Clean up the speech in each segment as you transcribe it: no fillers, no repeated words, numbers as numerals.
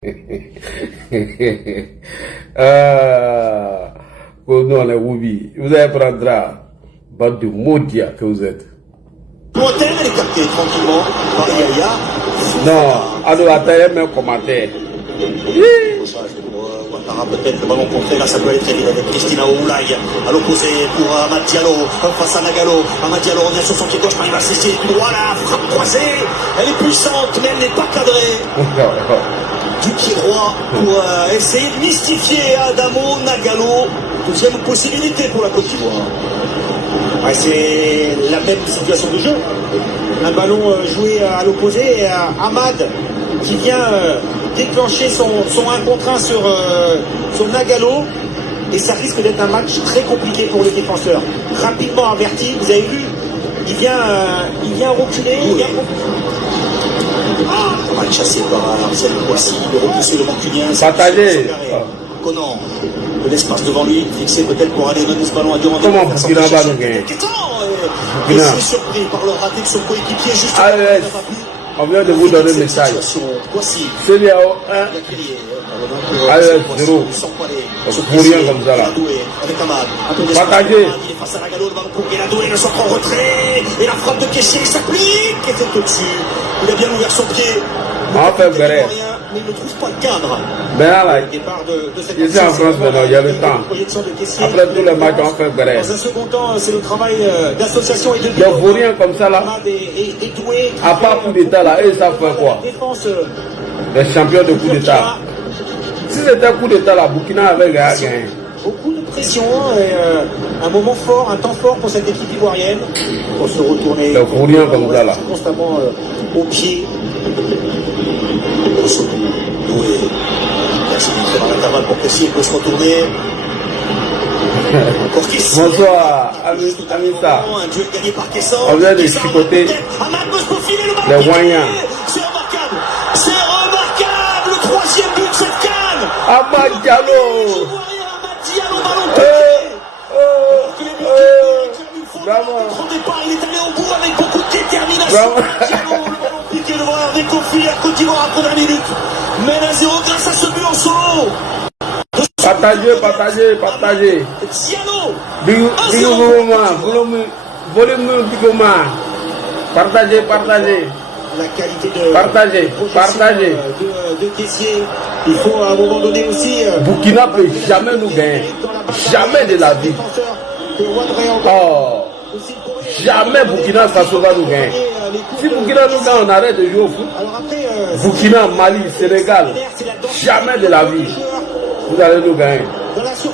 Nous, on est Woubi. Vous allez prendre bande de maudits que vous êtes. L'hôtel, elle est captée tranquillement par Yaya. Non, à nous attendre même commentaire. Ouattara peut-être le ballon contré, là ça peut aller très vite avec Christina Oulaye à l'opposé pour Amad Diallo face à Nagalo. Amad Diallo revient sur son pied gauche, arrive à cesser, voilà, frappe croisée, elle est puissante mais elle n'est pas cadrée. Du pied droit pour essayer de mystifier Adamo Nagalo. Deuxième possibilité pour la Côte d'Ivoire. Ouais, c'est la même situation de jeu. Un ballon joué à l'opposé et Amad qui vient déclencher son 1 contre 1 sur Nagalo. Et ça risque d'être un match très compliqué pour le défenseur. Rapidement averti, vous avez vu, il vient reculer. On va être chassé par Arsène Kouassi, de repousser le Mancunien. Partagé. Conan, de l'espace devant lui, fixé peut-être pour aller donner ce ballon à Durand. Comment Burkina va nous gagner? Et c'est surpris par le raté de son coéquipier juste on vient de vous donner le message. C'est bien au 1. Allez, 0. Pour rien comme ça là. Partagez. Il est face à Nagalo, le ballon pour Guéladoué, le centre en retrait. Et la frappe de Kessie s'applique. Et c'est au-dessus. Il a bien ouvert son pied. On fait Béret. Mais il ne trouve pas le cadre. Ben là, ici en France maintenant, il y a le temps. Après tous les matchs, on fait Béret. Dans un second temps, c'est le travail d'association et de les vauriens comme ça là, à part coup d'état là, et ça fait quoi? Les champions de coup d'état. Si c'était coup d'état là, Burkina avait gagné. Beaucoup de pression et un moment fort, un temps fort pour cette équipe ivoirienne. Pour se retourner. Les vauriens comme ça là. Constamment au pied. Doué. Merci d'entrer dans l'intervalle pour Kessie, il peut se retourner. Bonsoir, Amissa. Un duel gagné par Kessan. On vient de chicoter les moyens. C'est remarquable. C'est remarquable. Le 3e but de cette canne. Amad Diallo. Au départ, il est allé au bout avec beaucoup de détermination. Diallo, le ballon piqué devrait réconflit la Côte d'Ivoire après 20 minutes. Mène à 0 grâce à ce but en solo. Partagez. Diallo. Partagez. La qualité de caissier. Il faut à un moment donné aussi. Burkina ne peut jamais nous gagner. Jamais de la vie. Oh. Jamais Burkina Faso va nous gagner. Si Burkina nous gagne, on arrête de jouer au foot. Burkina, Mali, Sénégal. Jamais de la vie. Vous allez nous gagner.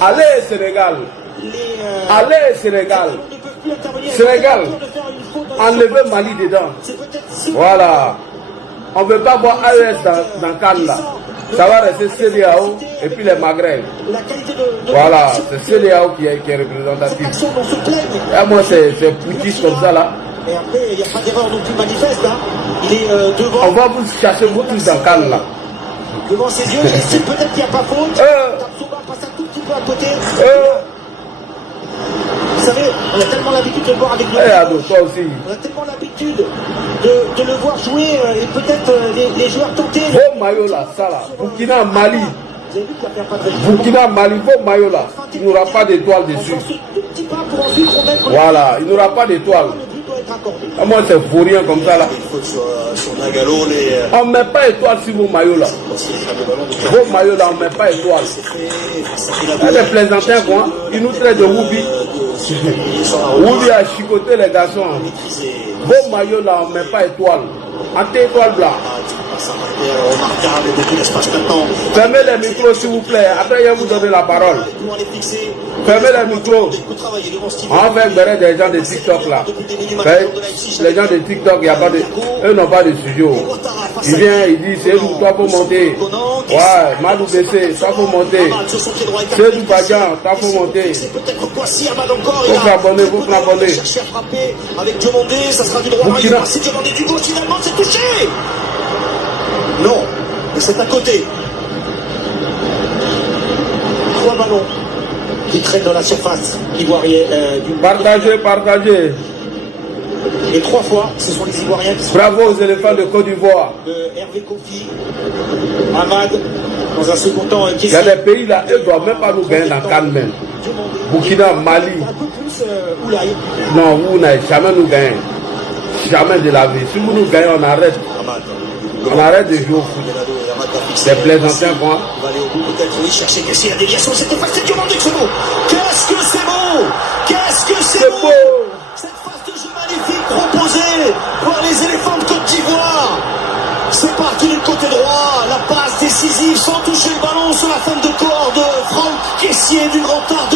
Allez Sénégal. Sénégal. Enlevez Mali dedans. Voilà. On ne veut pas voir AES dans Cannes là. Ça va rester CEDEAO et puis les Maghreb. Voilà, c'est CEDEAO qui est représentatif. Et moi, c'est Poutis comme ça là. Et après, il n'y a pas d'erreur non plus manifeste. Hein. Il est devant. On va vous chercher vous tous dans Cannes là. Devant ses yeux, j'estime peut-être qu'il n'y a pas faute. Tapsoba passe un tout petit peu à côté. Vous savez, on a tellement l'habitude de le voir avec le toi aussi. On a tellement l'habitude de le voir jouer et peut-être les joueurs tenter. Vos maillots là, ça là, Burkina, Mali. Burkina, Mali, vos maillots là, il n'y aura pas d'étoile dessus. Voilà, il n'y aura pas d'étoile. Moi, c'est vaurien comme ça là. On ne met pas étoile sur vos maillots là. Vos maillots là, on ne met pas étoile. Les plaisantins, quoi, ils nous traitent de Woubi. Woubi a chicoté les garçons. Vos maillots là, on ne met pas étoile. Anti-étoile blanc. Fermez les micros s'il vous plaît. Après, je vais vous donner la parole. Fermez les micros. On va faire des gens de TikTok là. Les gens de TikTok, il y a pas de... eux n'ont pas de studio. Il vient, il dit, c'est nous, toi faut monter. Ouais, Madou BC, toi faut monter. C'est nous, Badjan, toi faut monter. Faut flabonner, faut flabonner. Avec Diomandé, ça sera du droit. C'est Diomandé du gauche, finalement, c'est touché. Non, mais c'est à côté. 3 ballons qui traînent dans la surface ivoirienne. Partagez. Et 3 fois, ce sont les Ivoiriens qui sont... Bravo aux éléphants de Côte d'Ivoire. Hervé Kofi, Ahmad, dans un second temps, Il y a des pays là, eux ne doivent même pas nous gagner dans Cannes même. Burkina, Mali. Un peu plus Oulaï. Non, vous n'avez jamais nous gagné. Jamais de la vie. Si vous nous gagnez, on arrête. On arrête de jouer au foot. C'est plaisantin, quoi. On va aller au bout peut-être, oui, chercher Kessie, la déviation, c'était pas cette demande que c'est beau. Qu'est-ce que c'est beau. Qu'est-ce que c'est beau. Cette phase de jeu magnifique proposée par les éléphants de Côte d'Ivoire. C'est parti du côté droit, la passe décisive sans toucher le ballon sur la fin de corps de Franck Kessié du Grand Art 2-0.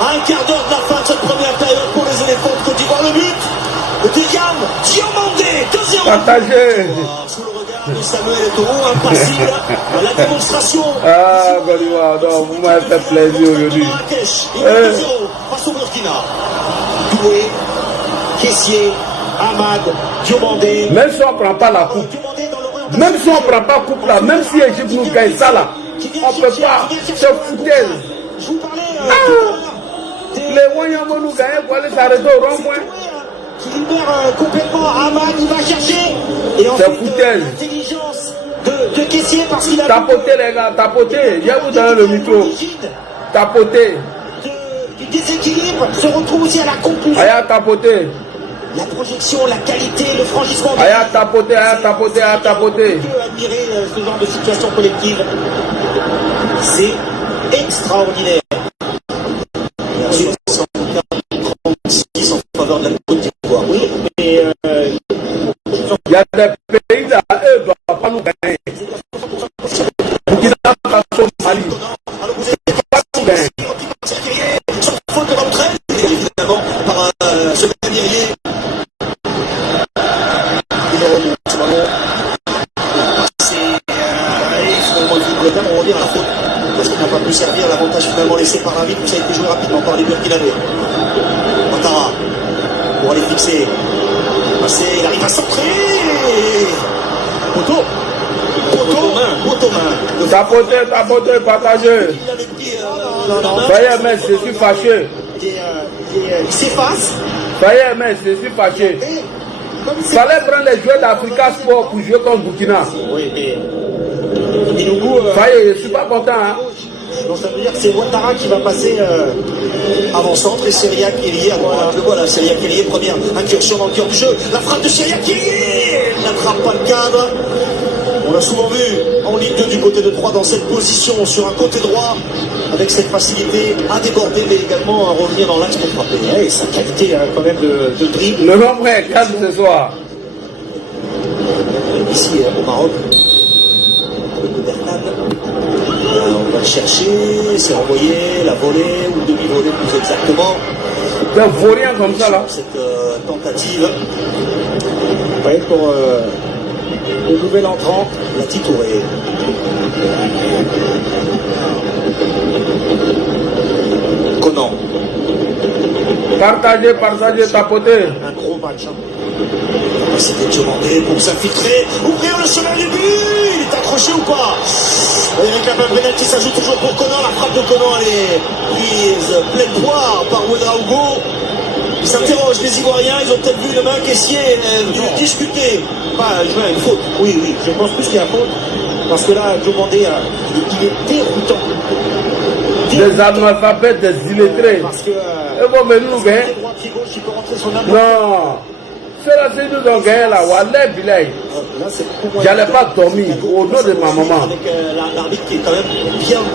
À un quart d'heure de la fin de cette première période pour les éléphants de Côte d'Ivoire. Le but de Yam Diomandé, 2-0. Partagez. Sous le regard de Samuel Eto'o, impassible à la démonstration. Ah, Côte d'Ivoire, non, vous m'avez fait plaisir aujourd'hui. Il y a 2-0 face au Burkina. Doué, Kessié, Ahmad, Diomandé. Même si on ne prend pas la coupe, même si on ne prend pas la coupe là, même si l'Égypte nous gagne ça là, on ne peut pas se foutre. Je vous parlais Les Wanyama vont nous gagner pour aller s'arrêter au rond-point. qui libère complètement Ahmad, il va chercher. Et ensuite, l'intelligence de Kessié parce qu'il a... Tapotez les gars, tapotez. Je vais vous donner le micro. Tapotez. Du déséquilibre se retrouve aussi à la conclusion. Aya tapoter. La projection, la qualité, le franchissement. Aya tapoter, aya tapoter, aya tapoter. On peut admirer ce genre de situation collective. C'est extraordinaire. 36 en faveur de la Côte d'Ivoire. Oui, mais il y a des pays là, eux ne doivent pas nous gagner. Burkina Faso, Mali. Pas nous gagner. sans faute de l'entraîne, évidemment, par ce même guerrier. Finalement, on revient à la faute parce qu'il n'a pas pu servir l'avantage finalement laissé par l'arbitre. Ça a été joué rapidement par les Burkinabés. Ouattara pour aller fixer. Passer, il arrive à centrer. Poteau main. Tapoter, tapoter, partagez. Il avait pris Voyez, mais je suis fâché. il s'efface. Voyez, mais je suis fâché. Il fallait prendre les joueurs d'Africa Sport pour jouer contre Burkina. Oui, mais Minougou, Voyez, je ne suis pas content. Hein. donc ça veut dire que c'est Ouattara qui va passer avant-centre et Seria qui est lié à droite. Voilà, Seria qui est lié, première incursion dans le cœur du jeu. La frappe de Seria qui est liée. Elle n'attrape pas le cadre. On l'a souvent vu en Ligue 2 du côté de 3 dans cette position sur un côté droit avec cette facilité à déborder mais également à revenir dans l'axe pour frapper. Et sa qualité quand même de dribble. Le nombre est 4 ce soir. Ici au Maroc. On va le chercher, c'est envoyé, la volée ou demi-volée plus exactement. Un vaurien comme ça là. Cette tentative. Ouais, pour le nouvel entrant, la Touré. Conan. Partagez, partagez, tapotez. Un gros match. Capacité de Diomandé pour s'infiltrer, ouvrir le chemin du but. Il est accroché ou pas? Avec un penalty, ça joue toujours pour Conan. La frappe de Conan, elle est prise pleine poire par Ouedraogo. Ils s'interrogent, les Ivoiriens, ils ont peut-être vu le main caissier venu discuter. Pas une faute. Oui, je pense plus qu'il y a faute. Parce que là, Diomandé, il est déroutant. Des analphabètes, des illettrés. Parce que. Ils vont venir nous gagner. Non. Ceux-là, c'est nous ont gagné là. Wallah, Bilay. J'allais pas dormir au nom de ma maman. Avec l'arbitre qui est quand même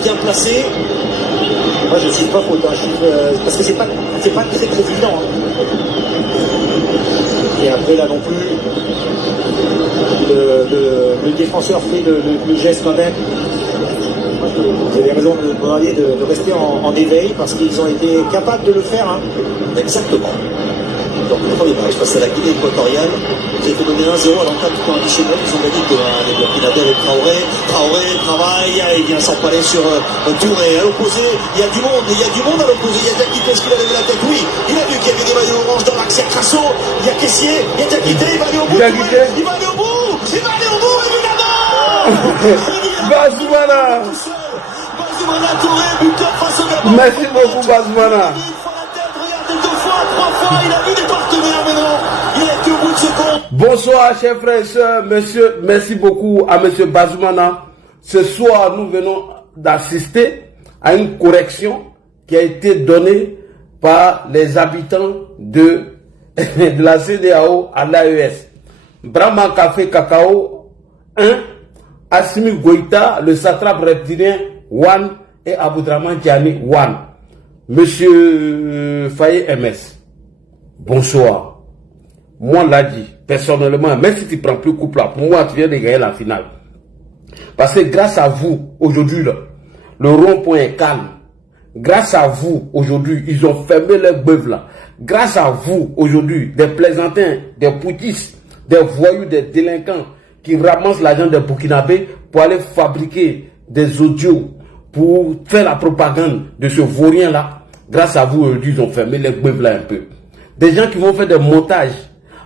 bien placé. Moi, je ne suis pas faute. Parce que c'est pas très évident. Hein. Et après, là non plus, le défenseur fait le geste quand même. Vous avez raison de rester en éveil parce qu'ils ont été capables de le faire. Hein. Exactement. Donc le premier match face à la Guinée équatoriale, ils ont été menés 1-0 à l'entame du temps additionnel, ils ont gagné 2-1. Les Burkinabés avec Traoré travaille, il vient s'empaler sur Touré. À l'opposé, il y a du monde à l'opposé. Il y a Diakité, est-ce qu'il a levé la tête? Oui, il a vu qu'il y avait des maillots orange dans l'axe, il y a Crasso, il y a Kessié, il y a Diakité, il va aller au bout. Il va aller au bout, évidemment. Bazoumana. Touré, buteur face au Gabon. Merci beaucoup, Bazoumana. Regardez 2 fois, 3 fois, il a vu des partenaires, mais non. Bonsoir, chers frères et sœurs, monsieur, merci beaucoup à monsieur Bazoumana. Ce soir, nous venons d'assister à une correction qui a été donnée par les habitants de la CEDEAO à l'AES. Brahma Café Cacao 1, Assimi Goïta, le satrape reptilien 1 et Aboudraman Kiani 1. Monsieur Faye MS, bonsoir. Moi, l'a dit, personnellement, même si tu ne prends plus couple là, pour moi, tu viens de gagner la finale. Parce que grâce à vous, aujourd'hui, le rond-point est calme. Grâce à vous, aujourd'hui, ils ont fermé leurs bœufs là. Grâce à vous, aujourd'hui, des plaisantins, des poutistes, des voyous, des délinquants qui ramassent l'argent des Burkinabés pour aller fabriquer des audios, pour faire la propagande de ce vaurien là. Grâce à vous, aujourd'hui, ils ont fermé les bœufs là un peu. Des gens qui vont faire des montages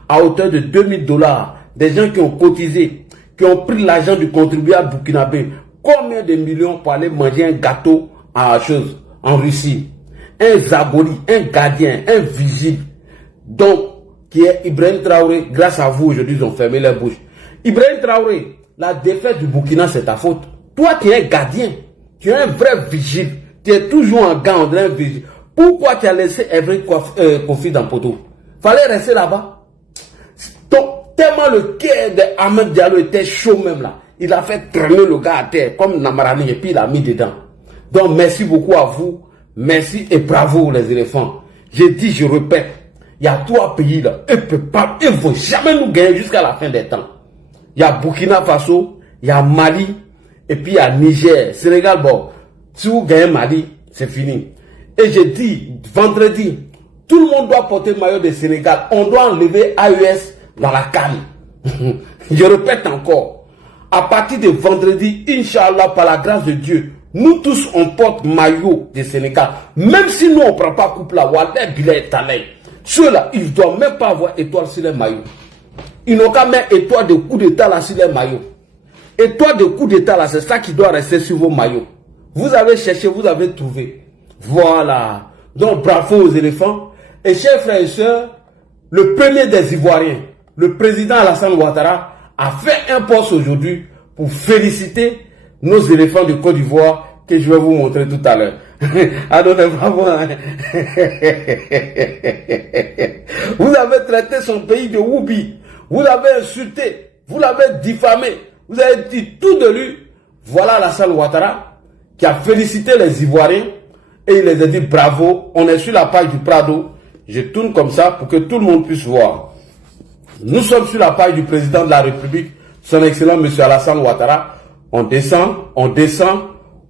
à hauteur de $2000, des gens qui ont cotisé, qui ont pris l'argent du contribuable burkinabé, combien de millions pour aller manger un gâteau en Russie, un Zagori, un gardien, un vigile, donc qui est Ibrahim Traoré. Grâce à vous, aujourd'hui, ils ont fermé leur bouche. Ibrahim Traoré, la défaite du Burkina, c'est ta faute. Toi, tu es un gardien, tu es un vrai vigile, tu es toujours en gant, un vigile. Pourquoi tu as laissé Evry Kofi dans poteau? Fallait rester là-bas. Donc, tellement le cœur d'Ahmed Diallo était chaud même là. Il a fait traîner le gars à terre comme Namarani et puis il a mis dedans. Donc, merci beaucoup à vous. Merci et bravo les éléphants. Je dis, je répète, il y a 3 pays là. Ils ne vont jamais nous gagner jusqu'à la fin des temps. Il y a Burkina Faso, il y a Mali et puis il y a Niger. Sénégal, bon, si vous gagnez Mali, c'est fini. Et je dis, vendredi, tout le monde doit porter le maillot de Sénégal. On doit enlever AES dans la canne. Je répète encore. À partir de vendredi, Inch'Allah, par la grâce de Dieu, nous tous, on porte maillot de Sénégal. Même si nous, on ne prend pas couple là, ceux-là, ils ne doivent même pas avoir étoile sur les maillots. Ils n'ont qu'à mettre étoile de coup d'état là sur les maillots. Étoile de coup d'état là, c'est ça qui doit rester sur vos maillots. Vous avez cherché, vous avez trouvé. Voilà. Donc, bravo aux éléphants. Et chers frères et sœurs, le premier des Ivoiriens, le président Alassane Ouattara, a fait un poste aujourd'hui pour féliciter nos éléphants de Côte d'Ivoire que je vais vous montrer tout à l'heure. Adonnez bravo. Vous avez traité son pays de Woubi. Vous l'avez insulté. Vous l'avez diffamé. Vous avez dit tout de lui. Voilà Alassane Ouattara qui a félicité les Ivoiriens. Et il les a dit bravo, on est sur la page du Prado. Je tourne comme ça pour que tout le monde puisse voir. Nous sommes sur la page du président de la République, son excellent monsieur Alassane Ouattara. On descend, on descend.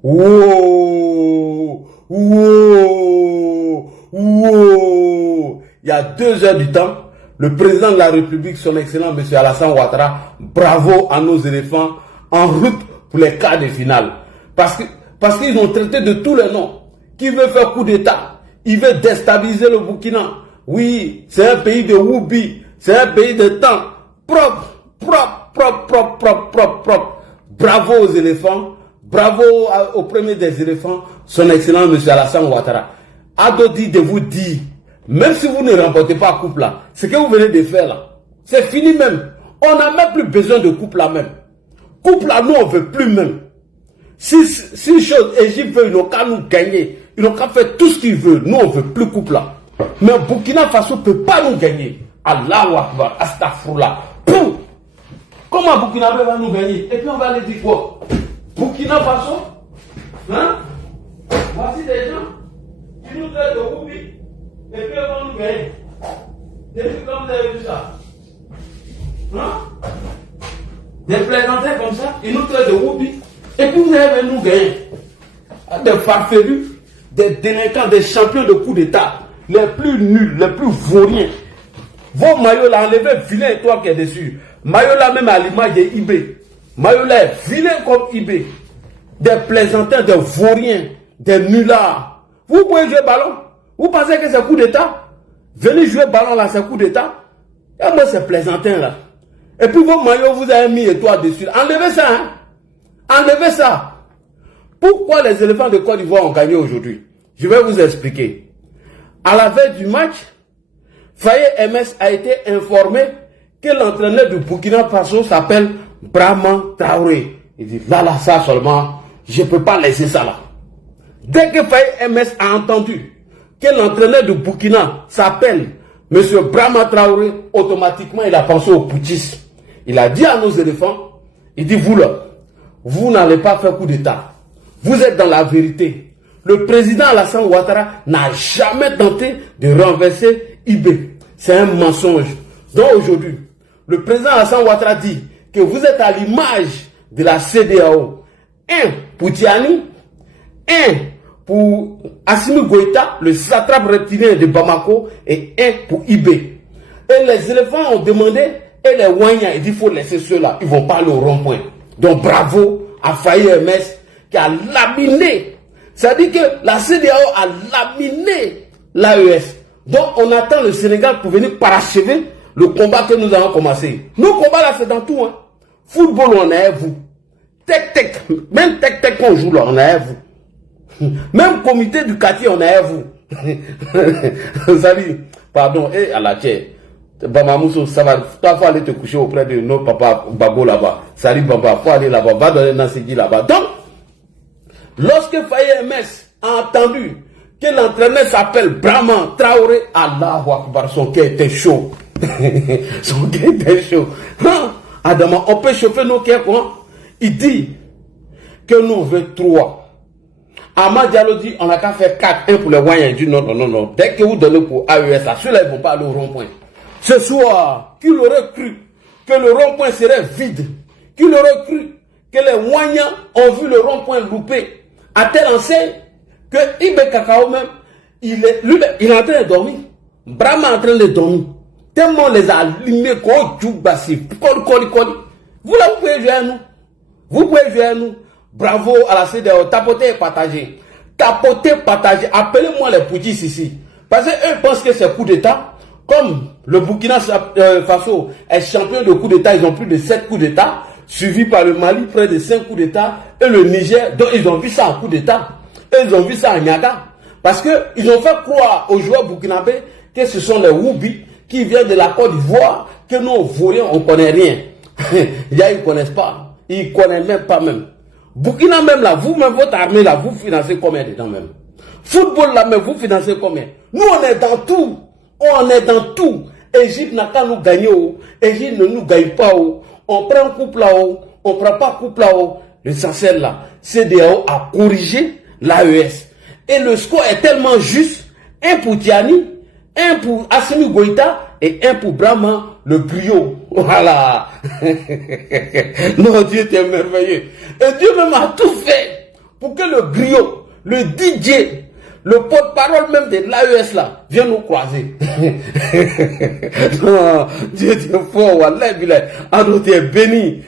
Wow, wow, wow. Il y a 2 heures du temps, le président de la République, son excellent monsieur Alassane Ouattara, bravo à nos éléphants en route pour les quarts de finale. Parce qu'ils ont traité de tous les noms. Qui veut faire coup d'état, il veut déstabiliser le Burkina. Oui, c'est un pays de Woubi, c'est un pays de temps propre, propre, propre, propre, propre, propre, propre. Bravo aux éléphants, bravo au premier des éléphants, son excellent monsieur Alassane Ouattara. Adodi de vous dire, même si vous ne remportez pas couple là, ce que vous venez de faire là, c'est fini même. On n'a même plus besoin de couple là même. Couple là, nous on veut plus même. Si chose, Égypte veut, ils n'ont qu'à nous gagner. Ils n'ont qu'à faire tout ce qu'ils veulent. Nous, on ne veut plus couple là. Mais Burkina Faso ne peut pas nous gagner. Allahu Akbar, Astaghfirullah. Poum! Comment Burkina Faso va nous gagner? Et puis on va aller dire quoi? Burkina Faso? Hein? Voici des gens qui nous traitent de Woubi. Et puis ils vont nous gagner. Depuis quand vous avez vu ça? Hein? Des plaisantins comme ça, ils nous traitent de Woubi. Et puis vous allez nous gagner. Des farfelus, des délinquants, des champions de coup d'état, les plus nuls, les plus vauriens. Vos maillots là, enlevez vilain et toi qui est dessus. Maillot là même à l'image de eBay. Maillot là est vilain comme eBay. Des plaisantins, des vauriens, des nullards. Vous pouvez jouer ballon. Vous pensez que c'est coup d'état? Venez jouer ballon là, c'est coup d'état. Et moi c'est plaisantin là. Et puis vos maillots, vous avez mis étoile dessus. Enlevez ça, hein. Enlevez ça. Pourquoi les éléphants de Côte d'Ivoire ont gagné aujourd'hui? Je vais vous expliquer. À la veille du match, Faye MS a été informé que l'entraîneur du Burkina Faso s'appelle Brahma Traoré. Il dit, là, ça seulement, je ne peux pas laisser ça là. Dès que Faye MS a entendu que l'entraîneur du Burkina s'appelle M. Brahma Traoré, automatiquement, il a pensé au putschisme. Il a dit à nos éléphants, il dit, vous là, vous n'allez pas faire coup d'État. Vous êtes dans la vérité. Le président Alassane Ouattara n'a jamais tenté de renverser IB. C'est un mensonge. Donc aujourd'hui, le président Alassane Ouattara dit que vous êtes à l'image de la CEDEAO. Un pour Tiani, un pour Assimi Goïta, le satrape reptilien de Bamako, et un pour IB. Et les éléphants ont demandé, et les Wanya, ils disent qu'il faut laisser ceux-là, ils vont pas aller au rond-point. Donc bravo à Faye MS qui a laminé. C'est-à-dire que la CEDEAO a laminé l'AES. Donc on attend le Sénégal pour venir parachever le combat que nous avons commencé. Nos combats là c'est dans tout. Hein. Football on est vous. Tech, même tech qu'on joue là on est vous. Même comité du quartier on est vous. Salut, pardon, et à la tête. Bamamousso, ça va, toi faut aller te coucher auprès de nos papas Bago là-bas. Salut Bamba, faut aller là-bas, va donner dans ce dit là-bas. Donc, lorsque Faye MS a entendu que l'entraîneur s'appelle Brahma Traoré, Allahu Akbar, son cœur était chaud. Son cœur était chaud. Adama, on peut chauffer nos cœurs quoi? Il dit que nous on veut 3. Amad Diallo dit on n'a qu'à faire 4, 1 pour les Wanyans. Il dit non. Dès que vous donnez pour AES, ceux-là ils vont pas aller au rond-point. Ce soir, qui aurait cru que le rond-point serait vide? Qui aurait cru que les Wanyans ont vu le rond-point loupé à telle enseigne que Ibe Kakao même, il est en train de dormir. Brahma est en train de dormir. Tellement on les a allumés qu'on joue bassi. Vous là, vous pouvez jouer à nous. Vous pouvez jouer à nous. Bravo à la CEDEAO. Tapotez et partagez. Tapotez, partagez. Appelez-moi les putschistes ici. Parce qu'eux pensent que c'est coup d'État. Comme le Burkina Faso est champion de coups d'État, ils ont plus de 7 coups d'État, suivi par le Mali, près de 5 coups d'État, et le Niger, donc ils ont vu ça en coup d'État. Et ils ont vu ça à Niaga. Parce qu'ils ont fait croire aux joueurs burkinabés que ce sont les Woubi qui viennent de la Côte d'Ivoire, que nous, Vauriens, on ne connaît rien. Ils ne connaissent pas. Ils ne connaissent même pas même. Burkina même là, vous-même, votre armée là, vous financez combien dedans même? Football là même, vous financez combien? Nous, on est dans tout. On est dans tout. Égypte n'a qu'à nous gagner. Égypte ne nous gagne pas. On prend un couple là-haut. On ne prend pas un couple là-haut. L'essentiel là, CEDEAO a corrigé l'AES. Et le score est tellement juste. Un pour Tiani, un pour Assimi Goïta et un pour Brahma, le griot. Voilà. Non, Dieu t'es merveilleux. Et Dieu même a tout fait pour que le griot, le DJ, le porte-parole même de l'AES là, vient nous croiser. Non, Dieu est fort, wallah, bilay. Alors tu es béni.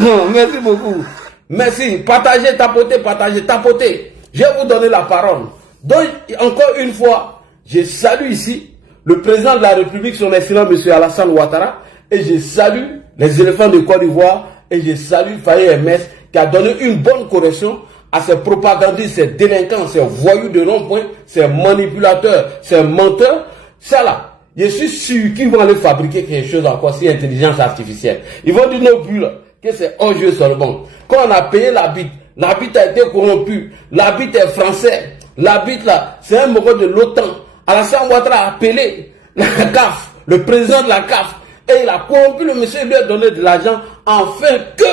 Non, merci beaucoup. Merci. Partagez, tapotez. Je vais vous donner la parole. Donc, encore une fois, je salue ici le président de la République, son excellent M. Alassane Ouattara, et je salue les éléphants de Côte d'Ivoire, et je salue Faye MS qui a donné une bonne correction à ces propagandistes, ces délinquants, ces voyous de rond-point, ces manipulateurs, ces menteurs. Ça là, je suis sûr qu'ils vont aller fabriquer quelque chose encore, si intelligence artificielle. Ils vont dire non plus là, que c'est un jeu seulement. Quand on a payé l'arbitre a été corrompu, l'arbitre est français, l'arbitre là, c'est un membre de l'OTAN. Alassane Ouattara a appelé la CAF, le président de la CAF, et il a corrompu le monsieur, lui a donné de l'argent, afin que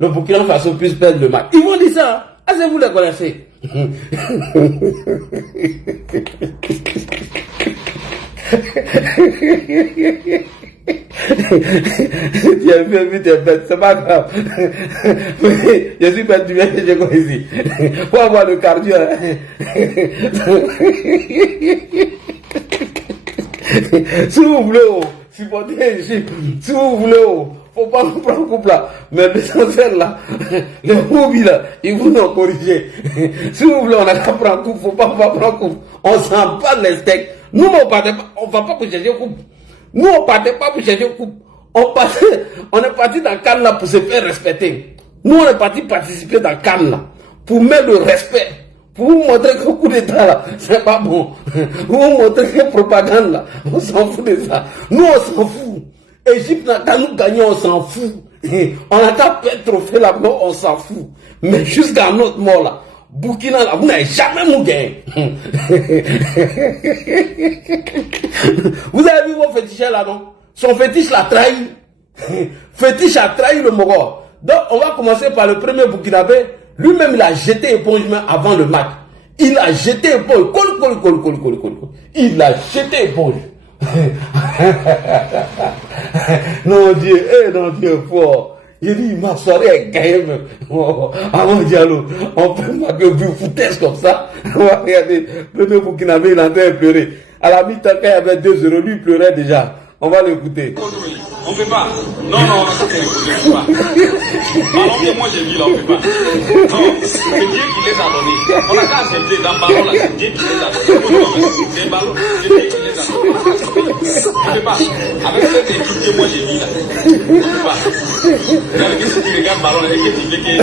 le Burkina Faso puisse perdre le match. Ils vont dire ça, hein? Est-ce que vous les connaissez? Tu as vu, tu es bête, c'est pas grave. Je suis bête, tu viens que je connais ici. Faut avoir le cardio. Si vous voulez, supporter ici, si vous voulez, faut pas nous prendre couple là. Mais l'essentiel là, les hobbies là, ils vont nous corriger. Si vous voulez, on a qu'à prendre couple, faut pas prendre couple. On s'en bat les steaks. Nous, on va pas pour chercher couple. Nous, on partait pas pour chercher couple. On est parti dans Cannes là pour se faire respecter. Nous, on est parti participer dans Cannes là pour mettre le respect, Pour vous montrer que le coup d'État là, c'est pas bon. Pour vous montrer que la propagande là, on s'en fout de ça. Nous, on s'en fout. Égypte, quand nous gagnons, on s'en fout. On a qu'à perdre trophée là-bas, on s'en fout. Mais jusqu'à notre mort là, Burkina là, vous n'avez jamais nous gagné. Vous avez vu vos féticheurs là, non? Son fétiche l'a trahi. Fétiche a trahi le Moro. Donc, on va commencer par le premier Burkinabé. Lui-même, il a jeté éponge avant le match. Il a jeté éponge. Il a jeté éponge. Non, Dieu, non, Dieu, fort. Il dit, ma soirée est gagnée. Avant Diallo, on peut marquer du foutaise comme ça. On va regarder. Le premier Burkinabé, il est en train de pleurer. À la mi-temps, quand il y avait 2-0, lui, il pleurait déjà. On va l'écouter. On ne peut pas. Non, ça c'est impossible. On ne peut pas. Ballon que moi j'ai vu là, on ne peut pas. Non, c'est Dieu qui les a donnés. On n'a qu'à accepter dans le ballon là, c'est Dieu qui les a donnés. C'est ballon, c'est Dieu qui les a donnés. On ne peut pas. Avec cette équipe que moi j'ai vu là, on ne peut pas. Regarde que si tu regardes le ballon et que tu veux qu'il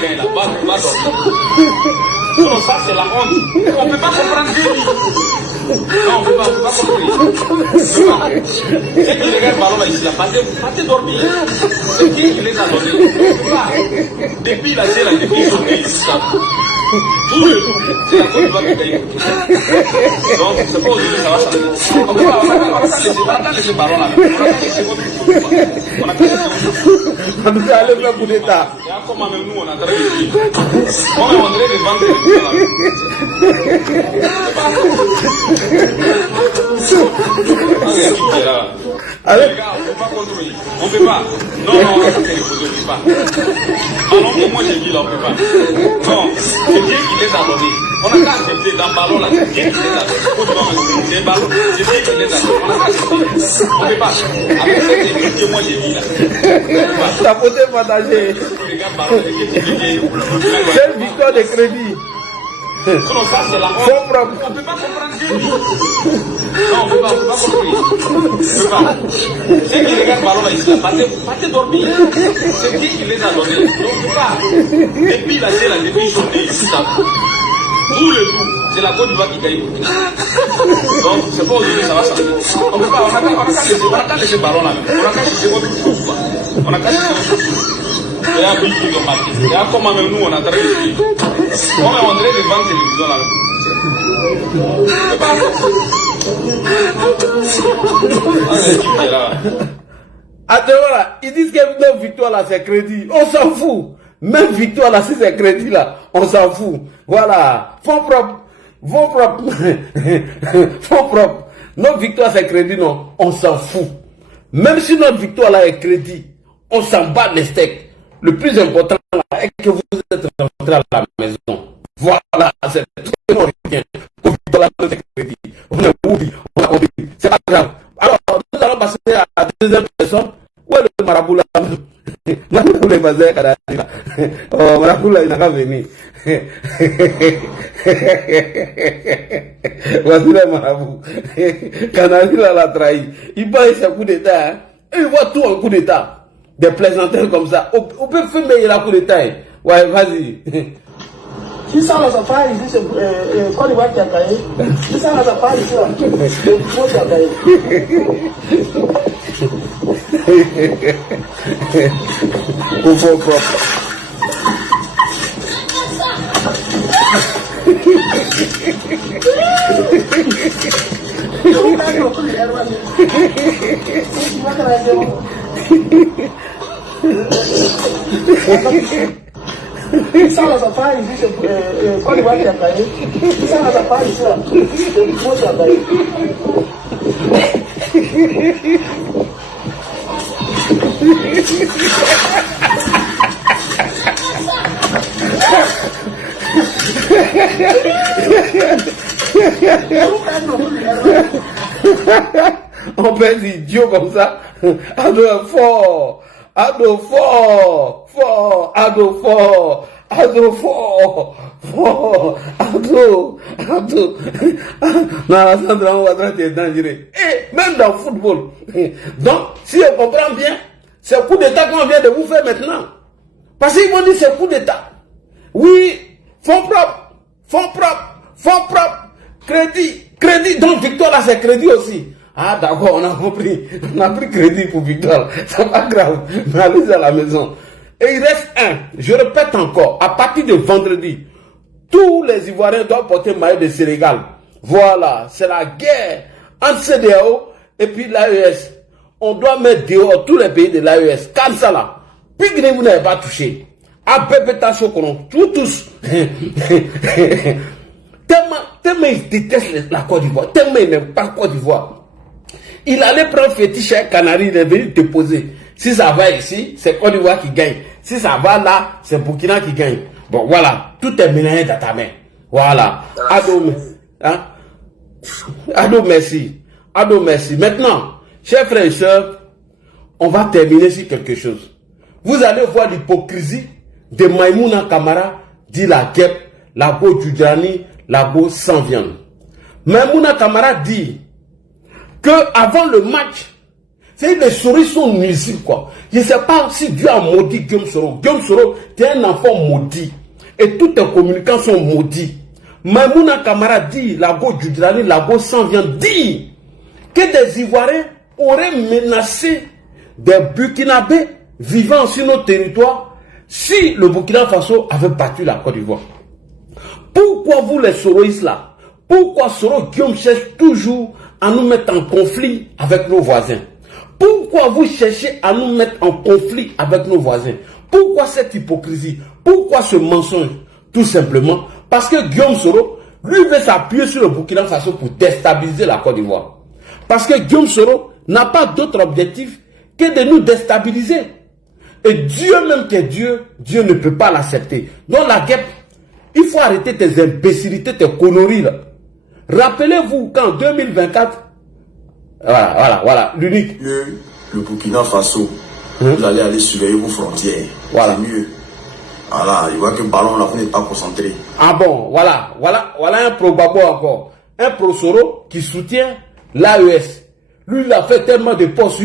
gagne là, va dormir. Non, ça c'est la honte. On ne peut pas comprendre Dieu. Non, on ne peut pas comprendre. C'est qui regarde le ballon là ici, là, partez dormir. C'est qui les a donnés. Depuis la série, depuis qu'ils sont venus ici, tout le coup, c'est la Côte d'Ivoire qui gagne. Donc, c'est pas aujourd'hui ça va changer. On ne peut pas laisser le ballon là. On a qu'à laisser votre football. On a qu'à laisser votre football. On va aller faire coup d'État. Et comment même nous, on a travaillé ici. On est en train de vendre les gens là. Allez. Les gars, on ne peut pas contrôler. On ne peut pas. Non, ça c'est impossible, on ne peut pas. Ballon que moi j'ai dit là, on ne peut pas. Non, c'est Dieu qui les a donnés. On n'a qu'à accepter dans le ballon là, c'est Dieu qui les a donnés. C'est ballon, c'est Dieu qui les a donnés. On n'a qu'à accepter. On ne peut pas. Avec cette équipe que moi j'ai dit là. La faute est partagée. Regarde ballon, C'est une victoire de crédit. Non, ça c'est la honte. On ne peut pas comprendre Dieu. Non, on ne peut pas comprendre. On ne peut pas. C'est qui regarde le ballon là ici, là, partez dormir. C'est qui les a donnés. On ne peut pas. Depuis la série, depuis qu'ils sont venus ici, là, tout le coup, c'est la Côte d'Ivoire qui gagne. Donc, c'est pas aujourd'hui, ça va changer. On ne peut pas, on n'a qu'à laisser le ballon là. On n'a qu'à chercher votre foot. On n'a qu'à chercher votre foot. Il y a un but qui est marqué. Il y a comment même nous, on a travaillé ici. On est en train de vendre télévision là. C'est pas attends, voilà, ils disent que notre victoire là c'est crédit. On s'en fout. Même victoire là, si c'est crédit là, on s'en fout. Voilà. Fonds propres. Fonds propres. Fonds propres. Notre victoire c'est crédit, non. On s'en fout. Même si notre victoire là est crédit, on s'en bat les steaks. Le plus important là est que vous êtes rentré à la maison. Voilà, c'est très bien. Victoire là, c'est crédit. On a oublié, on a compris. C'est pas grave. Alors, nous allons passer à la deuxième personne. Où est le marabout là? Marabout est basé à Kadhafi là. Oh, marabout là, il n'a qu'à venir. Voici le marabout. Kadhafi là l'a trahi. Il bat ses coups d'État. Hein. Il voit tout en coup d'État. Des plaisantins comme ça. On peut filmer la coup d'État. Hein. Ouais, vas-y. Qui sent la safari ici, c'est Côte d'Ivoire qui a gagné. Qui sent la safari ici, c'est le Côte qui a gagné. Au fond propre. Qui sent la safari ici, c'est Côte d'Ivoire qui a gagné. Qui sent la safari ici, c'est le Côte qui a gagné. On fait des idiots comme ça. Ado fort. Ado fort. Fort. Ado fort. Ado fort. Fort. Ado. Ado. Non, Sandra, on va traiter dangereux. Et même dans le football. Donc, si on comprend bien, c'est le coup d'État qu'on vient de vous faire maintenant. Parce qu'ils vont dire c'est le coup d'État. Oui, fonds propres. fonds propres, crédit, donc Victor là c'est crédit aussi. Ah d'accord, on a compris, on a pris crédit pour Victor, c'est pas grave, mais allez à la maison. Et il reste un, je répète encore, à partir de vendredi, tous les Ivoiriens doivent porter maillot de Sénégal. Voilà, c'est la guerre entre CEDEAO et puis l'AES. On doit mettre dehors tous les pays de l'AES, comme ça là. Puis vous n'avez pas touché. APP Tachokoron, tous. Tellement il déteste la Côte d'Ivoire, tellement il n'aime pas la Côte d'Ivoire. Il allait prendre fétiche à Canary, il est venu te poser. Si ça va ici, c'est Côte d'Ivoire qui gagne. Si ça va là, c'est Burkina qui gagne. Bon, voilà, tout est mélangé dans ta main. Voilà. Ado, merci. Ado, merci. Maintenant, chers frères et sœurs, on va terminer sur quelque chose. Vous allez voir l'hypocrisie de Maïmouna Kamara, dit la guêpe, la go Djoudrani, la go sans viande. Maïmouna Kamara dit que avant le match, c'est les souris sont nuisibles quoi. Je ne sais pas si Dieu a maudit Guillaume Soro. Guillaume Soro, tu es un enfant maudit. Et tous tes communicants sont maudits. Maïmouna Kamara dit, la go Djoudrani, la go sans viande, dit que des Ivoiriens auraient menacé des Burkinabés vivant sur nos territoires si le Burkina Faso avait battu la Côte d'Ivoire. Pourquoi vous les Soroïstes là, pourquoi Soro Guillaume cherche toujours à nous mettre en conflit avec nos voisins? Pourquoi vous cherchez à nous mettre en conflit avec nos voisins? Pourquoi cette hypocrisie? Pourquoi ce mensonge? Tout simplement parce que Guillaume Soro, lui, veut s'appuyer sur le Burkina Faso pour déstabiliser la Côte d'Ivoire. Parce que Guillaume Soro n'a pas d'autre objectif que de nous déstabiliser. Et Dieu même qui est Dieu, Dieu ne peut pas l'accepter. Donc la guêpe, il faut arrêter tes imbécilités, tes conneries là. Rappelez-vous qu'en 2024, voilà, l'unique. Le Burkina Faso, vous allez aller surveiller vos frontières. Voilà. C'est mieux. Voilà, il voit que le ballon là, vous n'êtes pas concentré. Ah bon, voilà un pro-babo encore. Un pro-Soro qui soutient l'AES. Lui, il a fait tellement de postes,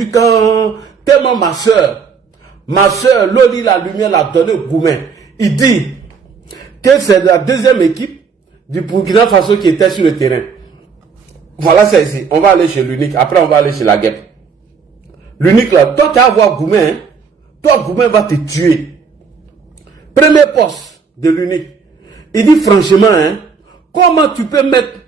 tellement ma soeur, Loli, la lumière l'a donné au Goumen. Il dit que c'est la deuxième équipe du Burkina Faso qui était sur le terrain. Voilà, c'est ici. On va aller chez l'unique. Après, on va aller chez la guêpe. L'unique là, toi, tu vas voir Goumen. Hein? Toi, Goumen va te tuer. Premier poste de l'unique. Il dit franchement, hein, comment tu peux mettre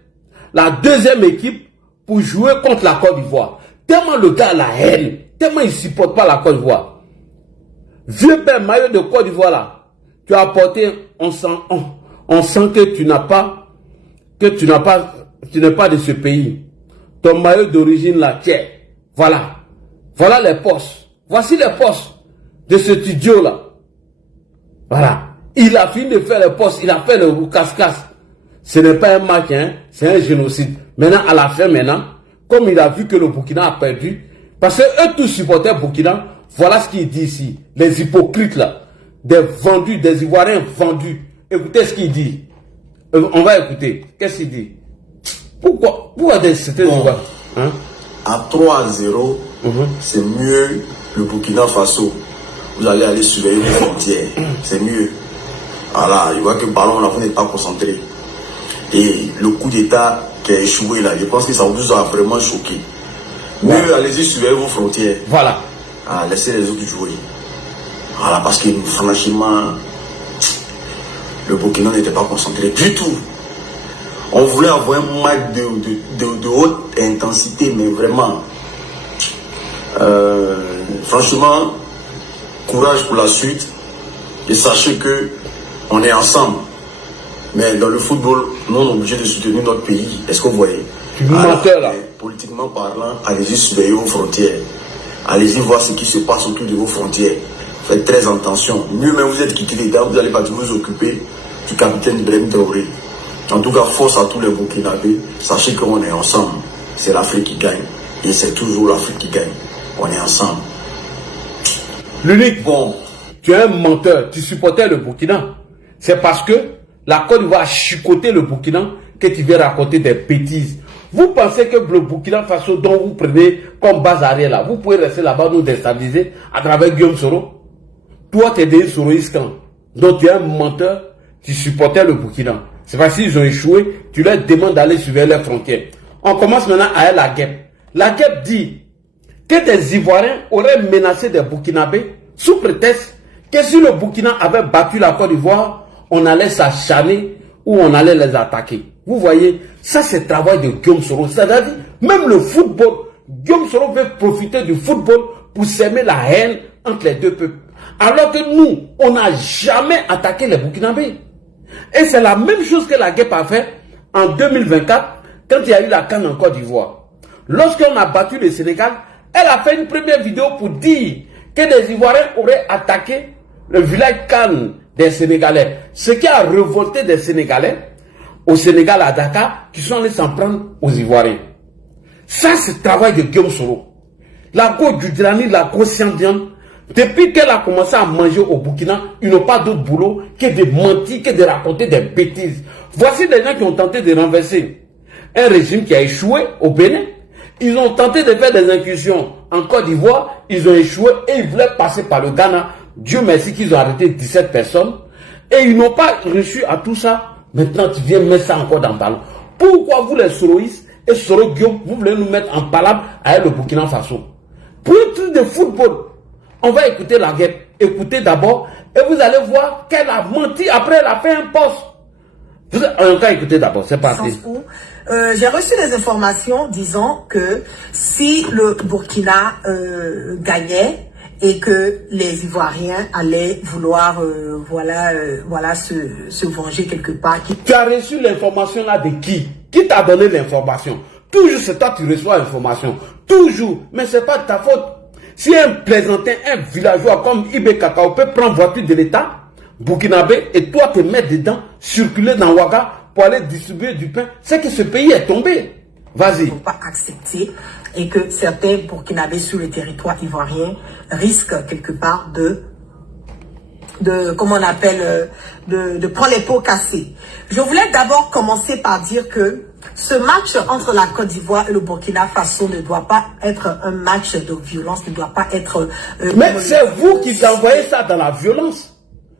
la deuxième équipe pour jouer contre la Côte d'Ivoire? Tellement le gars a la haine. Tellement il ne supporte pas la Côte d'Ivoire. Vieux père maillot de Côte d'Ivoire là. Tu as apporté, on sent que tu n'es pas de ce pays. Ton maillot d'origine là, tiens. Voilà. Voilà les postes. Voici les postes de ce idiot là. Voilà. Il a fini de faire les postes. Il a fait le casse-casse. Ce n'est pas un match, hein. C'est un génocide. Maintenant, à la fin, comme il a vu que le Burkina a perdu, parce que eux tous supporters Burkina, voilà ce qu'il dit ici. Les hypocrites là. Des vendus, des Ivoiriens vendus. Écoutez ce qu'il dit. On va écouter. Qu'est-ce qu'il dit? Pourquoi c'était Ivoiriens, hein? À 3-0, c'est mieux le Burkina Faso. Vous allez aller surveiller les frontières. C'est mieux. Voilà, il voit que le ballon là, vous n'êtes pas concentré. Et le coup d'état qui a échoué là, je pense que ça vous a vraiment choqué. Mieux, allez-y surveiller vos frontières. Voilà. Ah, laissez les autres jouer. Voilà, parce que franchement, le Burkina n'était pas concentré du tout. On voulait avoir un match de haute intensité, mais vraiment, franchement, courage pour la suite. Et sachez que on est ensemble. Mais dans le football, nous on est obligé de soutenir notre pays. Est-ce que vous voyez? Là. Politiquement parlant, allez-y surveiller vos frontières. Allez-y voir ce qui se passe autour de vos frontières. Faites très attention. Mieux même vous êtes quitté les gars, vous allez pas vous occuper du capitaine Ibrahim Traoré. En tout cas, force à tous les Burkinabés. Sachez qu'on est ensemble. C'est l'Afrique qui gagne. Et c'est toujours l'Afrique qui gagne. On est ensemble. L'unique, bon, tu es un menteur. Tu supportais le Burkina. C'est parce que la Côte d'Ivoire a chicoté le Burkina que tu viens raconter des bêtises. Vous pensez que le Burkina Faso dont vous prenez comme base arrière là, vous pouvez rester là-bas nous déstabiliser à travers Guillaume Soro? Toi, tu es des Soroïstes. Donc tu es un menteur. Tu supportais le Burkina. C'est parce qu'ils ont échoué, tu leur demandes d'aller surveiller leurs frontières. On commence maintenant à la guêpe. La guêpe dit que des Ivoiriens auraient menacé des Burkinabés sous prétexte que si le Burkina avait battu la Côte d'Ivoire, on allait s'acharner ou on allait les attaquer. Vous voyez, ça c'est le travail de Guillaume Soro. C'est-à-dire, même le football, Guillaume Soro veut profiter du football pour s'aimer la haine entre les deux peuples. Alors que nous, on n'a jamais attaqué les Burkinabés. Et c'est la même chose que la guêpe a fait en 2024, quand il y a eu la CAN en Côte d'Ivoire. Lorsqu'on a battu le Sénégal, elle a fait une première vidéo pour dire que des Ivoiriens auraient attaqué le village CAN des Sénégalais. Ce qui a révolté des Sénégalais au Sénégal à Dakar, qui sont allés s'en prendre aux Ivoiriens. Ça, c'est le travail de Guillaume Soro. La go du Drani, la go Siandian, depuis qu'elle a commencé à manger au Burkina, ils n'ont pas d'autre boulot que de mentir, que de raconter des bêtises. Voici des gens qui ont tenté de renverser un régime qui a échoué au Bénin. Ils ont tenté de faire des incursions en Côte d'Ivoire, ils ont échoué et ils voulaient passer par le Ghana. Dieu merci qu'ils ont arrêté 17 personnes. Et ils n'ont pas réussi à tout ça. Maintenant, tu viens mettre ça encore dans le ballon. Pourquoi vous les Soroïstes et Soro Guillaume, vous voulez nous mettre en palabre avec le Burkina Faso? Pour un truc de football, on va écouter la guerre. Écoutez d'abord et vous allez voir qu'elle a menti. Après, elle a fait un poste. On va écouter d'abord, c'est parti. J'ai reçu des informations disant que si le Burkina gagnait et que les Ivoiriens allaient vouloir se venger quelque part. Tu as reçu l'information là de qui? Qui t'a donné l'information? Toujours c'est toi qui reçois l'information. Toujours. Mais c'est pas de ta faute. Si un plaisantin, un villageois comme Ibé Kakao peut prendre voiture de l'État, burkinabé, et toi te mettre dedans, circuler dans Ouaga pour aller distribuer du pain, c'est que ce pays est tombé. Vas-y. Il ne faut pas accepter et que certains burkinabés sur le territoire ivoirien risquent quelque part de comment on appelle, de prendre les pots cassés. Je voulais d'abord commencer par dire que ce match entre la Côte d'Ivoire et le Burkina Faso ne doit pas être un match de violence, ne doit pas être... Mais c'est vous qui envoyez ça dans la violence.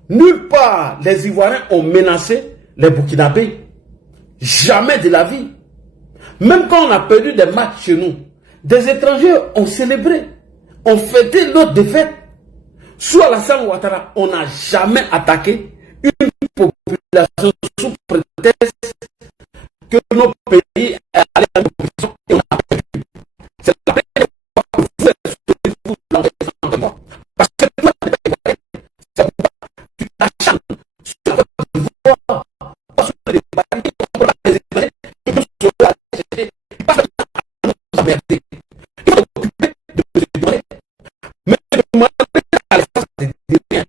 Nulle part les Ivoiriens ont menacé les Burkinabés. Jamais de la vie. Même quand on a perdu des matchs chez nous, des étrangers ont célébré, ont fêté notre défaite. Sous Alassane Ouattara, on n'a jamais attaqué une population sous prétexte que nos pays allaient à une position et on a perdu. C'est la première fois que vous l'envoyez moi. Parce que toi, c'est pourquoi tu t'acharnes sur la Côte d'Ivoire, sur les barrières, contre les étrangers, que nous sommes là, pas à nous emmerder. Il faut s'occuper de se demander. Mais demander à l'espace de rien.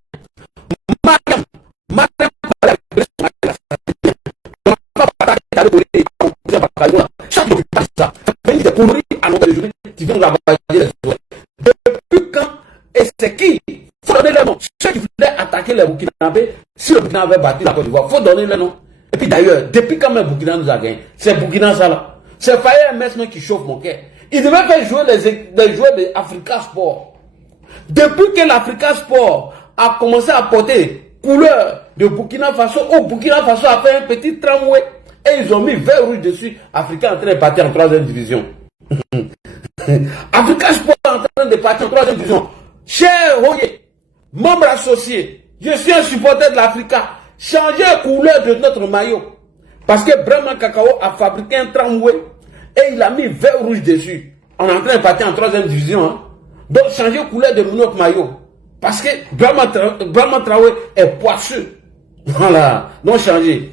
Depuis quand et c'est qui? Il faut donner le nom. Ceux qui voulaient attaquer les Burkinabés, si le Burkina avait battu la Côte d'Ivoire, il faut donner le nom. Et puis d'ailleurs, depuis quand le Burkina nous a gagné, c'est Burkina ça là. C'est Faye maintenant qui chauffe mon cœur. Il devait faire jouer les joueurs de Africa Sport. Depuis que l'Africa Sport a commencé à porter couleur de Burkina Faso, au Burkina Faso a fait un petit tramway et ils ont mis vert rouge dessus. Africa est en train de partir en 3e division. Africa Sport est en train de partir en 3e division. Cher Hoye, membre associé, je suis un supporter de l'Africa. Changez la couleur de notre maillot. Parce que Brahma Kakao a fabriqué un tramway et il a mis vert rouge dessus. On est en train de partir en 3e division. Hein? Donc changer la couleur de notre maillot. Parce que Brahma Traoré est poisseux. Voilà. Donc changer.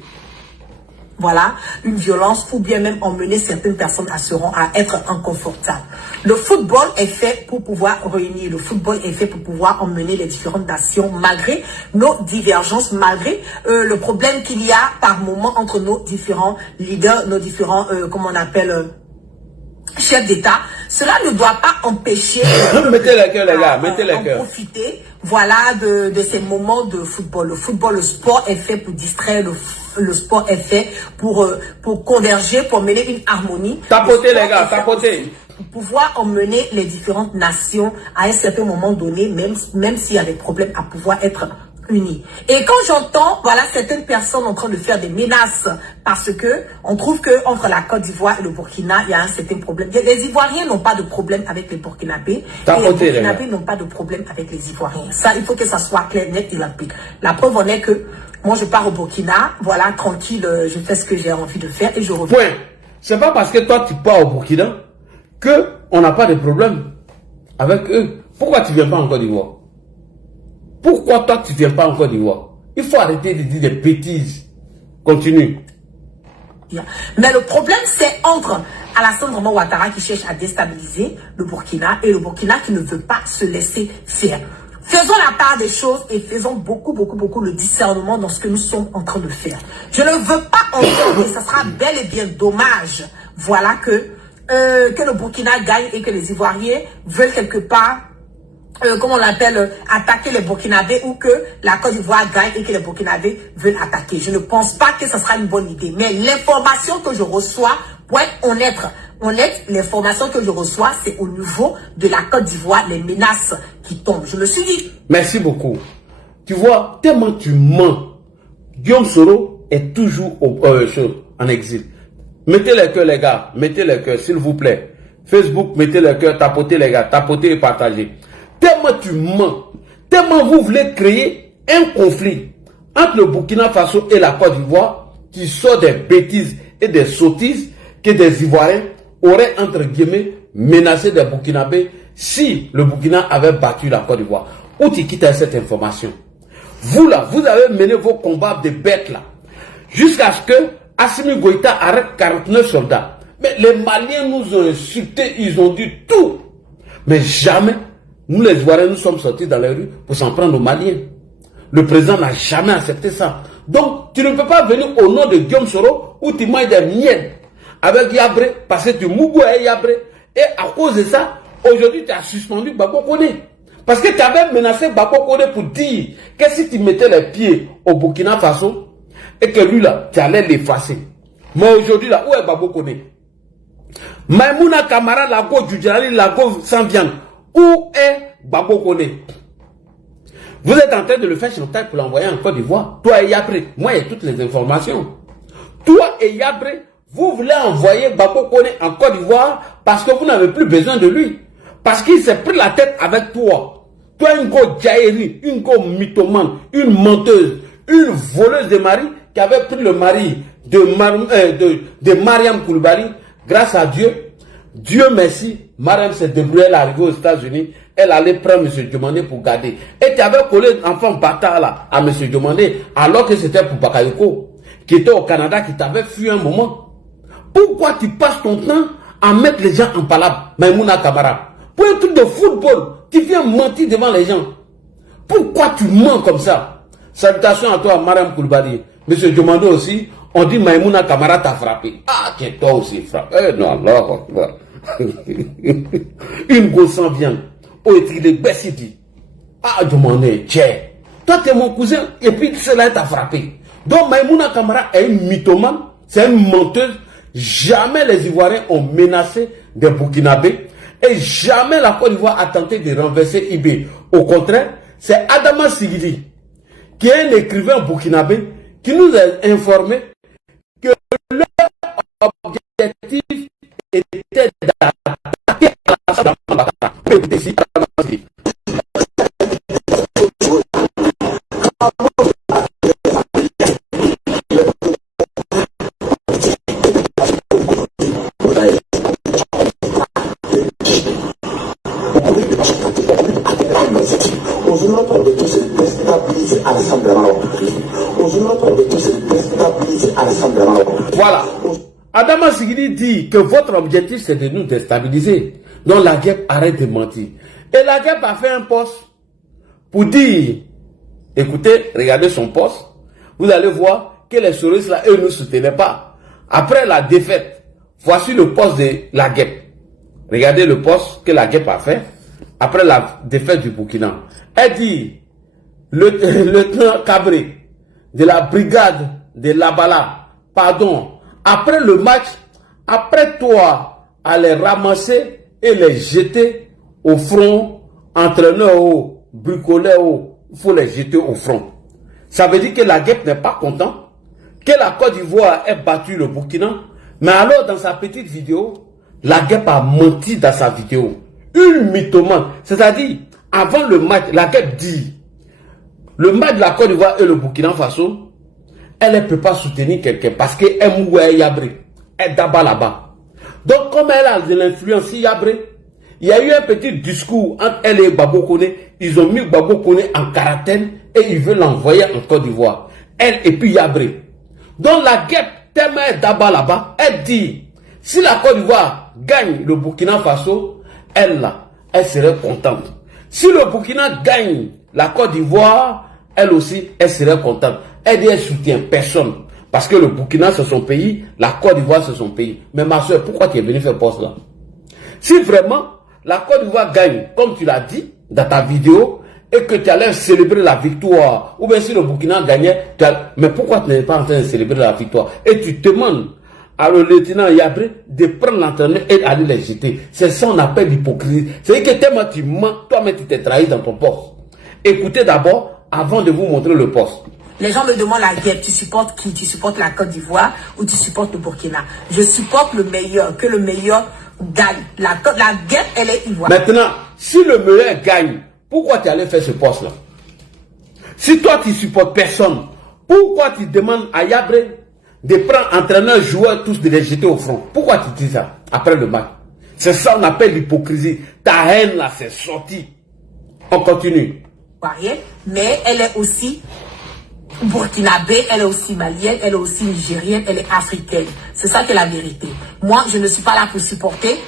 Voilà, une violence ou bien même emmener certaines personnes à être inconfortables. Le football est fait pour pouvoir réunir. Le football est fait pour pouvoir emmener les différentes nations malgré nos divergences, malgré le problème qu'il y a par moment entre nos différents leaders, nos différents, comment on appelle, chefs d'État. Cela ne doit pas empêcher mettez les cœurs, les gars, mettez les cœurs. Profiter, voilà, de ces moments de football. Le football, le sport est fait pour distraire, le sport est fait pour converger, pour mener une harmonie. Tapotez les gars, tapotez. Pour pouvoir emmener les différentes nations à un certain moment donné, même s'il y a des problèmes, à pouvoir être unis. Et quand j'entends, voilà, certaines personnes en train de faire des menaces parce que on trouve que entre la Côte d'Ivoire et le Burkina, il y a un certain problème. Les Ivoiriens n'ont pas de problème avec les Burkinabés et les Burkinabés n'ont pas de problème avec les Ivoiriens. Ça, il faut que ça soit clair, net et limpide. La preuve en est que moi, je pars au Burkina, voilà, tranquille, je fais ce que j'ai envie de faire et je reviens. Point. C'est pas parce que toi, tu pars au Burkina que on n'a pas de problème avec eux. Pourquoi tu ne viens pas en Côte d'Ivoire? Pourquoi toi, tu ne viens pas en Côte d'Ivoire? Il faut arrêter de dire des bêtises. Continue. Mais le problème, c'est entre Alassane Draman Ouattara qui cherche à déstabiliser le Burkina et le Burkina qui ne veut pas se laisser faire. Faisons la part des choses et faisons beaucoup le discernement dans ce que nous sommes en train de faire. Je ne veux pas entendre, et ça sera bel et bien dommage, voilà, que le Burkina gagne et que les Ivoiriens veulent quelque part, comment on l'appelle, attaquer les Burkinabés, ou que la Côte d'Ivoire gagne et que les Burkinabés veulent attaquer. Je ne pense pas que ce sera une bonne idée. Mais l'information que je reçois, pour être honnête, l'information que je reçois, c'est au niveau de la Côte d'Ivoire, les menaces qui tombent. Je me suis dit... Merci beaucoup. Tu vois, tellement tu mens, Guillaume Soro est toujours en exil. Mettez les cœurs, les gars. Mettez les cœurs, s'il vous plaît. Facebook, mettez les cœurs, tapotez les gars. Tapotez et partagez. Tellement tu mens. Tellement vous voulez créer un conflit entre le Burkina Faso et la Côte d'Ivoire qui sort des bêtises et des sottises que des Ivoiriens auraient, entre guillemets, menacé des Burkinabés si le Burkina avait battu la Côte d'Ivoire. Où tu quittes cette information? Vous là, vous avez mené vos combats de bêtes là, jusqu'à ce que Assimi Goïta arrête 49 soldats. Mais les Maliens nous ont insultés, ils ont dit tout. Mais jamais, nous les Ivoiriens, nous sommes sortis dans les rues pour s'en prendre aux Maliens. Le président n'a jamais accepté ça. Donc, tu ne peux pas venir au nom de Guillaume Soro où tu manges des miettes avec Yabré, parce que tu mougou et Yabré. Et à cause de ça, aujourd'hui, tu as suspendu Bako Koné. Parce que tu avais menacé Bako Koné pour dire que si tu mettais les pieds au Burkina Faso, et que lui là, tu allais l'effacer. Mais aujourd'hui là, où est Bako Koné? Maïmouna Kamara, Lago Djudjali, Lago sans viande. Où est Bako Koné? Vous êtes en train de le faire chantage pour l'envoyer en Côte d'Ivoire. Toi et Yabré, moi j'ai toutes les informations. Toi et Yabré, vous voulez envoyer Bako Koné en Côte d'Ivoire parce que vous n'avez plus besoin de lui. Parce qu'il s'est pris la tête avec toi. Toi, une go Djaïri, une go mythomane, une menteuse, une voleuse de mari qui avait pris le mari de Mariam Koulibaly. Grâce à Dieu, Dieu merci, Mariam s'est débrouillée, elle est arrivée aux États-Unis, elle allait prendre M. Diomandé pour garder. Et tu avais collé l'enfant bâtard là à M. Diomandé alors que c'était pour Bakayoko, qui était au Canada, qui t'avait fui un moment. Pourquoi tu passes ton temps à mettre les gens en palabre, Maïmouna Kamara? Pour un truc de football, tu viens mentir devant les gens. Pourquoi tu mens comme ça? Salutations à toi, Mariam Koulibaly. Monsieur Diomandé aussi, on dit Maïmouna Kamara t'a frappé. Ah, tiens, toi aussi frappé. Non, alors, une gosse sans viande. Oh, il est Bessidi. Ah, Diomandé, tiens. Toi, tu es mon cousin, et puis cela t'a frappé. Donc, Maïmouna Kamara est une mythomane, c'est une menteuse. Jamais les Ivoiriens ont menacé des Burkinabés et jamais la Côte d'Ivoire a tenté de renverser IB. Au contraire, c'est Adama Sigidi, qui est un écrivain burkinabé, qui nous a informé que leur objectif était d'attaquer Voilà. Adama Sigidi dit que votre objectif c'est de nous déstabiliser. Donc la guerre arrête de mentir. Et la guerre a fait un poste pour dire, écoutez, regardez son poste. Vous allez voir que les souris là, eux ne soutenaient pas. Après la défaite, voici le poste de la guerre. Regardez le poste que la guerre a fait après la défaite du Burkina. Elle dit, le lieutenant Cabré de la brigade de Labala, pardon, après le match, après toi à les ramasser et les jeter au front, entraîneur, bricoleur, il faut les jeter au front. Ça veut dire que la guêpe n'est pas contente, que la Côte d'Ivoire ait battu le Burkina. Mais alors, dans sa petite vidéo, la guêpe a menti dans sa vidéo. Une mythomane. C'est-à-dire, avant le match, la guêpe dit, le match de la Côte d'Ivoire et le Burkina Faso, elle ne peut pas soutenir quelqu'un parce qu'elle mouille Yabré. Elle est là-bas. Donc, comme elle a de l'influence Yabré, il y a eu un petit discours entre elle et Babo Kone. Ils ont mis Babo Kone en quarantaine et ils veulent l'envoyer en Côte d'Ivoire. Elle et puis Yabré. Donc la guêpe, tellement elle est là-bas, elle dit, si la Côte d'Ivoire gagne le Burkina Faso, elle serait contente. Si le Burkina gagne la Côte d'Ivoire, elle aussi, elle serait contente. Elle dit, elle soutient personne. Parce que le Burkina, c'est son pays, la Côte d'Ivoire, c'est son pays. Mais ma soeur, pourquoi tu es venue faire poste là? Si vraiment, la Côte d'Ivoire gagne, comme tu l'as dit dans ta vidéo, et que tu allais célébrer la victoire, ou bien si le Burkina gagnait, mais pourquoi tu n'es pas en train de célébrer la victoire? Et tu demandes à le lieutenant Yabré de prendre l'entraîneur et d'aller les jeter. C'est ça qu'on appelle l'hypocrisie. C'est-à-dire que tellement tu mens, toi-même tu t'es trahi dans ton poste. Écoutez d'abord, avant de vous montrer le poste. Les gens me demandent la guerre, tu supportes qui? Tu supportes la Côte d'Ivoire ou tu supportes le Burkina? Je supporte le meilleur, que le meilleur gagne. La guerre, elle est ivoirienne. Maintenant, si le meilleur gagne, pourquoi tu allais faire ce poste-là? Si toi tu supportes personne, pourquoi tu demandes à Yabré de prendre entraîneur, joueur, tous de les jeter au front? Pourquoi tu dis ça après le match? C'est ça qu'on appelle l'hypocrisie. Ta haine là, c'est sorti. On continue. Mais elle est aussi burkinabé, elle est aussi malienne, elle est aussi nigérienne, elle est africaine. C'est ça qui est la vérité. Moi, je ne suis pas là pour supporter,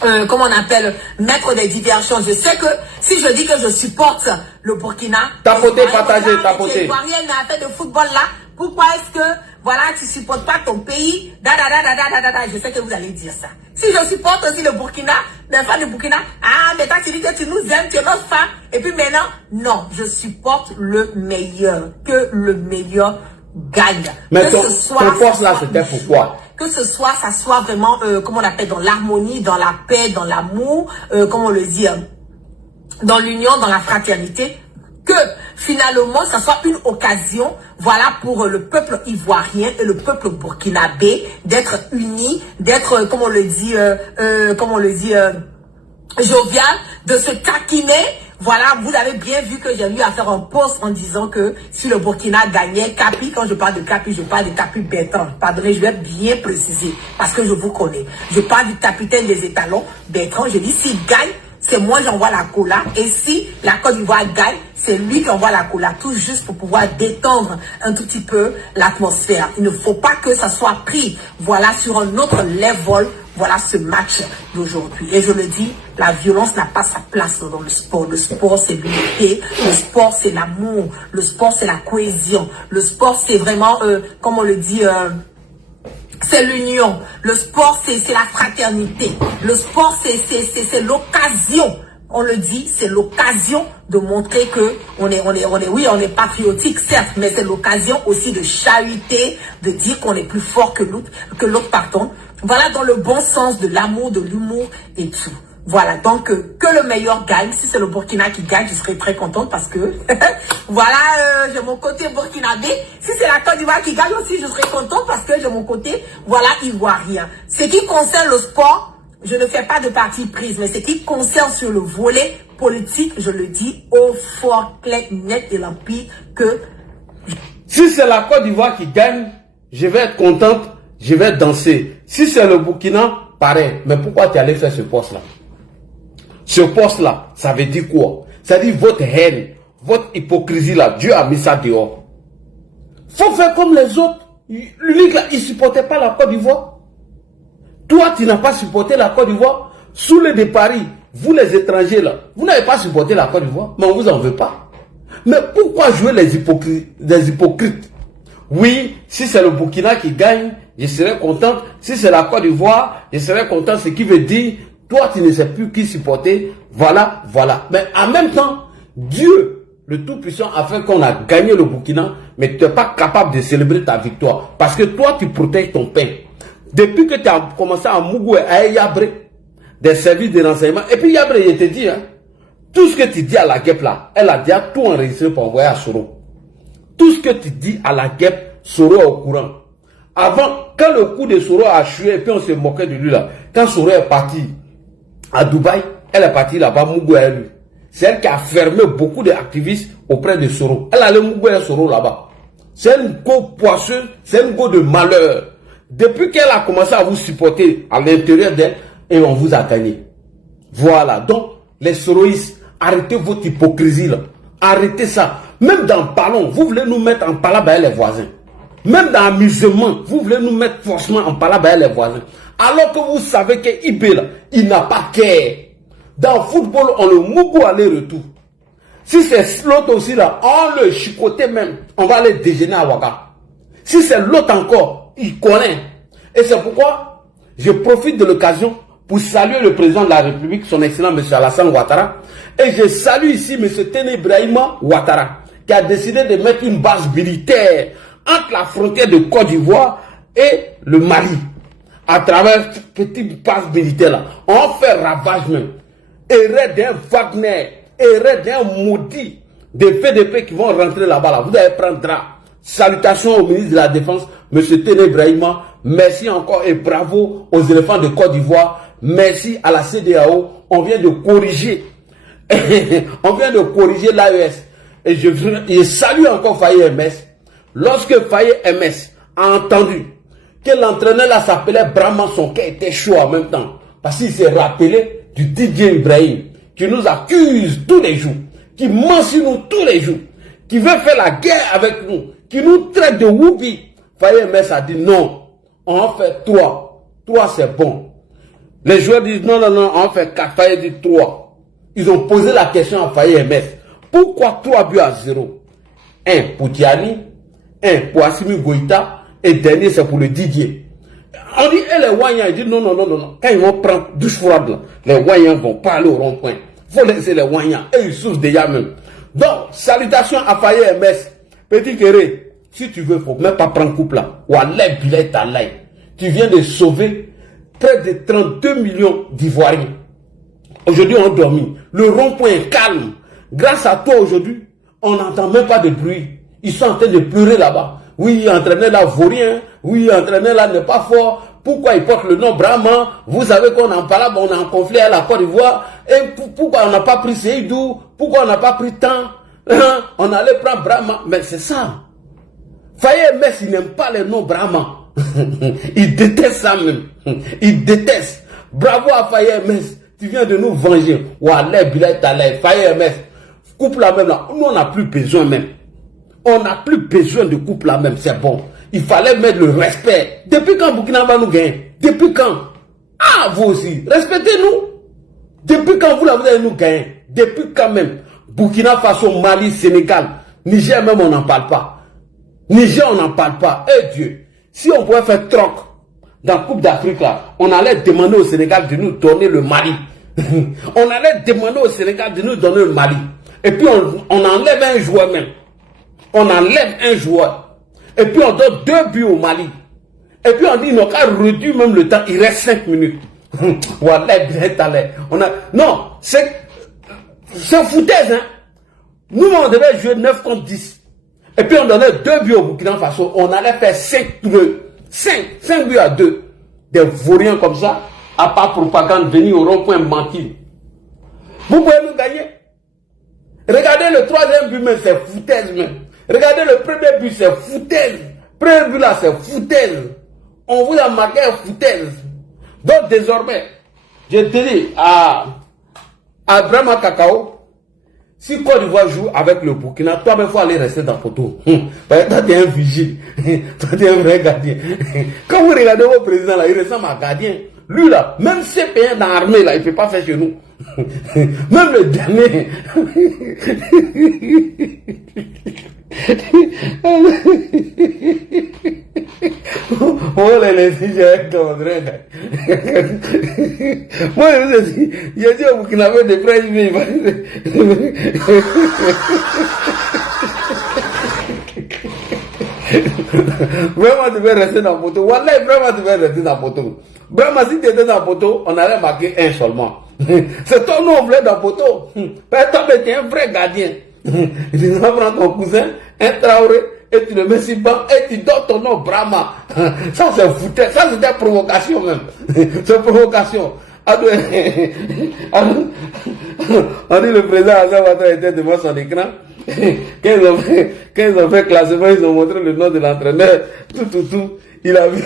comment on appelle, mettre des diversions. Je sais que si je dis que je supporte le Burkina, tapoter, partager, tapoter. Mais affaire de football là, pourquoi est-ce que, voilà, tu supportes pas ton pays, je sais que vous allez dire ça. Si je supporte aussi le Burkina, les fans du Burkina, ah, mais toi tu dis que tu nous aimes, tu es notre fan, et puis maintenant, non, je supporte le meilleur, que le meilleur gagne. Mais que ton poste là, c'était pourquoi? Que ce soit, ça soit vraiment, comment on appelle, dans l'harmonie, dans la paix, dans l'amour, comment on le dit, dans l'union, dans la fraternité, que finalement, ça soit une occasion, voilà, pour le peuple ivoirien et le peuple burkinabé d'être unis, d'être, comme on le dit, jovial, de se taquiner. Voilà, vous avez bien vu que j'ai eu à faire un post en disant que si le Burkina gagnait, Capi, quand je parle de Capi, je parle de Capi Bertrand. Pardonnez, je vais bien préciser, parce que je vous connais. Je parle du capitaine des étalons, Bertrand. Je dis, s'il gagne, c'est moi qui envoie la cola. Et si la Côte d'Ivoire gagne, c'est lui qui envoie la cola. Tout juste pour pouvoir détendre un tout petit peu l'atmosphère. Il ne faut pas que ça soit pris, voilà, sur un autre level. Voilà ce match d'aujourd'hui. Et je le dis, la violence n'a pas sa place dans le sport. Le sport, c'est l'unité. Le sport, c'est l'amour. Le sport, c'est la cohésion. Le sport, c'est vraiment, comme on le dit, c'est l'union. Le sport, c'est la fraternité. Le sport, c'est l'occasion. On le dit, c'est l'occasion de montrer que on est patriotique, certes, mais c'est l'occasion aussi de chahuter, de dire qu'on est plus fort que l'autre, pardon. Voilà, dans le bon sens de l'amour, de l'humour et tout. Voilà, donc que le meilleur gagne. Si c'est le Burkina qui gagne, je serai très contente parce que voilà, j'ai mon côté burkinabé. Si c'est la Côte d'Ivoire qui gagne aussi, je serai contente parce que j'ai mon côté, voilà, ivoirien. Ce qui concerne le sport, je ne fais pas de parti prise, mais ce qui concerne sur le volet politique, je le dis au fort, clair, net et limpide que... Si c'est la Côte d'Ivoire qui gagne, je vais être contente, je vais danser. Si c'est le Burkina, pareil. Mais pourquoi tu allais faire ce poste-là? Ce poste-là, ça veut dire quoi? Ça dit votre haine, votre hypocrisie-là, Dieu a mis ça dehors. Faut faire comme les autres. Lui, il ne supportait pas la Côte d'Ivoire. Toi, tu n'as pas supporté la Côte d'Ivoire. Sous les de Paris, vous les étrangers là, vous n'avez pas supporté la Côte d'Ivoire, mais on ne vous en veut pas. Mais pourquoi jouer les hypocrites? Oui, si c'est le Burkina qui gagne, je serai contente. Si c'est la Côte d'Ivoire, je serai content. Ce qui veut dire, toi, tu ne sais plus qui supporter. Voilà, voilà. Mais en même temps, Dieu, le Tout-Puissant, a fait qu'on a gagné le Burkina, mais tu n'es pas capable de célébrer ta victoire. Parce que toi, tu protèges ton pain. Depuis que tu as commencé à Mougou et à Yabré, des services de renseignement, et puis Yabré, il te dit, tout ce que tu dis à la guêpe là, elle a déjà tout enregistré pour envoyer à Soro. Tout ce que tu dis à la guêpe, Soro est au courant. Avant, quand le coup de Soro a chué, et puis on se moquait de lui là, quand Soro est parti à Dubaï, elle est partie là-bas, Mougou est lui. C'est elle qui a fermé beaucoup d'activistes auprès de Soro. Elle allait Mougou et Soro là-bas. C'est une go poisseuse, c'est une go de malheur. Depuis qu'elle a commencé à vous supporter à l'intérieur d'elle, et on vous a gagné. Voilà. Donc, les soroïstes, arrêtez votre hypocrisie là. Arrêtez ça. Même dans le ballon, vous voulez nous mettre en palabre avec les voisins. Même dans l'amusement, vous voulez nous mettre forcément en palabre avec les voisins. Alors que vous savez que Ibé là, il n'a pas qu'à. Dans le football, on le mougou aller-retour. Si c'est l'autre aussi là, on le chicotait même. On va aller déjeuner à Ouaga. Si c'est l'autre encore, il connaît. Et c'est pourquoi je profite de l'occasion pour saluer le président de la République, son excellent M. Alassane Ouattara. Et je salue ici M. Téné Ibrahima Ouattara, qui a décidé de mettre une base militaire entre la frontière de Côte d'Ivoire et le Mali. À travers cette petite base militaire là, on fait ravage même. Erreur d'un Wagner, erreur d'un maudit des VDP qui vont rentrer là-bas. Vous allez prendre drap. Salutations au ministre de la Défense, M. Téné Ibrahima. Merci encore et bravo aux éléphants de Côte d'Ivoire. Merci à la CEDEAO. On vient de corriger. On vient de corriger l'AES. Et je salue encore Faye MS. Lorsque Faye MS a entendu que l'entraîneur là s'appelait Brahma, son cœur était chaud en même temps. Parce qu'il s'est rappelé du Didier Ibrahim, qui nous accuse tous les jours, qui ment sur nous tous les jours, qui veut faire la guerre avec nous, qui nous traite de whoopi. Faye MS a dit non, on en fait 3. 3 c'est bon. Les joueurs disent non, on en fait 4. Faye dit 3. Ils ont posé la question à Faye MS. Pourquoi 3 buts à 0? 1 pour Tiani, 1 pour Assimi Goïta, et dernier c'est pour le Didier. On dit, et les Wanyans, ils disent non. Quand ils vont prendre douche froide, là, les Wanyans vont pas aller au rond-point. Il faut laisser les Wanyans. Et ils souffrent déjà même. Donc, salutations à Faye MS. Petit Kéré, si tu veux, il ne faut même pas prendre couple là. Ou à l'aide, tu viens de sauver près de 32 millions d'Ivoiriens. Aujourd'hui, on a dormi. Le rond-point est calme. Grâce à toi, aujourd'hui, on n'entend même pas de bruit. Ils sont en train de pleurer là-bas. Oui, entraîneur là vaut rien. Oui, entraîneur là n'est pas fort. Pourquoi il porte le nom Brahma? Vous savez qu'on en parle, on est en conflit à la Côte d'Ivoire. Et pourquoi on n'a pas pris Seydou? Pourquoi on n'a pas pris temps? On allait prendre Brahma. Mais c'est ça. Faye MS, il n'aime pas le nom Brahma. Il déteste ça même. Il déteste. Bravo à Faye MS. Tu viens de nous venger. Oualé, Bilay, Talay, Faye MS. Coupe la même là. Nous, on n'a plus besoin même. On n'a plus besoin de couple là même, c'est bon. Il fallait mettre le respect. Depuis quand Burkina va nous gagner? Depuis quand? Ah, vous aussi, respectez-nous. Depuis quand vous allez nous gagner? Depuis quand même? Burkina Faso, Mali, Sénégal, Niger même, on n'en parle pas. Niger, on n'en parle pas. Eh Dieu, si on pouvait faire troc dans la Coupe d'Afrique là, on allait demander au Sénégal de nous donner le Mali. On allait demander au Sénégal de nous donner le Mali. Et puis on enlève un joueur même. On enlève un joueur. Et puis on donne 2 buts au Mali. Et puis on dit, non, qu'à réduire même le temps, il reste 5 minutes. Voilà, non, c'est foutaise, hein. Nous, on devait jouer 9 contre 10. Et puis on donnait 2 buts au Burkina Faso. On allait faire 5 buts à 2. Des vauriens comme ça, à part propagande, venir au rond-point mentir. Vous pouvez nous gagner. Regardez le 3e but, mais c'est foutaise même. Regardez le premier but, c'est foutaise. Premier but là, c'est foutaise. On vous a marqué foutaise. Donc désormais, je te dis à Brahma Kakao, si Côte d'Ivoire joue avec le Burkina, toi-même, il faut aller rester dans le poteau. Toi, tu es un vigile. Toi, tu es un vrai gardien. Quand vous regardez vos présidents là, il ressemble à un gardien. Lui là, même si c'est dans l'armée là, il ne peut pas faire chez nous. Même le dernier. Moi, les filles, j'ai comme moi, je vous dis, il y a dit au Burkinabé des frères, vraiment, tu veux rester dans le poteau. Wallah, vraiment, tu veux rester dans le poteau. Vraiment, si tu étais dans le poteau, on allait marquer un seulement. C'est toi, nous, on voulait dans le poteau. Toi, tu es un vrai gardien. Tu vas prendre ton cousin, un Traoré, et tu le mets sur banc, et tu donnes ton nom, Brahma. Ça, c'est foutu. Ça, c'était provocation même. C'est provocation. On dit le président Hassan Ouattara était devant son écran. Quand ils ont fait classement, ils ont montré le nom de l'entraîneur. Tout. Il a vu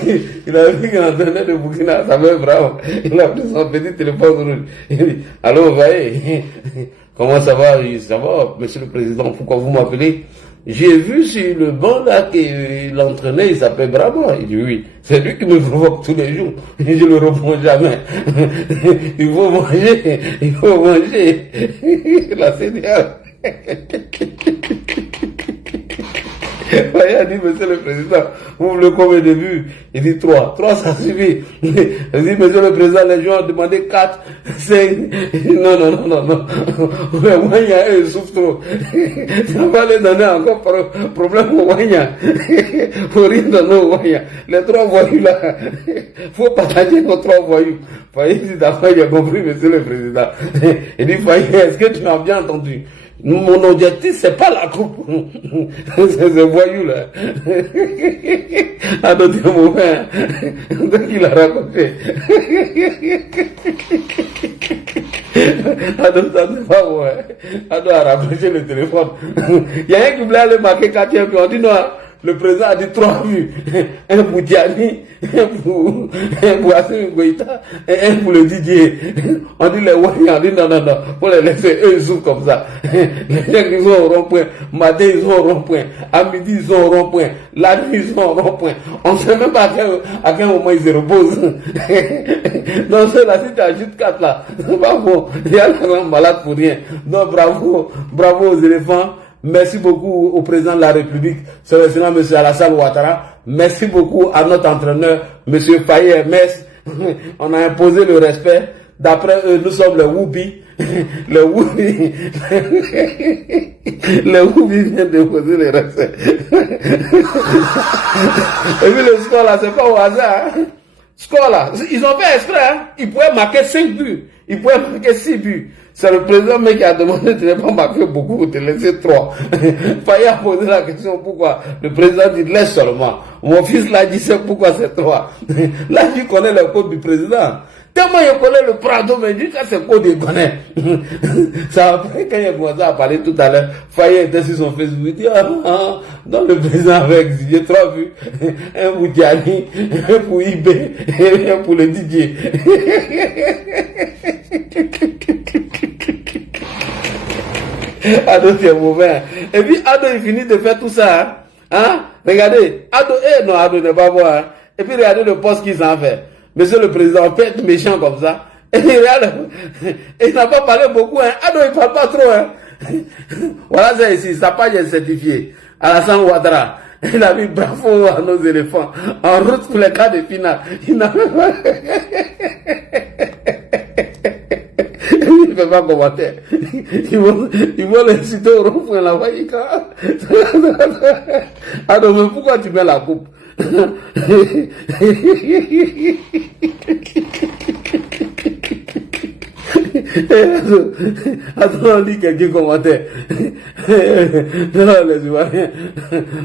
que l'entraîneur de Burkina s'appelle Bravo. Il a pris son petit téléphone rouge. Il dit, allô, voyez, comment ça va? Ça va, monsieur le président, pourquoi vous m'appelez? J'ai vu sur le banc là que l'entraîneur il s'appelle Bravo. Il dit oui, c'est lui qui me provoque tous les jours. Je le réponds jamais. Il faut manger. La CDA. Il dit, monsieur le président, vous voulez combien de buts? Il dit 3. 3, ça suffit. Il dit, monsieur le président, les gens ont demandé 4, 5. Non. Mais Wanya, eux, ils souffrent trop. Ça va les donner encore problème au Wanya. Faut rien donner au Wanya. Les 3 voyous là, faut partager nos 3 voyous. Faye dit, d'accord, il a compris, monsieur le président. Il dit, Faye, est-ce que tu m'as bien entendu? Mon objectif, c'est pas la coupe. C'est ce voyou là. À d'autres moments, donc il a raconté. À d'autres, c'est pas vrai. À d'autres, a rapproché le téléphone. Il y a un qui voulait aller marquer 4 buts. On dit non. Le président a dit 3 buts. Un pour Diani, un pour Assimi Goïta et un pour le Didier. On dit les Wanyans, on dit non. Pour les laisser, eux ils souffrent comme ça. Les gens qui sont au rond-point, matin ils sont au rond-point, à midi ils sont au rond-point, la nuit ils sont au rond-point. On ne sait même pas à quel moment ils se reposent. Donc ceux-là, si tu ajoutes 4 là, c'est pas bon. Il y a des gens malades pour rien. Donc bravo aux éléphants. Merci beaucoup au président de la République, son excellent M. Alassane Ouattara. Merci beaucoup à notre entraîneur, M. Faye Mess. On a imposé le respect. D'après eux, nous sommes les Woubi. Les Woubi viennent déposer le respect. Et puis le score là, c'est pas au hasard. Hein? Score là, ils ont fait exprès. Hein? Ils pouvaient marquer 5 buts. Ils pouvaient marquer 6 buts. C'est le président qui a demandé de ne pas marquer beaucoup, de laisser 3. Faye a posé la question pourquoi. Le président dit laisse seulement. Mon fils l'a dit c'est pourquoi c'est 3. Là, je connais le code du président. Tellement je connais le Prado, mais jusqu'à ce code, il connaît. Ça après, quand il a commencé à parler tout à l'heure, Faye était sur son Facebook, il dit, donc le président avait exigé 3 buts. Un pour Diani, un pour Ibé, et un pour le Didier. Ado, c'est mauvais. Et puis, Ado, il finit de faire tout ça. Hein? Regardez. Ado, non, Ado n'est pas bon. Hein? Et puis, regardez le poste qu'ils ont fait. Monsieur le président, on peut être méchant comme ça. Et regarde, il n'a pas parlé beaucoup. Hein? Ado, il ne parle pas trop. Hein? Voilà, c'est ici. Sa page est certifiée. Alassane Ouattara. Il a mis bravo à nos éléphants. En route pour les quarts de finale. Il n'a même pas... Il ne fait pas commenter. Ils vont l'inciter au rond-point là-bas. Alors, mais pourquoi tu mets la coupe? Attends, on lit quelques commentaires. Non, les Ivoiriens,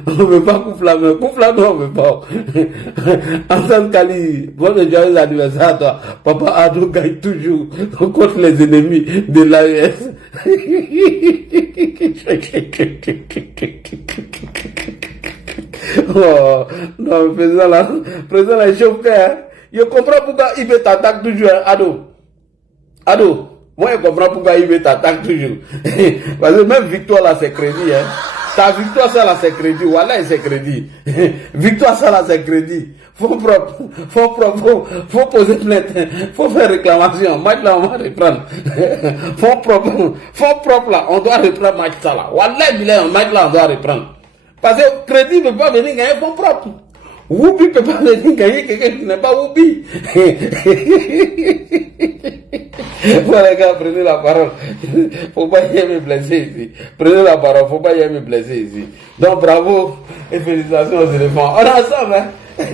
on ne veut pas couper la main. Coupe la main, on ne veut pas. Hassan Kali, bon joyeux anniversaire à toi. Papa Ado gagne toujours contre les ennemis de l'AES. Oh, non, le président là, il chauffe, hein. Je comprends pourquoi il t'attaque toujours, hein, Ado, moi je comprends pourquoi il t'attaque toujours. Parce que même victoire là, c'est crédit, hein. Ta victoire ça là, c'est crédit. Voilà, c'est crédit. Victoire ça là, c'est crédit. Faut poser plainte, faut faire réclamation. Match là, on va reprendre. Faut propre là, on doit reprendre match ça là. Voilà, match là, on doit reprendre. Parce que crédit ne peut pas venir gagner fonds propres. Woubi ne peut pas venir gagner quelqu'un qui n'est pas Woubi. Voilà les gars, prenez la parole. Faut pas y me blesser ici. Prenez la parole, faut pas y me blesser ici. Donc bravo et félicitations aux éléphants. On est ensemble, hein. Il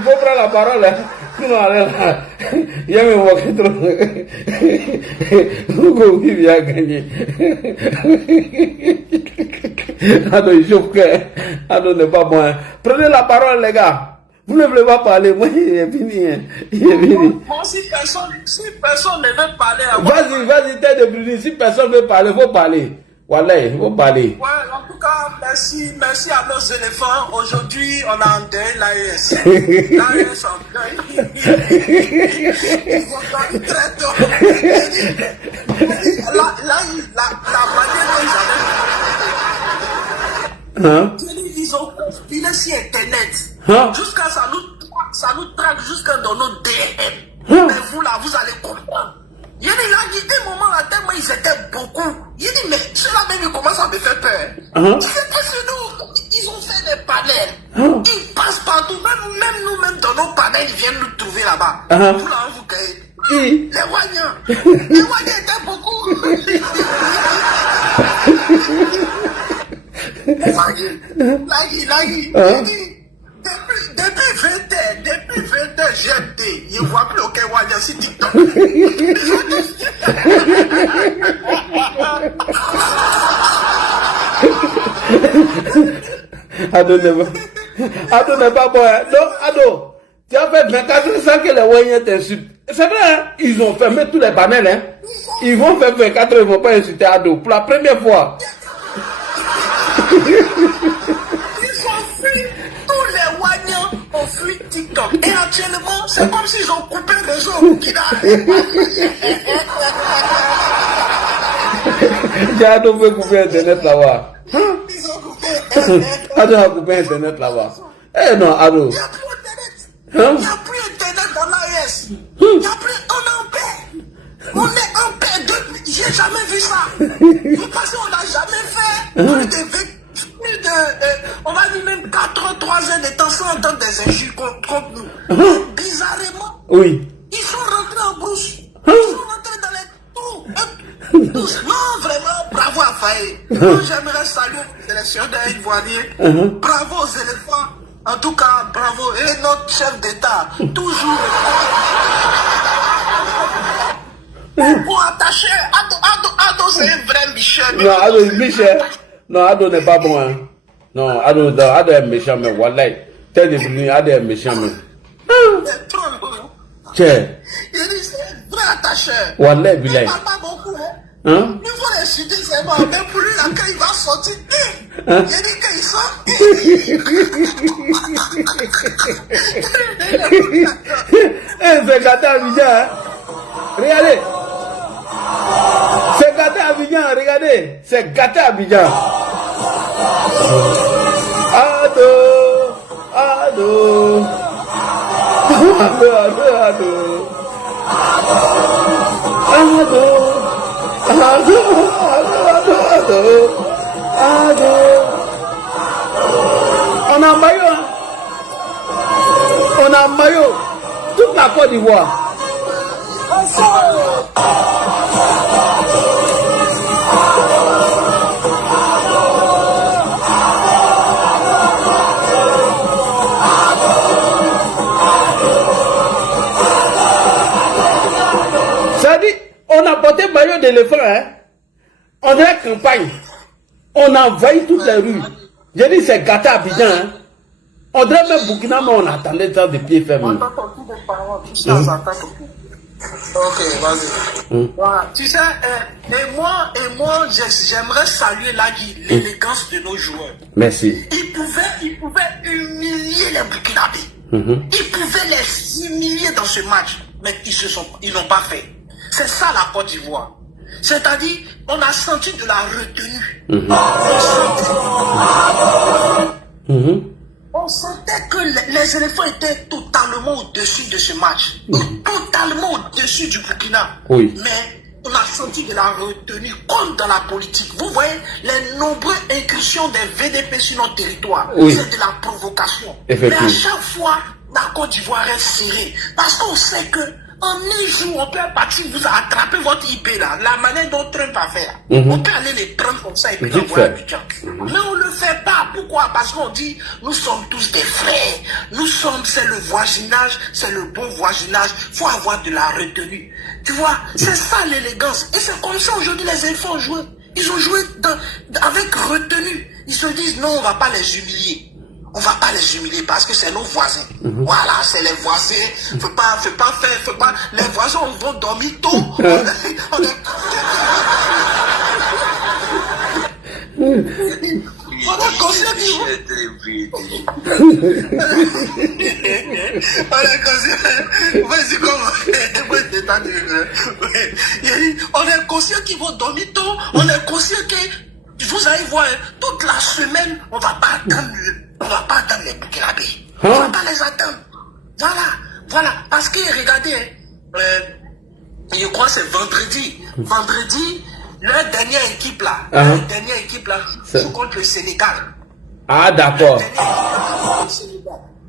faut prendre la parole, hein. sinon, là, il y a même moi qui trop. Hugo qui vient gagner. Ado, il chauffe que. Ado n'est pas bon. Prenez la parole, les gars. Vous ne voulez pas parler. Moi, il est fini. Il est fini. Moi, si personne ne veut parler à moi. Vas-y, tête de Bruni. Si personne ne veut parler, il faut parler. Voilà, il faut parler. Ouais, en tout cas, merci à nos éléphants. Aujourd'hui, on a en deuil l'AES. L'AES en deuil. Ils ont gagné très tôt. La manière dont ils ont conspiré sur Internet. Jusqu'à ça nous traque jusqu'à dans nos DM. Mais vous là, vous allez comprendre. Il y a des moments là, tellement ils étaient beaucoup. Il dit, mais ceux-là même, ils commencent à me faire peur. Ils étaient sur nous, ils ont fait des panels. Ils passent partout, même nous-mêmes dans nos panels, ils viennent nous trouver là-bas. Vous là, vous créez. Les Wanyans étaient beaucoup. Depuis 20 ans, j'ai été. Je ne vois plus aucun Wanyans sur TikTok. Ado n'est pas bon. Donc, Ado, tu as fait 24 heures sans que les Wanyans t'insultent. C'est vrai, hein? Ils ont fermé tous les panels. Hein? Ils vont faire 24 heures, ils ne vont pas insulter Ado. Pour la première fois. Ils ont fui. Tous les Wanyans ont fui TikTok. Et actuellement, c'est comme s'ils ont coupé le réseau au Burkina. Ado veut couper Internet là-bas. Ils ont coupé Internet. Ado a coupé Internet là-bas. Eh non, Ado. Il n'y a plus Internet. Il n'y a plus Internet dans l'AES. Il n'y a plus. On est en paix. On est en paix. J'ai jamais vu ça. Vous pensez on n'a jamais fait plus de on va dire même 3 ans de temps sans entendre des injures contre nous. Bizarrement. Oui. Ils sont rentrés en brousse. Ils sont rentrés dans les trous. Non, vraiment, bravo à Faye. J'aimerais saluer les sélectionneurs ivoiriens. Bravo aux éléphants. En tout cas, bravo. Et notre chef d'État, toujours. Pour attacher, Ado, c'est un vrai Michel. Non, Ado est Michel. Non, Ado n'est pas bon. Hein. Non, Ado est méchant, mais voilà. T'es devenu Ado est méchant, mais. C'est trop lourd. Tiens. Il dit c'est un vrai attacheur. Voilà, Il Bilay. ne parle pas beaucoup. Hein? Hein? Il faut l'insulter, c'est bon. Mais pour lui, là, quand il va sortir, il dit qu'il sort. C'est gâté Abidjan. Hein? Regardez. C'est gâté Abidjan, regardez. C'est gâté Abidjan. Ado. On a maillot. On a maillot. Toute la Côte d'Ivoire. Ça dit, on a porté maillot d'éléphant, hein? On est en campagne. On a envahi toutes les rues. J'ai dit, c'est gâté Abidjan, hein? On dirait même Burkina, mais on attendait ça de pied ferme. Ok, vas-y. Voilà. Tu sais, et moi, j'aimerais saluer l'élégance de nos joueurs. Merci. Ils pouvaient humilier les Burkinabés. Ils pouvaient les humilier dans ce match, mais ils n'ont pas fait. C'est ça la Côte d'Ivoire. C'est-à-dire, on a senti de la retenue. On sentait que les éléphants étaient totalement au-dessus de ce match. Totalement au-dessus du Burkina. Oui. Mais on a senti de la retenue, comme dans la politique. Vous voyez, les nombreuses incursions des VDP sur notre territoire, c'est de la provocation. Mais à chaque fois, la Côte d'Ivoire est serrée. Parce qu'on sait que En un jour, on peut partir, vous attraper votre IP là, la manière dont Trump a fait. On peut aller les prendre comme ça et puis l'envoyer à Abidjan. Mais on ne le fait pas. Pourquoi? Parce qu'on dit, nous sommes tous des frères. Nous sommes, c'est le voisinage, c'est le bon voisinage. Il faut avoir de la retenue. Tu vois, c'est ça l'élégance. Et c'est comme ça aujourd'hui les enfants ont joué. Ils ont joué avec retenue. Ils se disent, non, on ne va pas les humilier. On va pas les humilier parce que c'est nos voisins. Voilà, c'est les voisins. Faut pas, les voisins vont dormir tôt. On a conseillé. On est conscient qu'ils vont dormir tôt. On est conscient que vous allez voir toute la semaine, on va pas attendre. On va pas attendre les Burkinabés. On va pas les attendre. Voilà. Parce que, regardez, je crois que c'est vendredi. Vendredi, leur dernière équipe là, joue contre le Sénégal. Ah, d'accord.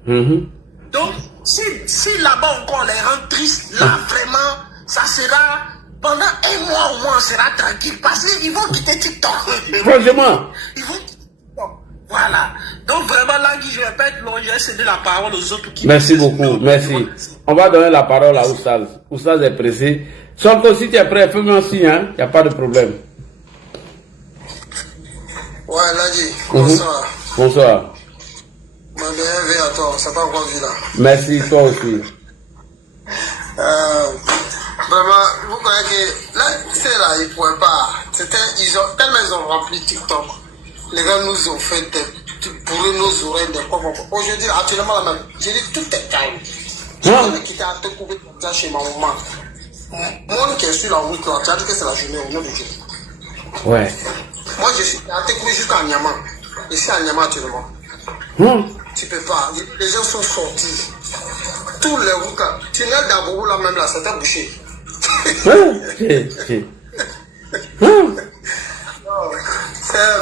Donc, si là-bas encore on les rend tristes, là vraiment, ça sera, pendant un mois au moins, on sera tranquille. Parce qu'ils vont quitter TikTok. Franchement. Ils vont quitter TikTok. Voilà. Donc vraiment là, je répète, j'ai cédé la parole aux autres qui... Merci beaucoup, merci. On va donner la parole à Oustaz. Oustaz est pressé. Sauf si tu es prêt, fais-moi un signe, hein. Il n'y a pas de problème. Ouais, Ladi, bonsoir. Bonsoir. Ma bienvenue à toi, ça va encore vu là. Merci, toi aussi. Vraiment, vous croyez que là, c'est là, ils ne pouvaient pas. Tellement ils ont rempli TikTok. Les gars nous ont fait pour nos oreilles des quoi. Aujourd'hui, actuellement, là même, j'ai dit tout est calme. Je vais quitter à te couper comme ça chez ma maman. Moi qui suis sur la route, là, tu as dit que c'est la journée au nom de Dieu. Ouais. Moi, je suis à te couper jusqu'à Niamey. Je suis à Niamey actuellement. Tu peux pas. Les gens sont sortis. Tous les routes là. Tu n'es d'abord là même là, c'était bouché.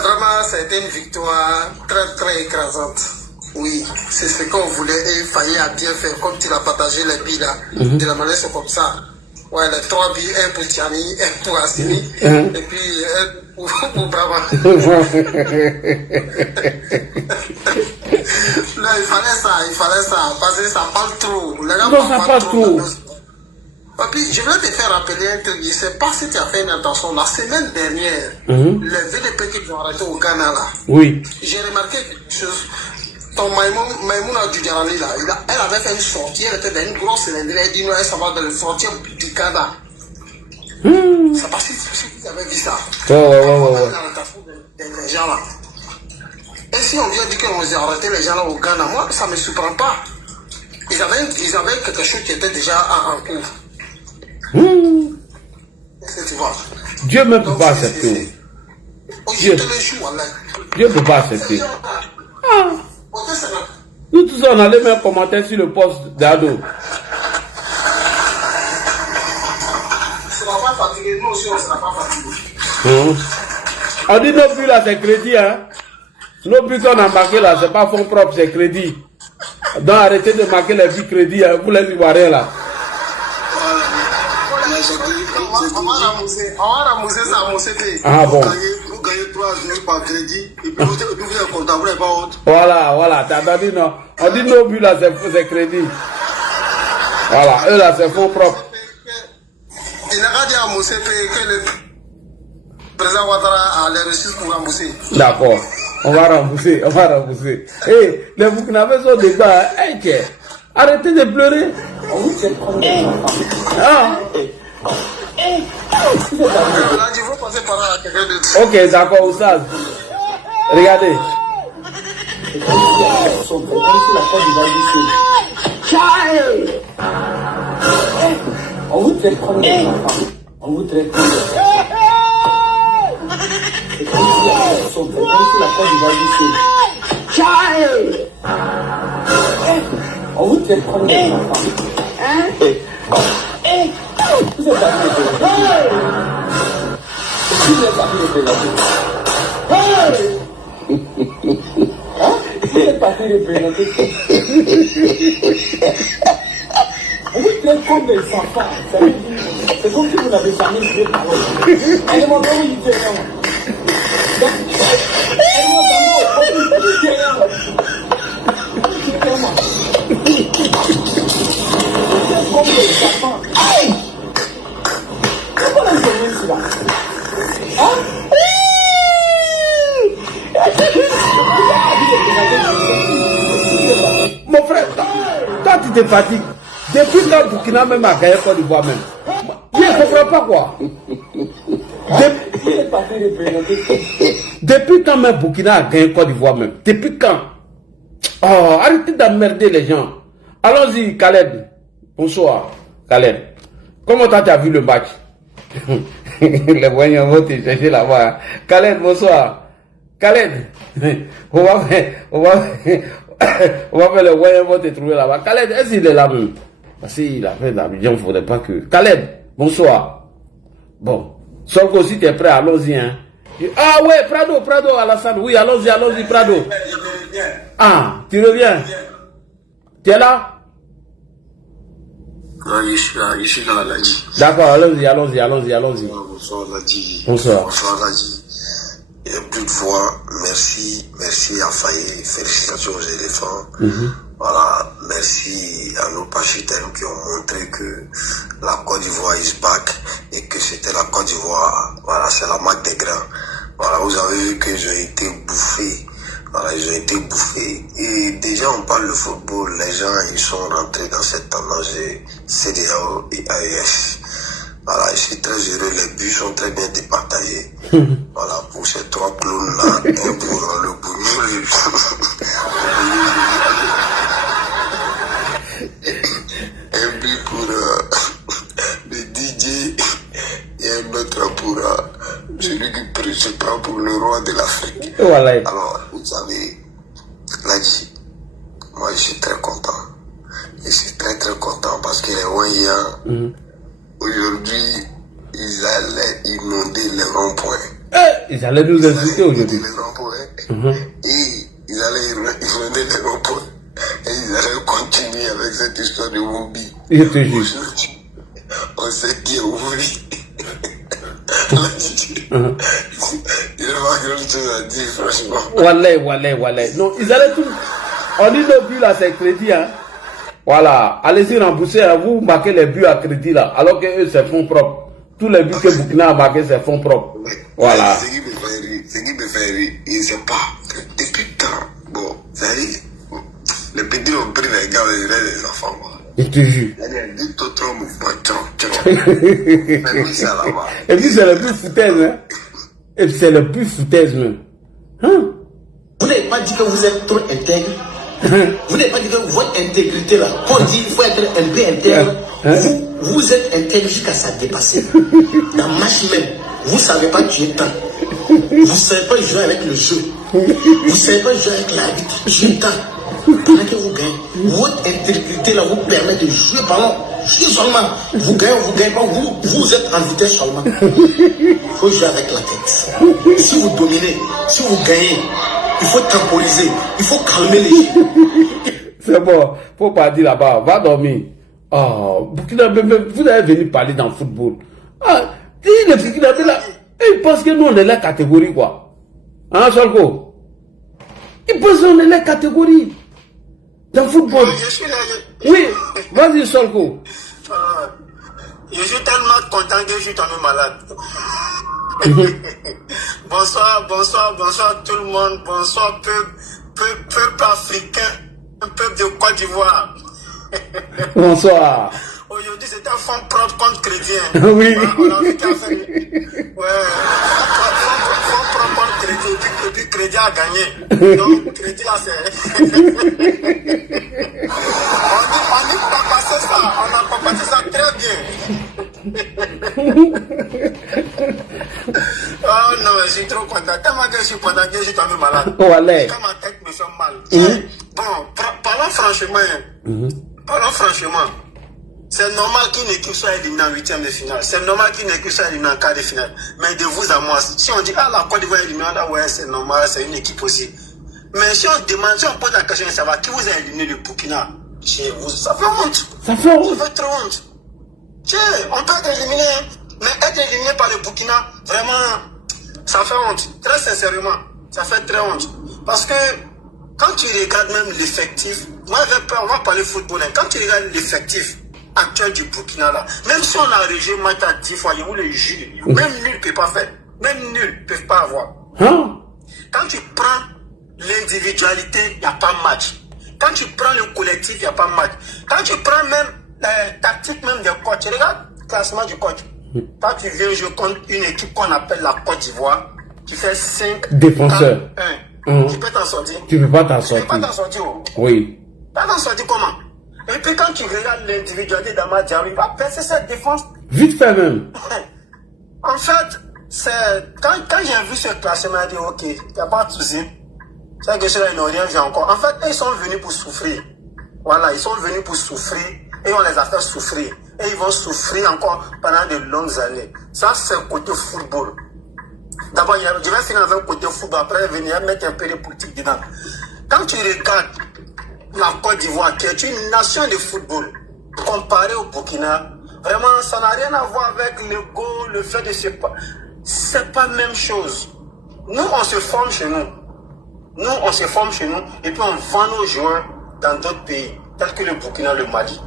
Vraiment, c'était une victoire très très écrasante. Oui, c'est ce qu'on voulait et il fallait à bien faire. Comme tu l'as partagé les billes là, de la manière c'est comme ça. Ouais, les 3 billes, un pour Tiani, un pour Assimi, et puis un pour Brava. Là, il fallait ça, parce que ça parle trop. Les gars non, ça parle trop. Et puis, je voulais te faire rappeler un truc. Je ne sais pas si tu as fait une attention. La semaine dernière, les VDP qui ont arrêté au Ghana là. Oui. J'ai remarqué quelque chose. Ton Maïmouna Djoudiarani là, elle avait fait une sortie, elle était dans une grosse cylindrée, elle dit non, elle s'en va dans les frontières du Ghana. C'est parce que vous avez vu ça. Ouais. Les gens là. Et si on vient dire qu'on a arrêté les gens là au Ghana, moi ça ne me surprend pas. Ils avaient quelque chose qui était déjà en cours. Est-ce que tu vois? Dieu ne peut pas accepter. Dieu ne peut pas accepter. Nous tous on allait même commenter sur le poste d'Ado. Ça va pas fatiguer, nous aussi on ne sera pas fatigué. On dit nos buts là c'est crédit, hein. Nos buts qu'on a marqué là, c'est pas fonds propres, c'est crédit. Donc arrêtez de marquer les buts crédit, hein, vous les Ivoiriens là. On va ramousser ça à mon CP. Ah bon. Vous gagnez 3 jours par crédit, et puis vous êtes content, vous n'avez pas honte. Voilà, t'as entendu non? On dit nos buts là, c'est crédit. Voilà, eux là, c'est fonds propres. Il n'a pas dit à mon CP que le président Ouattara a les ressources pour rembourser. D'accord, on va rembourser. Hey, les Burkinabés sont dedans, hein? Hey, arrêtez de pleurer. Ok, d'accord, Oustaz. Regardez. On vous traite comme des enfants. On vous traite comme des enfants. C'est comme si la Côte d'Ivoire du Sud. On vous traite comme des enfants. Vous êtes parti de Vous êtes parti de Vous êtes parti de On vous traite comme des enfants. C'est comme si vous n'avez jamais joué ballon. Elle m'a donné du terrain. Elle m'a donné du terrain. Comme des enfants. Aïe! Comment est-ce que vous êtes là? Hein? Mon frère, toi tu te fatigues. Depuis quand Burkina même a gagné Côte d'Ivoire même. Je ne comprends pas quoi. Depuis quand même Burkina a gagné Côte d'Ivoire même. Depuis quand? Oh, arrêtez d'emmerder les gens. Allons-y, Khaled. Bonsoir, Khaled. Comment tu as vu le match? Les voyants vont te chercher là-bas. Khaled, bonsoir. Khaled, on va faire le voyant vont te trouver là-bas. Khaled, est-ce qu'il est là même? Parce qu'il a fait d'Abidjan, il ne faudrait pas que... Khaled, bonsoir. Bon, Solko, si tu es prêt, allons-y. Hein. Ah ouais, Prado, Alassane. Oui, allons-y, Prado. Ah, tu reviens? Tu es là? Oui, je suis dans la vie. D'accord, allons-y. Bonsoir, Ladi. Bonsoir. Bonsoir, Ladi. Il n'y a plus de voix. Merci à Faye. Félicitations aux éléphants. Voilà, merci à nos pachitaines qui ont montré que la Côte d'Ivoire is back et que c'était la Côte d'Ivoire. Voilà, c'est la marque des grands. Voilà, vous avez vu qu'ils ont été bouffés. Voilà, ils ont été bouffés. Et déjà, on parle de football. Les gens, ils sont rentrés dans cette tendance de CDAO et AES. Voilà, je suis très heureux. Les buts sont très bien départagés. Voilà, pour ces trois clowns-là, un pour le bougnoul. Un but pour le DJ et un autre pour celui qui se prend pour le roi de l'Afrique. Voilà. Alors, vous savez, Ladi, moi je suis très content. Je suis très content parce que les Wanyans, aujourd'hui, ils allaient inonder les ronds-points. Ils allaient nous insulter aujourd'hui. Les ronds-points. Et ils allaient inonder les ronds-points. Et ils allaient continuer avec cette histoire de Woubi. Je te jure. On sait qui est Woubi. Il n'y a pas grand chose à dire, franchement. Wallah. Non, ils allaient tout. On dit le but là, c'est crédit. Hein. Voilà. Allez-y rembourser. Hein. Vous marquez les buts à crédit là. Alors que eux, c'est fonds propres. Tous les buts que Burkina a marqués, c'est fonds propres. Voilà. Ce qui me fait rire, je ne sais pas. Depuis quand, bon, ça y est, les petits ont pris les gars, les enfants. Je te jure. Et puis c'est le plus foutaise, hein. Et puis c'est le plus foutaise même. Hein? Vous n'avez pas dit que vous êtes trop intègre. Vous n'avez pas dit que votre intégrité là, qu'on dit qu'il faut être un peu intègre. Vous êtes intègre jusqu'à ça dépasser. Dans le match même, vous ne savez pas tuer temps. Vous ne savez pas jouer avec le jeu. Vous ne savez pas jouer avec l'arbitre. Tuer temps. Pendant que vous gagnez, votre intégrité là vous permet de jouer ballon. Jouer seulement. Vous gagnez pas, vous êtes en vitesse seulement. Il faut jouer avec la tête. Si vous dominez, si vous gagnez, il faut temporiser, il faut calmer les gens. C'est bon, faut pas dire là-bas, va dormir. Oh, Burkina, vous allez venir parler dans le football. Ah, les Burkina là, ils pensent que nous on est la catégorie quoi. Hein, Solko? Ils pensent qu'on est la catégorie. Dans le football. Oui, vas-y Solko. Je suis tellement content que je suis tombé malade. Bonsoir tout le monde. Bonsoir peuple africain, peuple de Côte d'Ivoire. Bonsoir. Aujourd'hui c'est un fonds propre contre chrétien. Oui. On a vu qu'à faire. Ouais. Fonds propre contre chrétien. Et puis crédit a gagné. Donc crédit là c'est. On n'a pas passé ça. On n'a pas passé ça très bien. Oh non, je suis trop content. Tellement que je suis content que je suis tombé malade. Voilà. Quand ma tête me fait mal. Bon, parlons franchement. C'est normal qu'une équipe soit éliminée en 8e de finale. C'est normal qu'une équipe soit éliminée en quart de finale. Mais de vous à moi, si on dit la Côte d'Ivoire est éliminée, ouais, c'est normal, c'est une équipe aussi. Mais si on demande, si on pose la question de savoir qui vous a éliminé le Burkina, Ça fait honte. Ça fait honte. Ça fait trop honte. On peut être éliminé, hein, mais être éliminé par le Burkina, vraiment, ça fait honte. Très sincèrement, ça fait très honte. Parce que quand tu regardes même l'effectif, moi j'ai peur, on va parler football, hein, quand tu regardes l'effectif actuel du Burkina là, même si on a régé Mata 10 fois, il les jure, même nul ne peut pas faire, même nul ne peut pas avoir. Quand tu prends l'individualité, il n'y a pas de match. Quand tu prends le collectif, il n'y a pas de match. Quand tu prends même la tactique même des coachs, regarde le classement du coach. Quand tu viens jouer contre une équipe qu'on appelle la Côte d'Ivoire, qui fait 5 défenseurs. Tu peux t'en sortir. Tu ne peux pas t'en sortir. Tu peux pas t'en sortir. Oui. Tu peux t'en sortir comment? Et puis quand tu regardes l'individualité d'Amad Diallo, il va percer cette défense. Vite fait même. En fait, quand j'ai vu ce classement, j'ai dit ok, il n'y a pas de souci. C'est que ceux-là, ils n'ont rien vu encore. En fait, ils sont venus pour souffrir. Voilà, ils sont venus pour souffrir et on les a fait souffrir. Et ils vont souffrir encore pendant de longues années. Ça, c'est le côté football. D'abord, je vais finir avec le côté football, après venir mettre un peu de politique dedans. Quand tu regardes la Côte d'Ivoire, qui est une nation de football, comparée au Burkina, vraiment, ça n'a rien à voir avec le goal, le fait de se... C'est pas la même chose. Nous, on se forme chez nous. Nous, on se forme chez nous et puis on vend nos joueurs dans d'autres pays, tels que le Burkina, le Mali.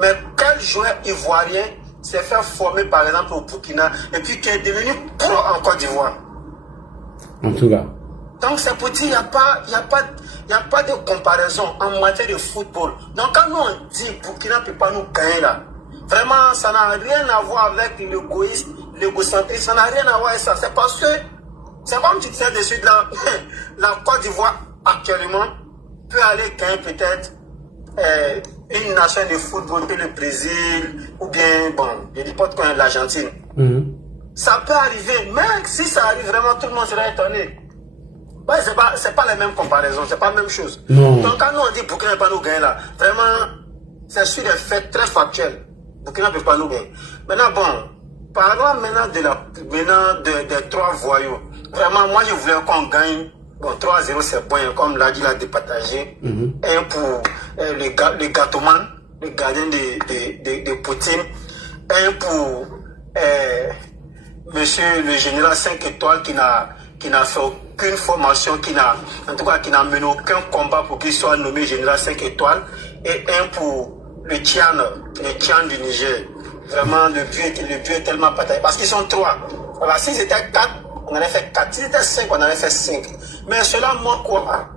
Mais quel joueur ivoirien s'est fait former par exemple au Burkina et puis qui est devenu pro en Côte d'Ivoire? En tout cas. Donc c'est pour dire, il n'y a pas de comparaison en matière de football. Donc quand nous on dit Burkina ne peut pas nous gagner là, vraiment ça n'a rien à voir avec l'égoïsme, l'égocentrisme, ça n'a rien à voir avec ça. C'est parce que, c'est comme tu disais dessus, la Côte d'Ivoire actuellement peut aller gagner peut-être une nation de football que le Brésil ou bien, bon, je ne dis pas de l'Argentine. Ça peut arriver, mais si ça arrive vraiment, tout le monde sera étonné. Ouais, c'est pas la même comparaison, c'est pas la même chose. Donc quand nous on dit Burkina ne peut pas nous gagner là, vraiment, c'est sur des faits très factuels. Burkina ne peut pas nous gagner. Maintenant, bon, parlons maintenant des trois voyous. Vraiment, moi je voulais qu'on gagne. Bon, 3-0 c'est bon, comme l'a dit, l'a départagé. Un pour le gâteauman, le gardien de Poutine. Un pour monsieur le général 5 étoiles qui n'a fait aucune formation, en tout cas qui n'a mené aucun combat pour qu'il soit nommé général 5 étoiles. Et un pour le Tchad du Niger. Vraiment, le but est tellement partagé. Parce qu'ils sont 3. Voilà, s'ils étaient 4, on en avait fait 4. S'ils étaient 5, on en avait fait 5. Mais cela manque quoi?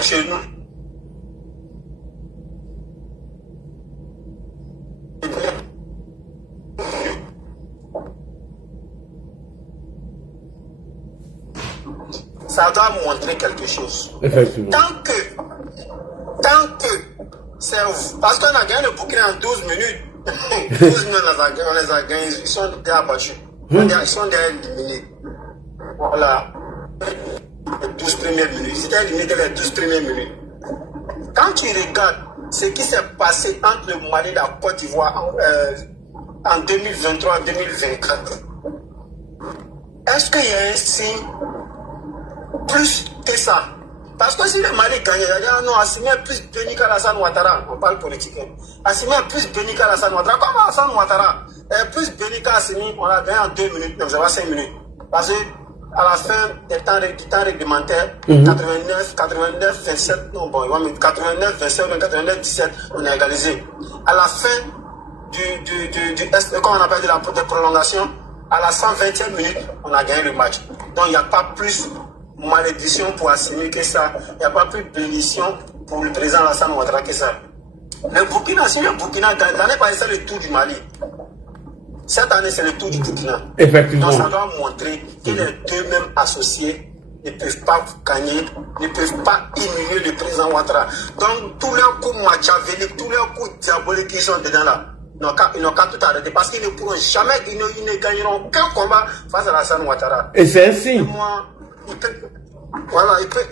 Chez nous. Ça doit montrer quelque chose. Effectivement. Tant que c'est... Parce qu'on a gagné le Burkina en 12 minutes. 12 minutes, on les a gagnés. Ils sont déjà abattus. Ils sont déjà éliminés. Voilà. Les 12 premières minutes. C'était éliminé les 12 premières minutes. Quand tu regardes ce qui s'est passé entre le Mali et la Côte d'Ivoire en 2023-2024, est-ce qu'il y a un signe plus que ça? Parce que si le Mali gagne, il y a non, Assimi est plus béni qu'Alassane Ouattara. On parle politique. Assimi est plus béni qu'Alassane Ouattara. Comment Alassane Ouattara est plus béni qu'Assimi? On a gagné en 2 minutes, non, ça va 5 minutes. Parce que à la fin du temps réglementaire, 89, 27, non bon, 89, 27, 89, 17, on a égalisé. À la fin comment on appelle de prolongation, à la 120e minute, on a gagné le match. Donc il n'y a pas plus malédiction pour Assimi que ça. Il n'y a pas plus de bénédiction pour le président Alassane Ouattara que ça. Le Burkina, si le Burkina gagne, l'année passée c'est le tour du Mali. Cette année c'est le tour du Burkina. Effectivement. Donc ça doit montrer que les deux mêmes associés ne peuvent pas gagner, ne peuvent pas humilier le président Ouattara. Donc tous leurs coups machiavéliques, tous leurs coups diaboliques qui sont dedans là, ils n'ont qu'à tout arrêter parce qu'ils ne pourront jamais, ils ne gagneront aucun combat face à Alassane Ouattara. Et c'est ainsi. Voilà, ils peuvent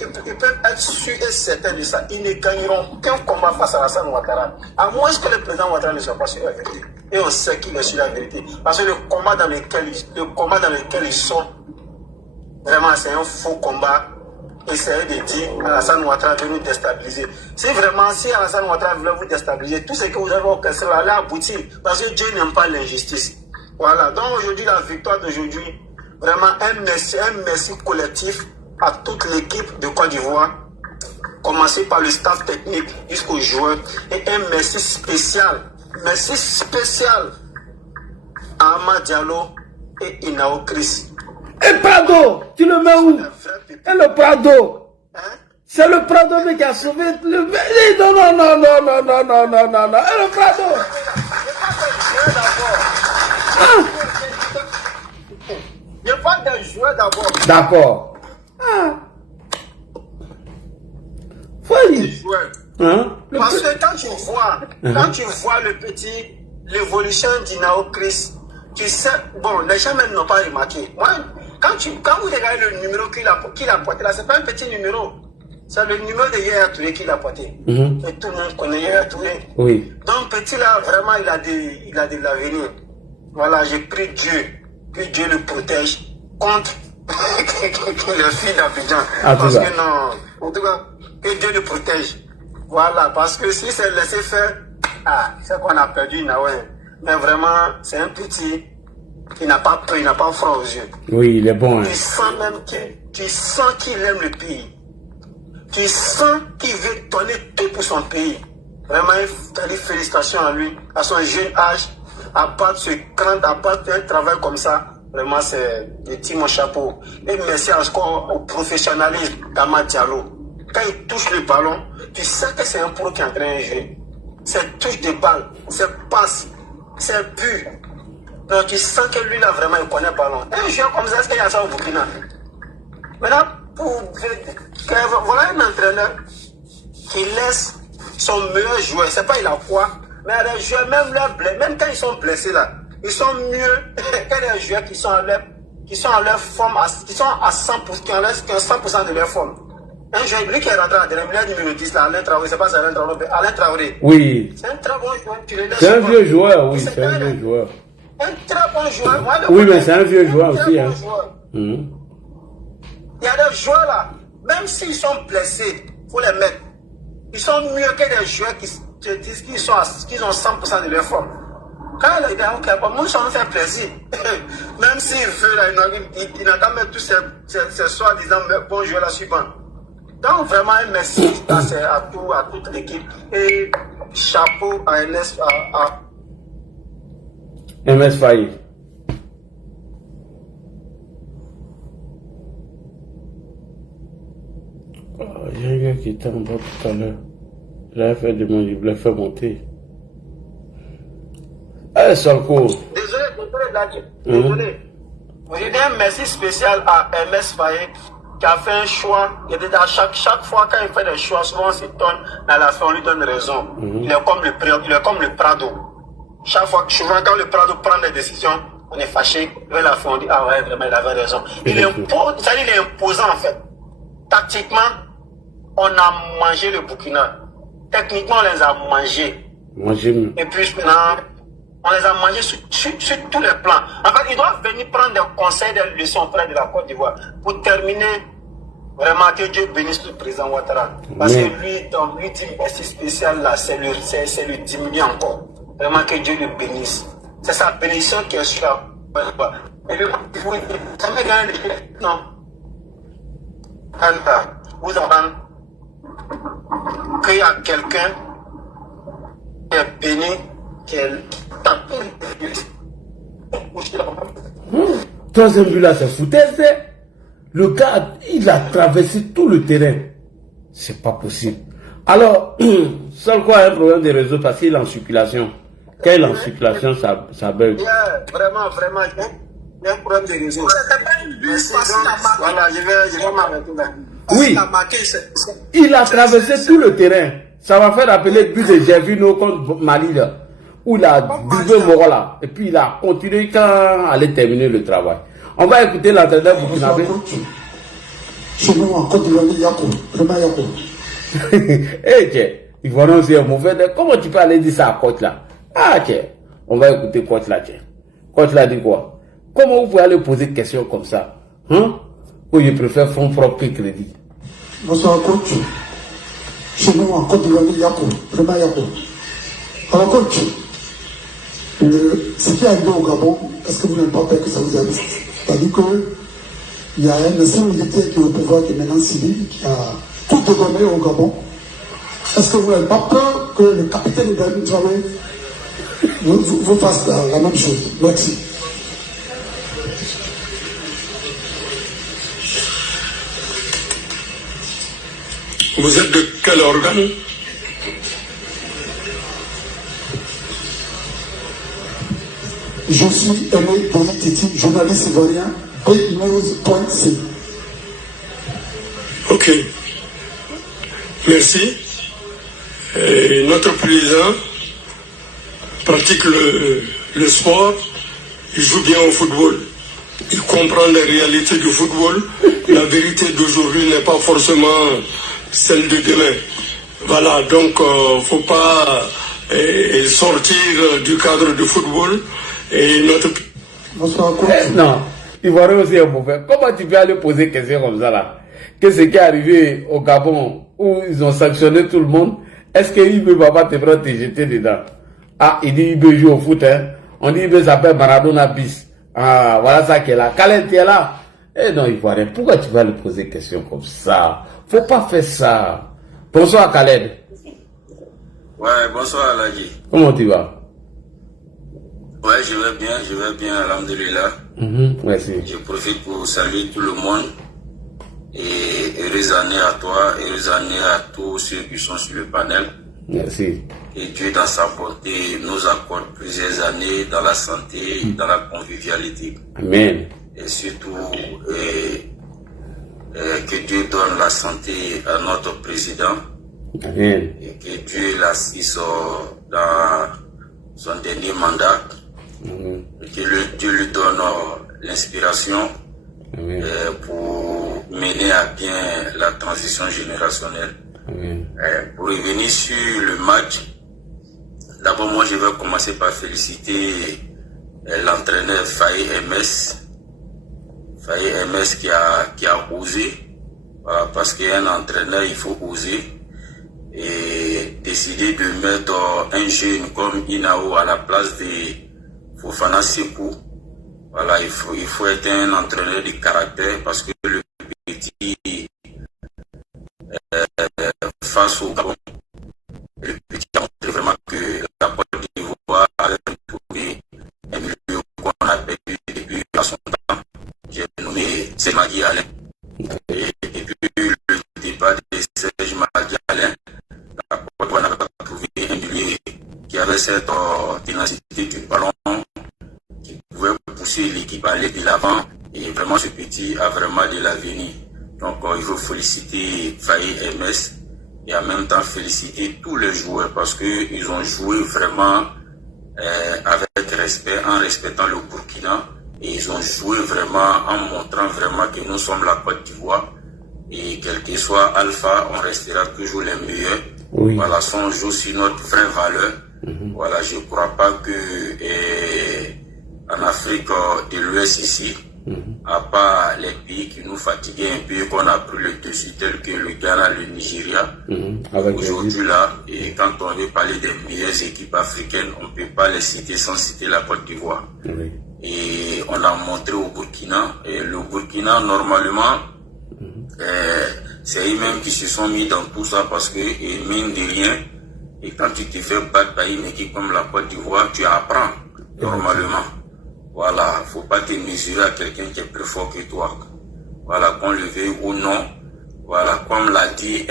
être sûrs et certains de ça. Ils ne gagneront aucun combat face à Alassane Ouattara. À moins que le président Ouattara ne soit pas sur la vérité. Et on sait qu'il est sur la vérité. Parce que le combat dans lequel ils sont, vraiment, c'est un faux combat. essayer de dire Alassane Ouattara veut nous déstabiliser. Si vraiment, si Alassane Ouattara voulait vous déstabiliser, tout ce que vous avez orchestré allait aboutir. Parce que Dieu n'aime pas l'injustice. Voilà. Donc aujourd'hui, la victoire d'aujourd'hui, vraiment un merci collectif à toute l'équipe de Côte d'Ivoire. Commencer par le staff technique jusqu'aux joueurs. Et un merci spécial à Amad Diallo et Inao Chris. Et Prado, tu le mets où? Et le Prado, hein? C'est le Prado qui a sauvé le... Non. Et le Prado. Je parle d'un joueur d'abord. D'accord. Hein? Parce que quand tu vois l'évolution d'Inao Chris, tu sais, bon, les gens même n'ont pas remarqué. Moi, quand vous regardez le numéro qu'il a porté là, c'est pas un petit numéro. C'est le numéro de Yaya Touré qu'il a porté. Et tout le monde connaît Yaya Touré. Oui. Donc, petit là, vraiment, il a de l'avenir. Voilà, j'ai pris Dieu, que Dieu le protège contre le fils d'Abidjan. Parce que non, en tout cas, que Dieu le protège. Voilà, parce que si c'est laissé faire, c'est qu'on a perdu Naoué. Mais vraiment, c'est un petit qui n'a pas peur, il n'a pas froid aux yeux. Oui, il est bon. Hein. Tu sens qu'il aime le pays. Tu sens qu'il veut donner tout pour son pays. Vraiment, félicitations à lui, à son jeune âge, à battre ce cran, à battre un travail comme ça. Vraiment, c'est le petit mon chapeau. Et merci encore au professionnalisme d'Amad Diallo. Quand il touche le ballon, tu sais que c'est un pro qui est en train de jouer. C'est touche de balle, c'est passe, c'est but. Donc tu sens que lui là vraiment il connaît le ballon. Un joueur comme ça, est-ce qu'il y a ça au Burkina? Maintenant, voilà un entraîneur qui laisse son meilleur joueur, c'est pas il a quoi, mais les joueurs, même quand ils sont blessés là, ils sont mieux que les joueurs qui sont à leur forme, qui sont à 100%, qui ont 100% de leur forme. Un joueur, lui qui est rentré à la numéro 10 là, Alain Traoré, c'est pas Alain Traoré, Alain Traoré. Oui. C'est un très bon joueur. C'est un vieux joueur, oui, c'est un vieux joueur. Un très bon joueur. Oui, mais c'est un vieux joueur aussi. Hein. Il y a des joueurs là, même s'ils sont blessés, il faut les mettre. Ils sont mieux que des joueurs qui te disent qu'ils ont 100% de leur forme. Quand les gars, ok, moi, ça nous fait plaisir. Même s'il veut, là, il n'a qu'à mettre tous ces soi-disant bons joueurs là suivants. Donc, vraiment, un merci à toute l'équipe. Et chapeau à MS Faye. Il y a un gars qui était en bas tout à l'heure. J'avais fait de mon livre, je l'ai fait monter. Allez, Solko. Désolé. Je dis un merci spécial à MS Faye qui a fait un choix. À chaque fois quand il fait des choix, souvent on s'étonne, mais à la fin on lui donne raison. Il est comme le Prado. Chaque fois, souvent quand le Prado prend des décisions, on est fâché. Mais à la fin on dit, ah ouais, vraiment il avait raison. Il est imposant en fait. Tactiquement, on a mangé le Burkina. Techniquement, on les a mangés. Et puis maintenant, on les a mangés sur tous les plans. En fait, ils doivent venir prendre des conseils, des leçons auprès de la Côte d'Ivoire. Pour terminer, vraiment que Dieu bénisse le président Ouattara. Parce que lui, dans lui dit merci spécial là, c'est le diminuer encore. Vraiment que Dieu le bénisse. C'est sa bénédiction qui est sur la Côte d'Ivoire. Et lui, ça me gagne non. Vous avez qu'il y a quelqu'un qui est béni, qui est Troisième but là, c'est foutaise. Le gars, il a traversé tout le terrain. C'est pas possible. Alors, seul quoi a un problème de réseau parce qu'il est en circulation. Quand il est en circulation, ça bug. Vraiment, il y a un problème de réseau. Voilà, je vais m'arrêter là. Oui, il a traversé tout le terrain. Ça va faire appeler le but de Gervino contre Mali là, où il a doublé Moro là. Et puis il a continué quand il allait terminer le travail. On va écouter l'entraîneur burkinabé. Eh tiens, ils vont nous dire mauvais. Comment tu peux aller dire ça à Côte là? Ah tiens, on va écouter Côte là tiens. Côte là dit quoi? Comment vous pouvez aller poser une question comme ça? Hein? Ou il préfère fonds propre que crédit? Bonsoir coach. Chez nous en Côte d'Ivoire, Yako, vraiment Yako. Alors coach, ce qui est arrivé au Gabon, est-ce que vous n'avez pas peur que ça vous arrive? C'est-à-dire qu'il y a un ancien militaire qui est au pouvoir, qui est maintenant civil, qui a tout dégomé au Gabon. Est-ce que vous n'avez pas peur que le capitaine Ibrahim Traoré vous fasse la même chose? Merci. Vous êtes de quel organe? Je suis Aimé Denis Titi, journaliste ivoirien, BigNews.c. Ok. Merci. Et notre président pratique le sport, il joue bien au football. Il comprend les réalités du football. La vérité d'aujourd'hui n'est pas forcément celle de demain. Voilà, donc faut pas sortir du cadre du football. Et notre... Non, Ivoirien aussi est mauvais. Comment tu peux aller poser des questions comme ça là? Que ce qui est arrivé au Gabon, où ils ont sanctionné tout le monde, est-ce qu'il veut papa te prendre te jeter dedans? Ah, il dit il veut jouer au foot, hein. On dit il veut s'appeler Maradona bis. Ah, voilà ça qui est là. Khaled, tu es là? Eh non, Ivoirien, pourquoi tu vas lui poser des questions comme ça? Faut pas faire ça. Bonsoir Khaled. Ouais, bonsoir Aladji. Comment tu vas? Ouais, je vais bien, alhamdulillah. Merci. Je profite pour saluer tout le monde. Et heureuse année à toi, heureuse année à tous ceux qui sont sur le panel. Merci. Et Dieu dans sa bonté nous accorde plusieurs années dans la santé, dans la convivialité. Amen. Et surtout, que Dieu donne la santé à notre président. Amen. Et que Dieu l'assiste dans son dernier mandat. Amen. Et que Dieu lui donne l'inspiration pour mener à bien la transition générationnelle. Pour revenir sur le match, d'abord moi je vais commencer par féliciter l'entraîneur Faye MS. Faye MS qui a osé, voilà, parce qu'un entraîneur il faut oser et décider de mettre un jeune comme Inao à la place de Fofana Sekou. Voilà, il faut être un entraîneur de caractère parce que le petit face au Gabon, le petit a montré vraiment que la Côte d'Ivoire avait trouvé un milieu qu'on a perdu depuis à son temps. J'ai nommé Serge Alain. Et depuis le départ de Serge Alain, la Côte d'Ivoire n'avait pas trouvé un milieu qui avait cette ténacité du ballon, qui pouvait pousser l'équipe à aller de l'avant. Et vraiment, ce petit a vraiment de l'avenir. Donc, il faut féliciter Faye MS et en même temps féliciter tous les joueurs parce qu'ils ont joué vraiment avec respect, en respectant le Burkina. Et ils ont joué vraiment en montrant vraiment que nous sommes la Côte d'Ivoire. Et quel que soit Alpha, on restera toujours les meilleurs. Oui. Voilà, si on joue sur notre vraie valeur. Voilà, je ne crois pas que en Afrique de l'Ouest ici, à part les pays qui nous fatiguaient un peu, qu'on a pris le dessus, tel que le Ghana, le Nigeria. Aujourd'hui là, et quand on veut parler des meilleures équipes africaines, on ne peut pas les citer sans citer la Côte d'Ivoire. Et on a montré au Burkina, et le Burkina normalement, c'est eux-mêmes qui se sont mis dans tout ça parce que, mine de rien, et quand tu te fais battre par une équipe comme la Côte d'Ivoire, tu apprends normalement. Voilà, il ne faut pas te mesurer à quelqu'un qui est plus fort que toi. Voilà, qu'on le veuille ou non. Voilà, comme l'a dit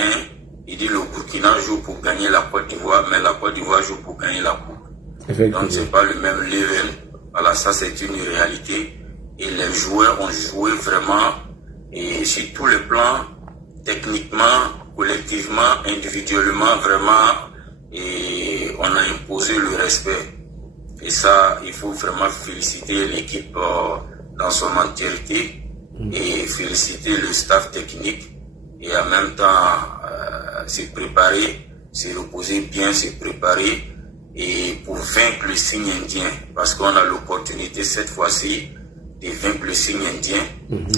il dit le Burkina joue pour gagner la Côte d'Ivoire, mais la Côte d'Ivoire joue pour gagner la Coupe. Donc c'est pas le même level. Voilà, ça c'est une réalité. Et les joueurs ont joué vraiment, et sur tous les plans, techniquement, collectivement, individuellement, vraiment, et on a imposé le respect. Et ça, il faut vraiment féliciter l'équipe dans son entièreté et féliciter le staff technique et en même temps se préparer, se reposer bien, se préparer et pour vaincre le signe indien parce qu'on a l'opportunité cette fois-ci de vaincre le signe indien.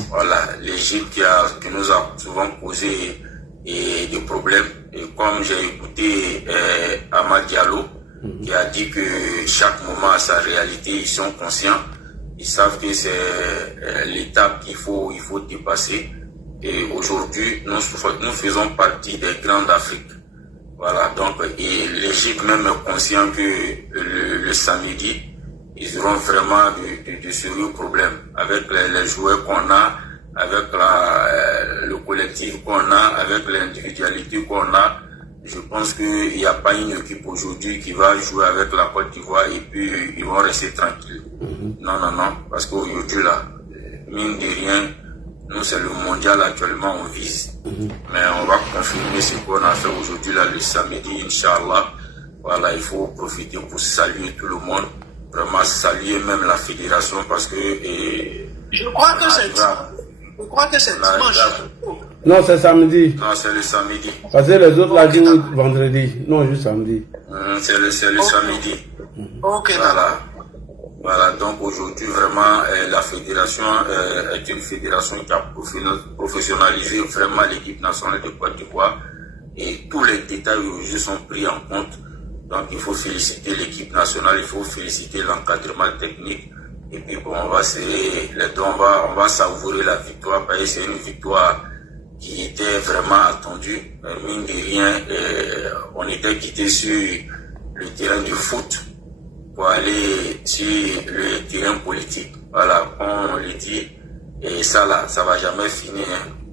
Voilà, l'Égypte qui nous a souvent posé et de problèmes. Et comme j'ai écouté Amad Diallo, qui a dit que chaque moment a sa réalité, ils sont conscients, ils savent que c'est l'étape qu'il faut dépasser. Et aujourd'hui, nous faisons partie des grands d'Afrique. Voilà, donc, et l'Égypte même est conscient que le samedi, ils auront vraiment de sérieux problèmes avec les joueurs qu'on a, avec le collectif qu'on a, avec l'individualité qu'on a. Je pense qu'il n'y a pas une équipe aujourd'hui qui va jouer avec la Côte d'Ivoire et puis ils vont rester tranquilles. Non, parce qu'aujourd'hui là, mine de rien, nous c'est le mondial actuellement, on vise. Mais on va confirmer ce qu'on a fait aujourd'hui là, le samedi, Inch'Allah. Voilà, il faut profiter pour saluer tout le monde. Vraiment saluer même la fédération parce que... Je crois que c'est dimanche. Non, c'est samedi. Non, c'est le samedi. Parce que les autres là disent vendredi. Non, juste samedi. C'est le samedi. Ok, voilà, donc aujourd'hui vraiment la fédération est une fédération qui a professionnalisé vraiment l'équipe nationale de Côte d'Ivoire et tous les détails aujourd'hui sont pris en compte. Donc il faut féliciter l'équipe nationale, il faut féliciter l'encadrement technique. Et puis bon, on va serrer les deux, on va savourer la victoire parce que c'est une victoire qui était vraiment attendue. Mine de rien, on était quitté sur le terrain du foot pour aller sur le terrain politique. Voilà, on le dit. Et ça là, ça va jamais finir.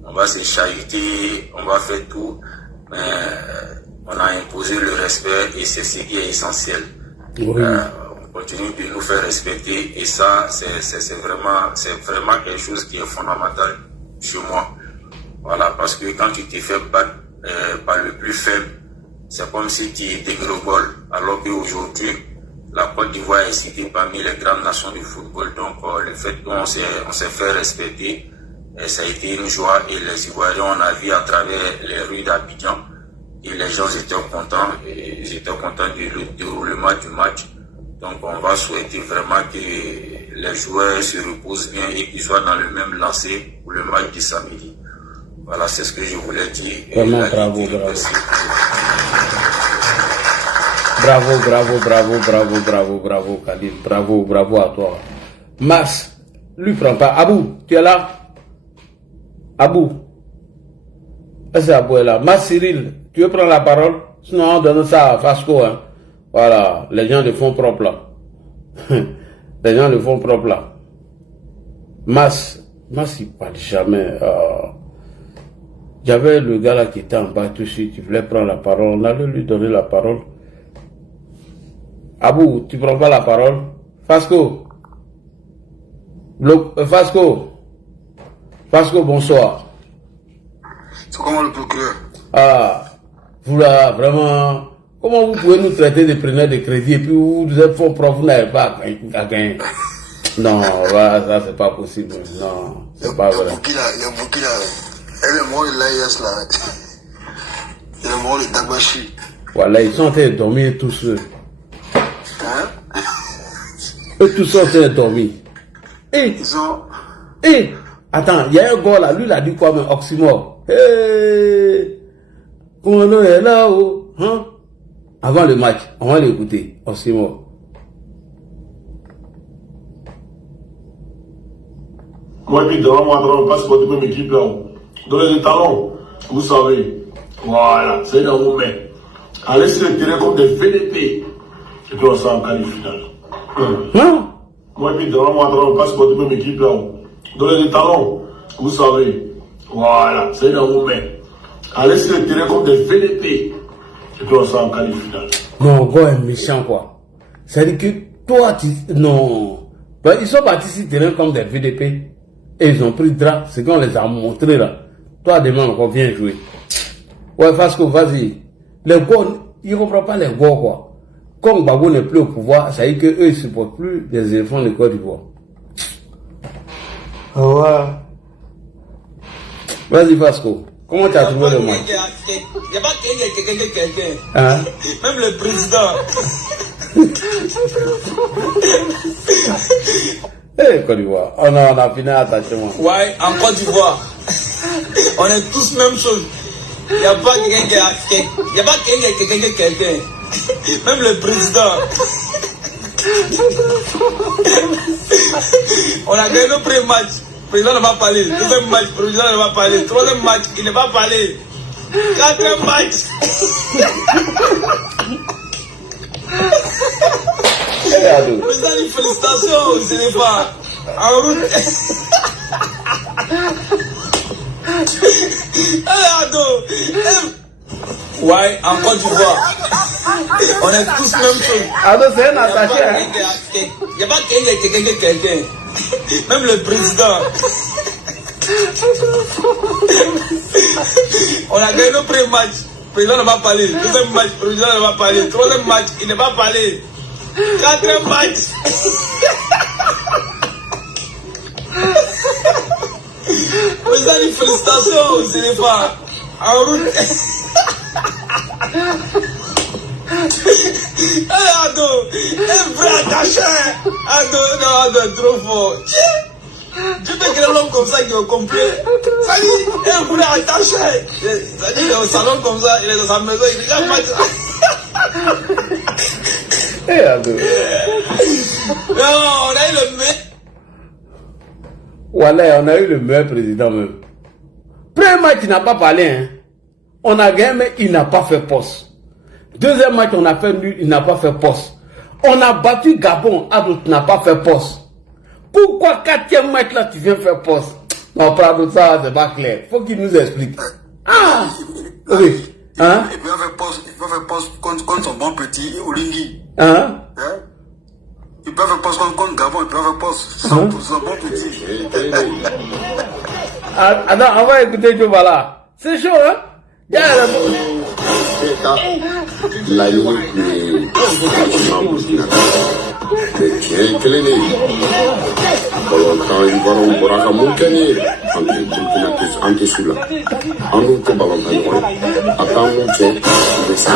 On va se chahuter, on va faire tout. Mais on a imposé le respect et c'est ce qui est essentiel. Oui. On continue de nous faire respecter et ça, c'est vraiment quelque chose qui est fondamental sur moi. Voilà, parce que quand tu te fais battre par le plus faible, c'est comme si tu étais gros bol. Alors qu'aujourd'hui, la Côte d'Ivoire est citée parmi les grandes nations du football. Donc, le fait qu'on s'est fait respecter, ça a été une joie. Et les Ivoiriens, on a vu à travers les rues d'Abidjan, et les gens étaient contents. Et ils étaient contents du déroulement du match. Donc, on va souhaiter vraiment que les joueurs se reposent bien et qu'ils soient dans le même lancer pour le match du samedi. Voilà, c'est ce que je voulais dire. Vraiment, bravo. Bravo, Khalil. Bravo à toi. Mas, lui prend pas. Abou, tu es là? Abou. Est-ce que Abou est là? Mas Cyril, tu veux prendre la parole? Sinon, on donne ça à Fasco. Hein. Voilà, les gens le font propre là. Les gens le font propre là. Mas, il parle jamais. J'avais le gars là qui était en bas tout de suite, il voulait prendre la parole. On allait lui donner la parole. Abou, tu prends pas la parole? Fasco. Fasco, bonsoir. C'est comment le procureur? Ah, vous là, vraiment, comment vous pouvez nous traiter de preneurs de crédit et puis vous êtes faux prof, vous n'avez pas à gagner? Non, ça c'est pas possible. Non, c'est pas vrai. Il y a beaucoup là. Et le mot de l'AIS là. Et le mot de Tabashi. Voilà, ils sont en train de dormir tous eux. Hein? Eux tous sont en train de dormir. Attends, il y a un gars là, lui il a dit quoi, mais oxymore. Comment on est là-haut? Hein? Avant le match, on va l'écouter, oxymore. Moi, évidemment, on passe pour la même équipe là-haut. Donnez des talons, vous savez. Voilà, c'est dans vos mains. Allez sur le terrain comme des VDP. Et puis on sera en qualif finale. Moi, évidemment, on passe pour la même équipe là-haut. Donnez des talons, vous savez. Voilà, c'est dans vos mains. Allez sur le terrain comme des VDP. Et puis on sera en qualif finale. Non, gars est méchant quoi. C'est-à-dire que toi, non. Ben, ils sont partis sur le terrain comme des VDP. Et ils ont pris drap, c'est qu'on les a montré là. Toi, demain, on vient jouer. Ouais, Fasco, vas-y. Les gars, ils ne comprennent pas les gars, quoi. Comme Gbagbo n'est plus au pouvoir, ça veut dire qu'eux, ils ne supportent plus les éléphants de Côte d'Ivoire. Ouais. Vas-y, Fasco. Comment tu as trouvé le match? Il n'y a pas quelqu'un. Hein? Même le président. Côte d'Ivoire. On a fini attachement. Ouais, en Côte d'Ivoire. On est tous même chose. Il n'y a pas quelqu'un qui a quelqu'un. Même le président. On a gagné le premier match. Le président ne va pas parler. Deuxième match, le président ne va pas parler. Troisième match, il ne va pas parler. Quatrième match. Le président dit félicitations aux éléphants. En route. Ouais, en Côte d'Ivoire. On est tous même chose. Ado, c'est un attaché. Il n'y a pas quelqu'un. Même le président. On a gagné le premier match. Le président ne va pas parler. Deuxième match, le président ne va pas parler. Troisième match, il ne va pas parler. Quatrième match. Le président dit félicitations aux éléphants. En route. Ado, un vrai attaché. Ado est trop fort. Tu peux créer l'homme comme ça qui est complet. Ça dit, un vrai attaché. Ça dit, il est au salon comme ça, il est dans sa maison, il regarde match. Ado. Non, on a eu le meilleur. Voilà, on a eu le meilleur président même. Premier match, il n'a pas parlé. Hein. On a gagné, mais il n'a pas fait poste. Deuxième match, on a fait nul, il n'a pas fait poste. On a battu Gabon, Ado, tu n'as pas fait poste. Pourquoi quatrième match là, tu viens faire poste? Non, pardon, ça, c'est pas clair. Faut qu'il nous explique. Ah! Oui. Hein? Il peut faire poste contre son bon petit Olingi. Hein? Il peut faire poste contre Gabon, il peut faire poste. Son bon petit. Attends, on va écouter Joe Bala. C'est chaud, hein? La limite ni tiɲɛ kelen de balontan ivoirien bɔra ka mun kɛ ni an tɛ su la an n'u tɛ balontan ɲɔgɔn a t'an n'u cɛ u bɛ se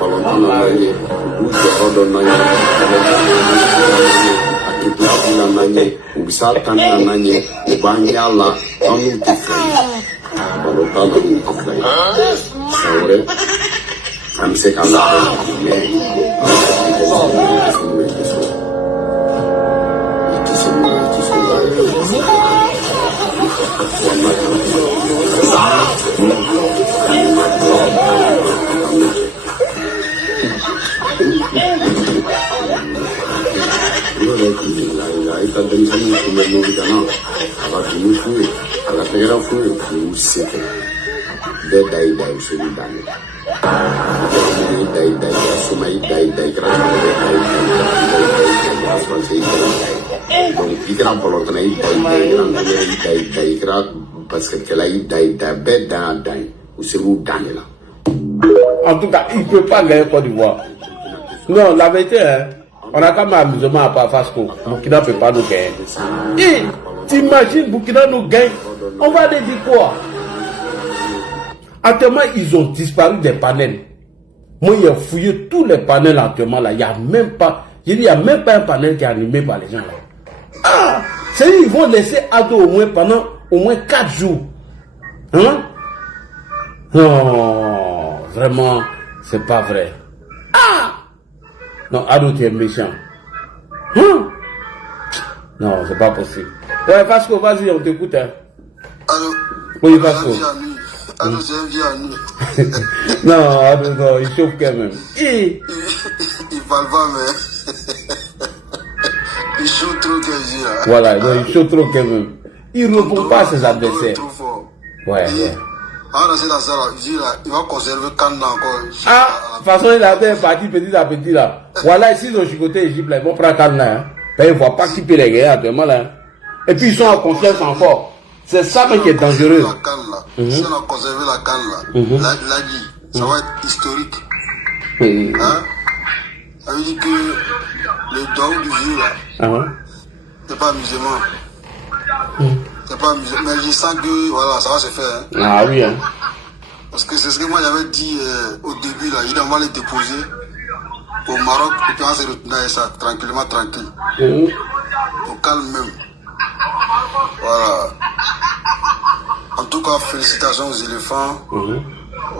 balontan na n'an ye u jɔyɔrɔ dɔ n'an ye a kipila na n'an ye u bɛ se a tan na n'an ye u b'an y'a la an n'u tɛ fɛn ye balontan na n'u tɛ fɛn ye san wɛrɛ an bɛ se ka labɛn mais Ita denmisɛnninw tun bɛ mobili kana a ka dunu f'u ye a ka tɛgɛrɛ f'u ye k'u se kɛ bɛɛ da y'i da ye so b'i da ye i da y'i da i kɛra soma i da y'i da i kɛra asfaltɛ i kɛra da ye donc i kɛra balɔntana i da y'i da i kɛra ntamɛrɛ i da y'i da i kɛra basketkɛla i da y'i da bɛɛ dan y'a dan ye u ser'u dan de la. En tout cas, il ne peut pas gagner Côte d'Ivoire. Non, la vérité, hein, on a quand même amusement à pas Fasco. Burkina ne peut pas nous gagner. Et t'imagines, Burkina nous gagne, on va aller dire quoi? Actuellement, ils ont disparu des panels. Moi, il a fouillé tous les panels actuellement là. Il n'y a même pas, je dis, il n'y a même pas un panel qui est animé par les gens là. Ah, c'est ils vont laisser Ado au moins pendant au moins 4 jours. Hein? Non, vraiment, c'est pas vrai. Ah! Non, Ado, tu es méchant. Hein? Non, c'est pas possible. Ouais, Fasco, vas-y, on t'écoute. Hein. Allô? Oui, Fasco. Allô, c'est un vieux ami. Non, Ado, non, il chauffe quand même. Il parle pas, mais il chauffe trop que j'ai là. Voilà, non, il chauffe trop quand même. Il ne répond pas à ses adversaires. Ouais, ouais. Il va conserver Kanda encore. Ah, de toute façon, il a fait parti petit à petit là. Voilà, ici, ils ont chicoté l'Égypte là, ils vont prendre Kanda. Hein. Ils ne voient pas qui peut les gagner actuellement là. Et puis ils sont en confiance encore. C'est ça même qui est dangereux. Si on a conservé la canne là, ça va être historique. Hein? Ça veut dire que le don du vieux là, c'est pas amusement. C'est pas amusant, mais je sens que voilà, ça va se faire. Hein. Ah oui, hein. Parce que c'est ce que moi j'avais dit au début là, il va les déposer au Maroc et puis on se retourner avec ça, tranquillement, tranquille. Au calme même. Voilà. En tout cas, félicitations aux éléphants.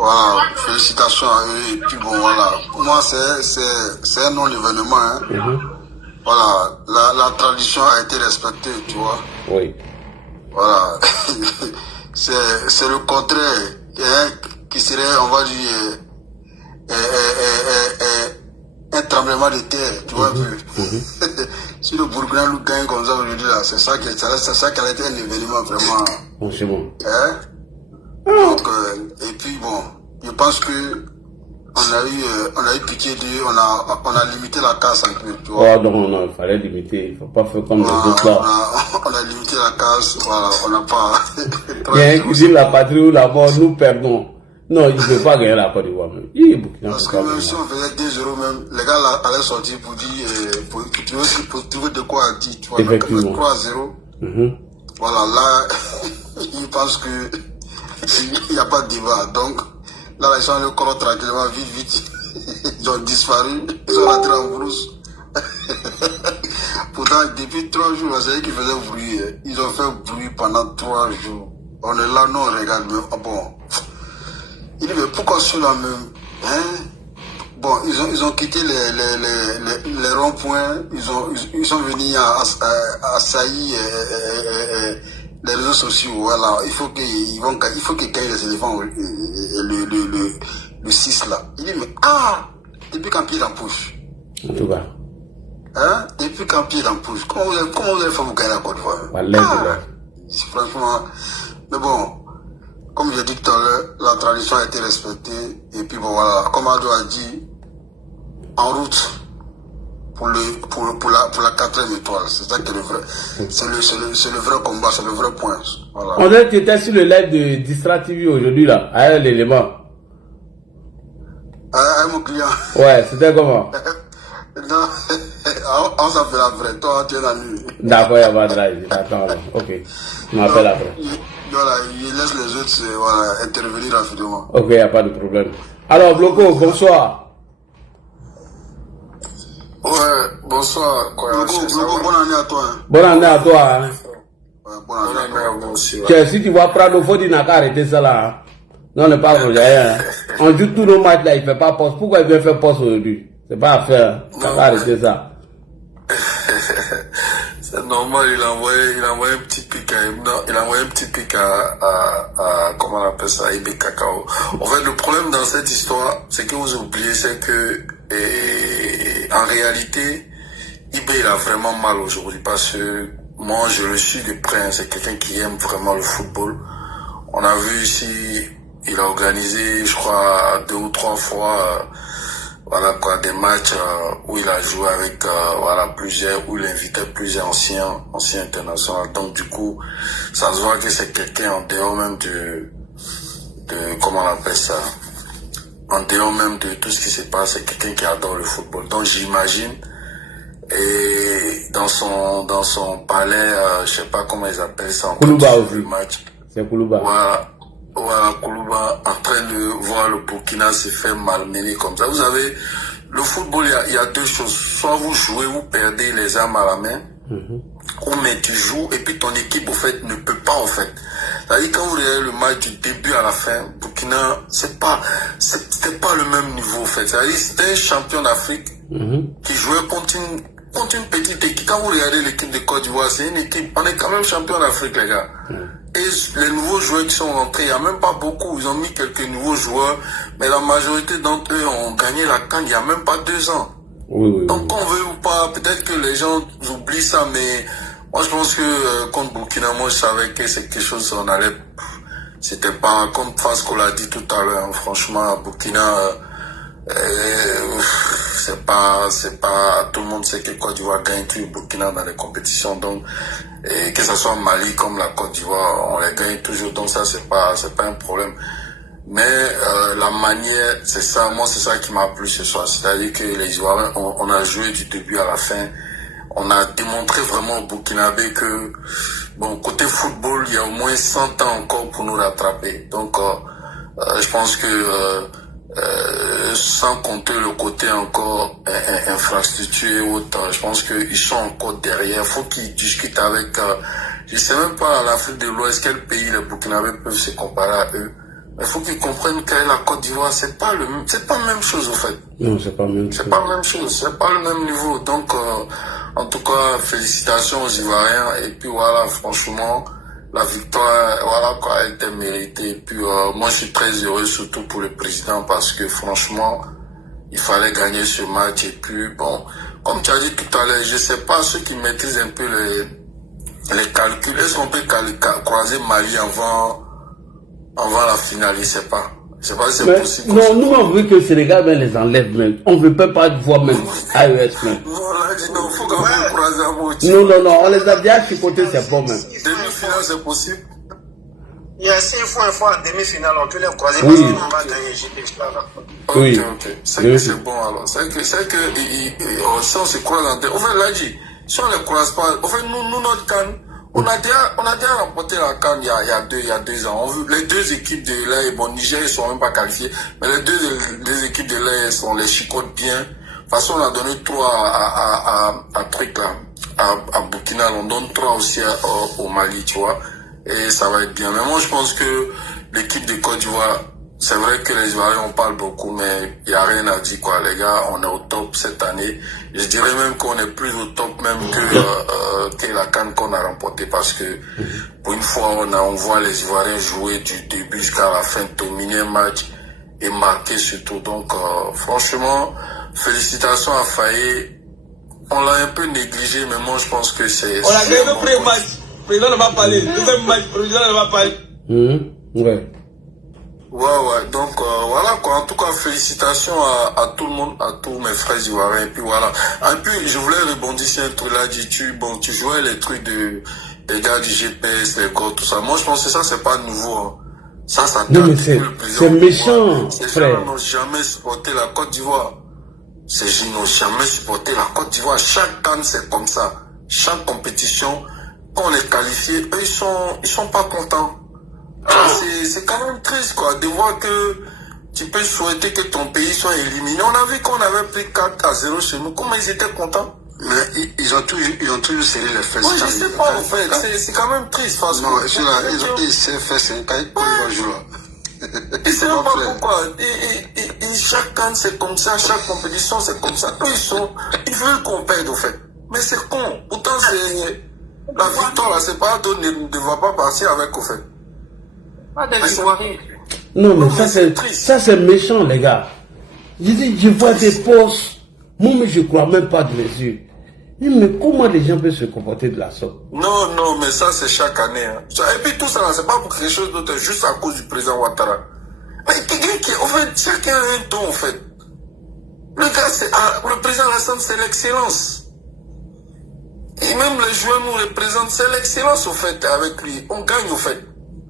voilà, félicitations à eux. Et puis bon, voilà. Pour moi, c'est un non-événement. Hein. Voilà, la tradition a été respectée, tu vois. Oui. Voilà. C'est le contraire qui serait, on va dire, un tremblement de terre, tu vois un peu. Si le Burkina nous gagne comme ça aujourd'hui, là, c'est ça qui a été un événement vraiment. Bon, c'est bon. Hein? Donc, et puis bon, je pense que on a eu pitié d'eux, on a limité la casse un peu, tu vois. Oh, non, il fallait limiter, il ne faut pas faire comme les autres là. On a limité la casse, voilà, on n'a pas. Il y a un qui dit la patrie ou la mort, nous perdons. Non, il ne peut pas gagner la Côte d'Ivoire. Parce que même si on faisait 2 euros même, les gars là, allaient sortir pour dire, pour trouver de quoi dire, tu vois. Effectivement. 3-0. Voilà, là, je pense que il n'y a pas de débat. Donc, là, ils sont allés au corps tranquillement, vite. Ils ont disparu, ils sont rentrés en brousse. Pourtant, depuis 3 jours, c'est eux qui faisaient bruit. Ils ont fait bruit pendant 3 jours. On est là, nous, on regarde, mais bon. Il dit, mais pourquoi ceux-là même, hein? Bon, ils ont quitté les ronds-points, ils sont venus à assaillir les réseaux sociaux, voilà. Il faut qu'ils gagnent les éléphants, le 6 là. Il dit, mais depuis quand pied dans poche? En tout cas. Hein? Depuis quand pied dans poche? Comment vous allez faire pour gagner la Côte d'Ivoire? Franchement, mais bon. Comme je dis tout à l'heure, la tradition a été respectée. Et puis bon voilà, comme Ado a dit, en route pour la 4e étoile. C'est ça qui est le vrai. C'est le vrai combat, c'est le vrai point. Voilà. On dirait que tu étais sur le live de Distra TV aujourd'hui là, avec l'élément. Avec mon client. Ouais, c'était comment? Non, on s'appelle après. Toi, tu es la nuit. D'accord, il n'y a pas de live. Attends, ok. Je m'appelle après. Voilà, il laisse les autres intervenir rapidement. Ok, il n'y a pas de problème. Alors, Bloco, bonsoir. Ouais, bonsoir. Bloco, bonne année à toi. Hein. Bonne année à toi. Hein. Ouais, bonne année à moi aussi. Ouais. Si tu vois Prado, il faut dire n'a qu'à arrêter ça là. Hein. Non, on n'est pas rien. On joue tous nos matchs là, il ne fait pas poste. Pourquoi il vient faire poste aujourd'hui? C'est pas à faire. Il n'a qu'à arrêter ça. C'est normal, il a envoyé un petit pic à comment on appelle ça, Ibe Cacao. En fait, le problème dans cette histoire, c'est que vous oubliez, c'est que, en réalité, Ibe, il a vraiment mal aujourd'hui parce que moi, je le suis de près, hein, c'est quelqu'un qui aime vraiment le football. On a vu ici, il a organisé, je crois, 2 ou 3 fois, voilà quoi, des matchs où il a joué avec où il invitait plusieurs anciens internationaux. Donc du coup, ça se voit que c'est quelqu'un en dehors même de comment on appelle ça, en dehors même de tout ce qui se passe, c'est quelqu'un qui adore le football. Donc j'imagine, et dans son palais, je sais pas comment ils appellent ça, le match. C'est Koulouba. Voilà, Koulouba en train de voir le Burkina se faire malmener comme ça. Vous savez, le football, il y a 2 choses. Soit vous jouez, vous perdez les armes à la main, ou mais tu joues et puis ton équipe, au fait, ne peut pas, en fait. C'est-à-dire, quand vous regardez le match du début à la fin, Burkina, c'était pas le même niveau, en fait. C'est-à-dire, c'était un champion d'Afrique qui jouait contre une petite équipe. Quand vous regardez l'équipe de Côte d'Ivoire, c'est une équipe, on est quand même champion d'Afrique, les gars. Et les nouveaux joueurs qui sont rentrés, il n'y a même pas beaucoup. Ils ont mis quelques nouveaux joueurs, mais la majorité d'entre eux ont gagné la CAN il n'y a même pas 2 ans. Donc, on veut ou pas, peut-être que les gens oublient ça, mais moi, je pense que contre Burkina, moi, je savais que c'est quelque chose, on allait. C'était pas comme Fasco l'a dit tout à l'heure, hein, franchement, Burkina. C'est pas tout le monde sait que Côte d'Ivoire gagne tout le Burkina dans les compétitions, donc que ce soit Mali comme la Côte d'Ivoire, on les gagne toujours, donc ça c'est pas un problème. Mais la manière, c'est ça, moi c'est ça qui m'a plu ce soir, c'est-à-dire que les Ivoiriens, on a joué du début à la fin, on a démontré vraiment au Burkinabé que bon, côté football, il y a au moins 100 ans encore pour nous rattraper, donc je pense que sans compter le côté encore infrastructure et autres, je pense qu'ils sont encore derrière. Faut qu'ils discutent avec, je sais même pas à l'Afrique de l'Ouest quel pays les Burkinabés peuvent se comparer à eux. Il faut qu'ils comprennent que la Côte d'Ivoire, c'est pas la même chose, en fait. Non, c'est pas la même chose. C'est pas la même chose, c'est pas le même niveau. Donc, en tout cas, félicitations aux Ivoiriens. Et puis voilà, franchement, la victoire, voilà quoi, elle était méritée. Et puis, moi, je suis très heureux, surtout pour le président, parce que franchement, il fallait gagner ce match. Et puis, bon, comme tu as dit tout à l'heure, je sais pas, ceux qui maîtrisent un peu les calculs, est-ce qu'on peut croiser Mali avant la finale? Je sais pas. Je sais pas si c'est possible. Non, nous on veut que le Sénégal les enlève même. On ne veut pas voir même AES même. Non, là, non, faut quand même croiser un mot. Non, on les a déjà chipotés, c'est bon même. Demi-finale, c'est possible. Il y a 6 fois en demi-finale, on peut les croiser parce qu'on va gagner. Ok. C'est que c'est bon alors. C'est que si on se croise en tête. En fait, là, si on ne les croise pas, en fait, nous notre CAN, on a déjà remporté la CAN il y a 2 ans. Les 2 équipes de l'AE, bon, Niger, ils sont même pas qualifiés, mais les deux équipes de l'AE sont les chicotes bien. De toute façon, on a donné 3 à truc là, à Burkina, on donne 3 aussi au Mali, tu vois. Et ça va être bien. Mais moi, je pense que l'équipe de Côte d'Ivoire, c'est vrai que les Ivoiriens, on parle beaucoup, mais il n'y a rien à dire, quoi. Les gars, on est au top cette année. Je dirais même qu'on est plus au top même que la CAN qu'on a remportée, parce que pour une fois, on voit les Ivoiriens jouer du début jusqu'à la fin, dominer un match et marquer surtout. Donc, franchement, félicitations à Faye. On l'a un peu négligé, mais moi, je pense que c'est... On a gagné le premier match. Le président ne va pas parler. Deuxième match, le président ne va pas parler. Ouais. Donc, voilà, quoi. En tout cas, félicitations à tout le monde, à tous mes frères ivoiriens. Et puis, voilà. Et puis, je voulais rebondir sur un truc là. Tu jouais les trucs des gars du GPS, les gars, tout ça. Moi, je pense que ça, c'est pas nouveau. Hein. Ça non, mais c'est méchant, frère. Ces gens n'ont jamais supporté la Côte d'Ivoire. Ces gens n'ont jamais supporté la Côte d'Ivoire. Chaque CAN, c'est comme ça. Chaque compétition, quand on est qualifié, eux, ils sont pas contents. C'est quand même triste, quoi, de voir que tu peux souhaiter que ton pays soit éliminé. On a vu qu'on avait pris 4-0 chez nous. Comment ils étaient contents? Mais ils ont toujours serré les fesses. Oui, je sais pas, en fait. C'est quand même triste. Parce non, ils s'est fait, c'est quand ils jouent là. Et c'est même pas pourquoi. Chaque CAN, c'est comme ça. Chaque compétition, c'est comme ça. Eux, ils veulent qu'on perde, en fait. Mais c'est con. Pourtant, c'est... La victoire, là, c'est pas d'autre ne va pas passer avec, en fait. Non, mais ça c'est méchant, les gars. Je dis, je vois des postes. Moi, mais je crois même pas de mes yeux. Mais comment les gens peuvent se comporter de la sorte? Non, mais ça, c'est chaque année. Hein. Et puis tout ça, c'est pas pour quelque chose d'autre, juste à cause du président Ouattara. Mais quelqu'un qui, en fait, chacun a un ton, en fait. Le gars, le président Alassane, c'est l'excellence. Et même les joueurs nous représentent, c'est l'excellence, au fait, avec lui. On gagne, au fait.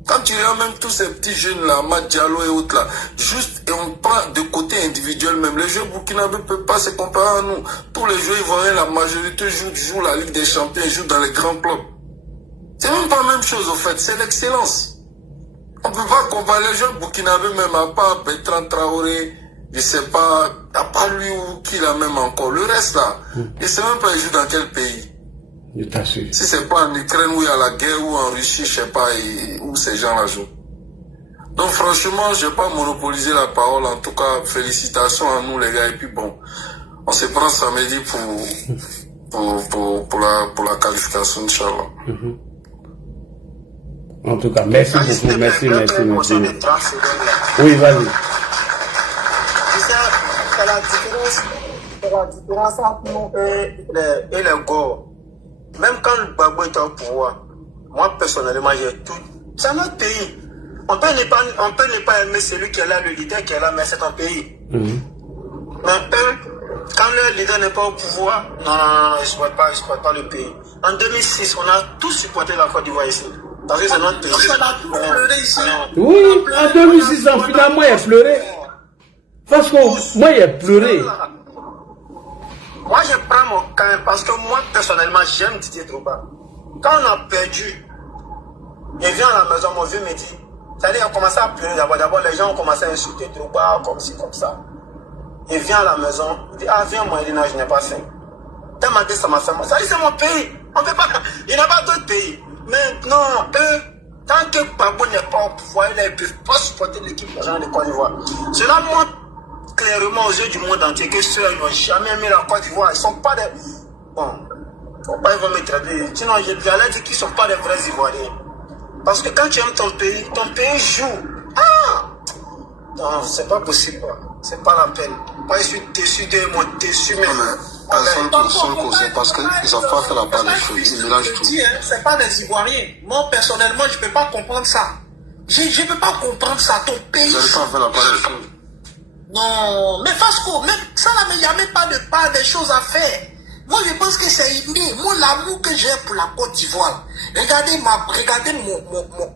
Quand tu regardes même tous ces petits jeunes là, Mat Diallo et autres là, juste, et on prend de côté individuel même. Les joueurs burkinabés ne peuvent pas se comparer à nous. Tous les joueurs ivoiriens, la majorité jouent la Ligue des Champions, jouent dans les grands clubs. C'est même pas la même chose, en fait. C'est l'excellence. On ne peut pas comparer les joueurs burkinabés même, à part Bertrand Traoré, je sais pas, à part lui ou qui là même encore. Le reste là, je sais même pas, ils jouent dans quel pays. Si c'est pas en Ukraine où il y a la guerre ou en Russie, je sais pas où ces gens-là jouent. Donc franchement, je vais pas monopoliser la parole. En tout cas, félicitations à nous les gars. Et puis bon, on se prend samedi pour la qualification, Inch'Allah. En tout cas, merci beaucoup, merci. Oui, vas-y. C'est la différence entre nous et les Gors. Même quand le Gbagbo est au pouvoir, moi personnellement, j'ai tout. C'est notre pays. On peut ne pas aimer celui qui est là, le leader qui est là, mais c'est un pays. Mais eux, quand le leader n'est pas au pouvoir, non, ils ne supportent pas le pays. En 2006, on a tous supporté la Côte d'Ivoire ici. Parce que c'est notre pays. On a tous pleuré ici. Oui, en 2006, finalement, il a pleuré. Parce que moi, il a pleuré. Moi, je prends mon camp parce que moi, personnellement, j'aime Didier Drogba. Quand on a perdu, il vient à la maison, mon vieux me dit, c'est-à-dire, on commençait à pleurer d'abord. D'abord, les gens ont commencé à insulter Drogba, comme ci, comme ça. Il vient à la maison, il dit, ah, viens, moi, Elina, je n'ai pas faim. T'as dit, ça m'a fait mal. Ça dit, c'est mon pays. On peut pas, il n'y a pas d'autres pays. Mais non, eux, Tant que Gbagbo n'est pas au pouvoir, ils ne peuvent pas supporter l'équipe nationale de Côte d'Ivoire. Cela montre clairement aux yeux du monde entier que ceux qui n'ont jamais aimé la Côte d'Ivoire, ils ne sont pas des... Bon, faut pas ils vont me traiter. Sinon, j'allais dire qu'ils ne sont pas des vrais Ivoiriens. Parce que quand tu aimes ton pays joue. Ah! Non, c'est pas possible. C'est pas la peine. Moi, je suis déçu de mon déçu même. C'est parce qu'ils n'ont pas fait la part des choses. Ils mélangent tout. C'est pas des Ivoiriens. Moi, personnellement, je ne peux pas comprendre ça. Je ne peux pas comprendre ça. Ton pays. Vous n'avez pas fait la part des choses. Non, mais Fasco, même ça là, il n'y a même pas de part des choses à faire. Moi, je pense que c'est inné. Moi, l'amour que j'ai pour la Côte d'Ivoire. Regardez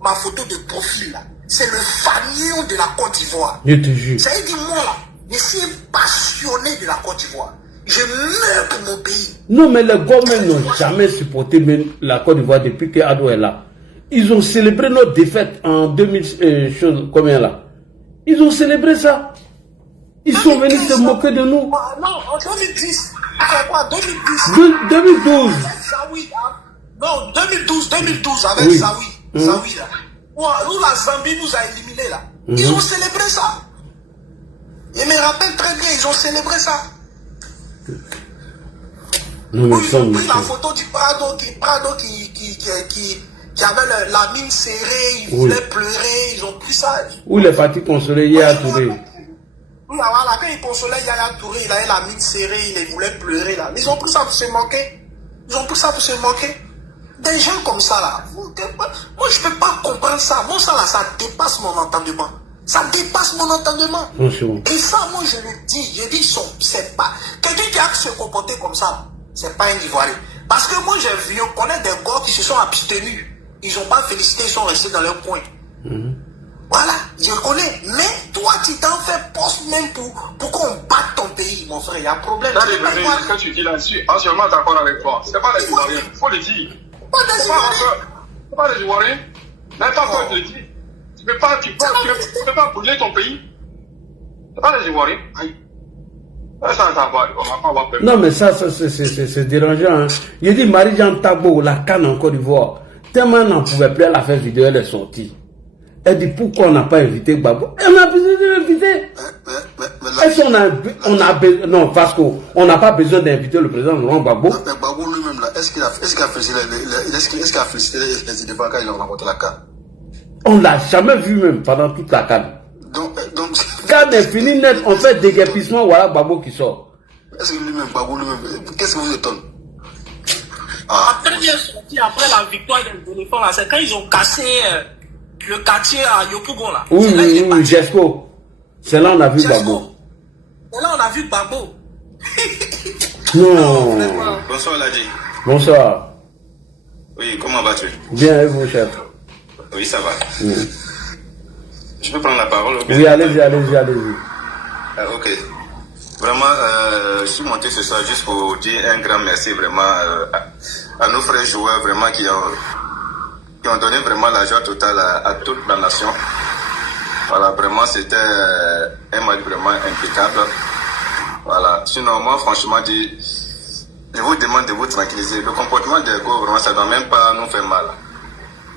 ma photo de profil là. C'est le fanion de la Côte d'Ivoire. Je te jure. Ça veut dire moi là, je suis passionné de la Côte d'Ivoire. Je meurs pour mon pays. Non, mais les gouvernements n'ont jamais supporté même la Côte d'Ivoire depuis que Ado est là. Ils ont célébré notre défaite en 2000, combien là? Ils ont célébré ça. Ils sont venus se moquer de nous. Non, en 2010. C'est quoi, 2010? 2012. Zawi, non, 2012 avec oui. Zawi là. Nous, la Zambie nous a éliminés là. Ils ont célébré ça. Je me rappelle très bien, ils ont célébré ça. Non, ils ont pris la photo du Prado qui avait la mine serrée, il voulait pleurer, ils ont pris ça. Où il est parti consoler Yaya Touré. Oui, voilà, quand il consolait Yaya Touré, il avait la mine serrée, il voulait pleurer là. Ils ont pris ça pour se moquer. Des gens comme ça là, moi je peux pas comprendre ça. Moi ça là, ça dépasse mon entendement. Et ça, moi je le dis, c'est pas. Quelqu'un qui a se comporter comme ça, c'est pas un Ivoirien. Parce que moi je connais des gars qui se sont abstenus. Ils n'ont pas félicité, ils sont restés dans leur coin. Voilà, je connais. Mais toi, tu t'en fais poste même pour qu'on batte ton pays, mon frère. Il y a un problème. Ce que tu dis là-dessus, entièrement d'accord avec toi. C'est pas les Ivoiriens, il faut le dire. C'est pas les Ivoiriens. Même pas toi, je le dis. Tu peux pas bouger ton pays. C'est pas les Ivoiriens. Non, mais ça c'est dérangeant. Hein. Il dit Marie-Jeanne Tagbo, la canne en Côte d'Ivoire. Tellement elle n'en pouvait plus, elle a fait vidéo, elle est sortie. Elle dit pourquoi on n'a pas invité Gbagbo. Elle a besoin de l'inviter. Est-ce qu'on a besoin. Non, parce qu'on n'a pas besoin d'inviter le président Laurent Gbagbo. Mais Gbagbo lui-même, est-ce qu'il a félicité les éléphants quand ils ont remporté la CAN? On ne l'a jamais vu même pendant toute la CAN. Donc quand est fini net, on fait déguerpissement, voilà Gbagbo qui sort. Est-ce que lui-même, Gbagbo lui-même, qu'est-ce que vous étonne? Après la victoire des éléphants, c'est quand ils ont cassé le quartier à Yopougon là. Oui, Jesco. C'est là on a vu Gbagbo. C'est là on a vu Gbagbo. Non. Bonsoir Ladji. Bonsoir. Oui, comment vas-tu? Bien, et vous, chef? Oui, ça va. Je peux prendre la parole? Oui, allez-y. Ok. Vraiment, je suis monté ce soir juste pour dire un grand merci vraiment à nos frères joueurs vraiment qui ont donné vraiment la joie totale à toute la nation. Voilà, vraiment c'était un match vraiment impeccable. Voilà. Sinon, moi franchement, je vous demande de vous tranquilliser. Le comportement des gars, vraiment, ça ne doit même pas nous faire mal.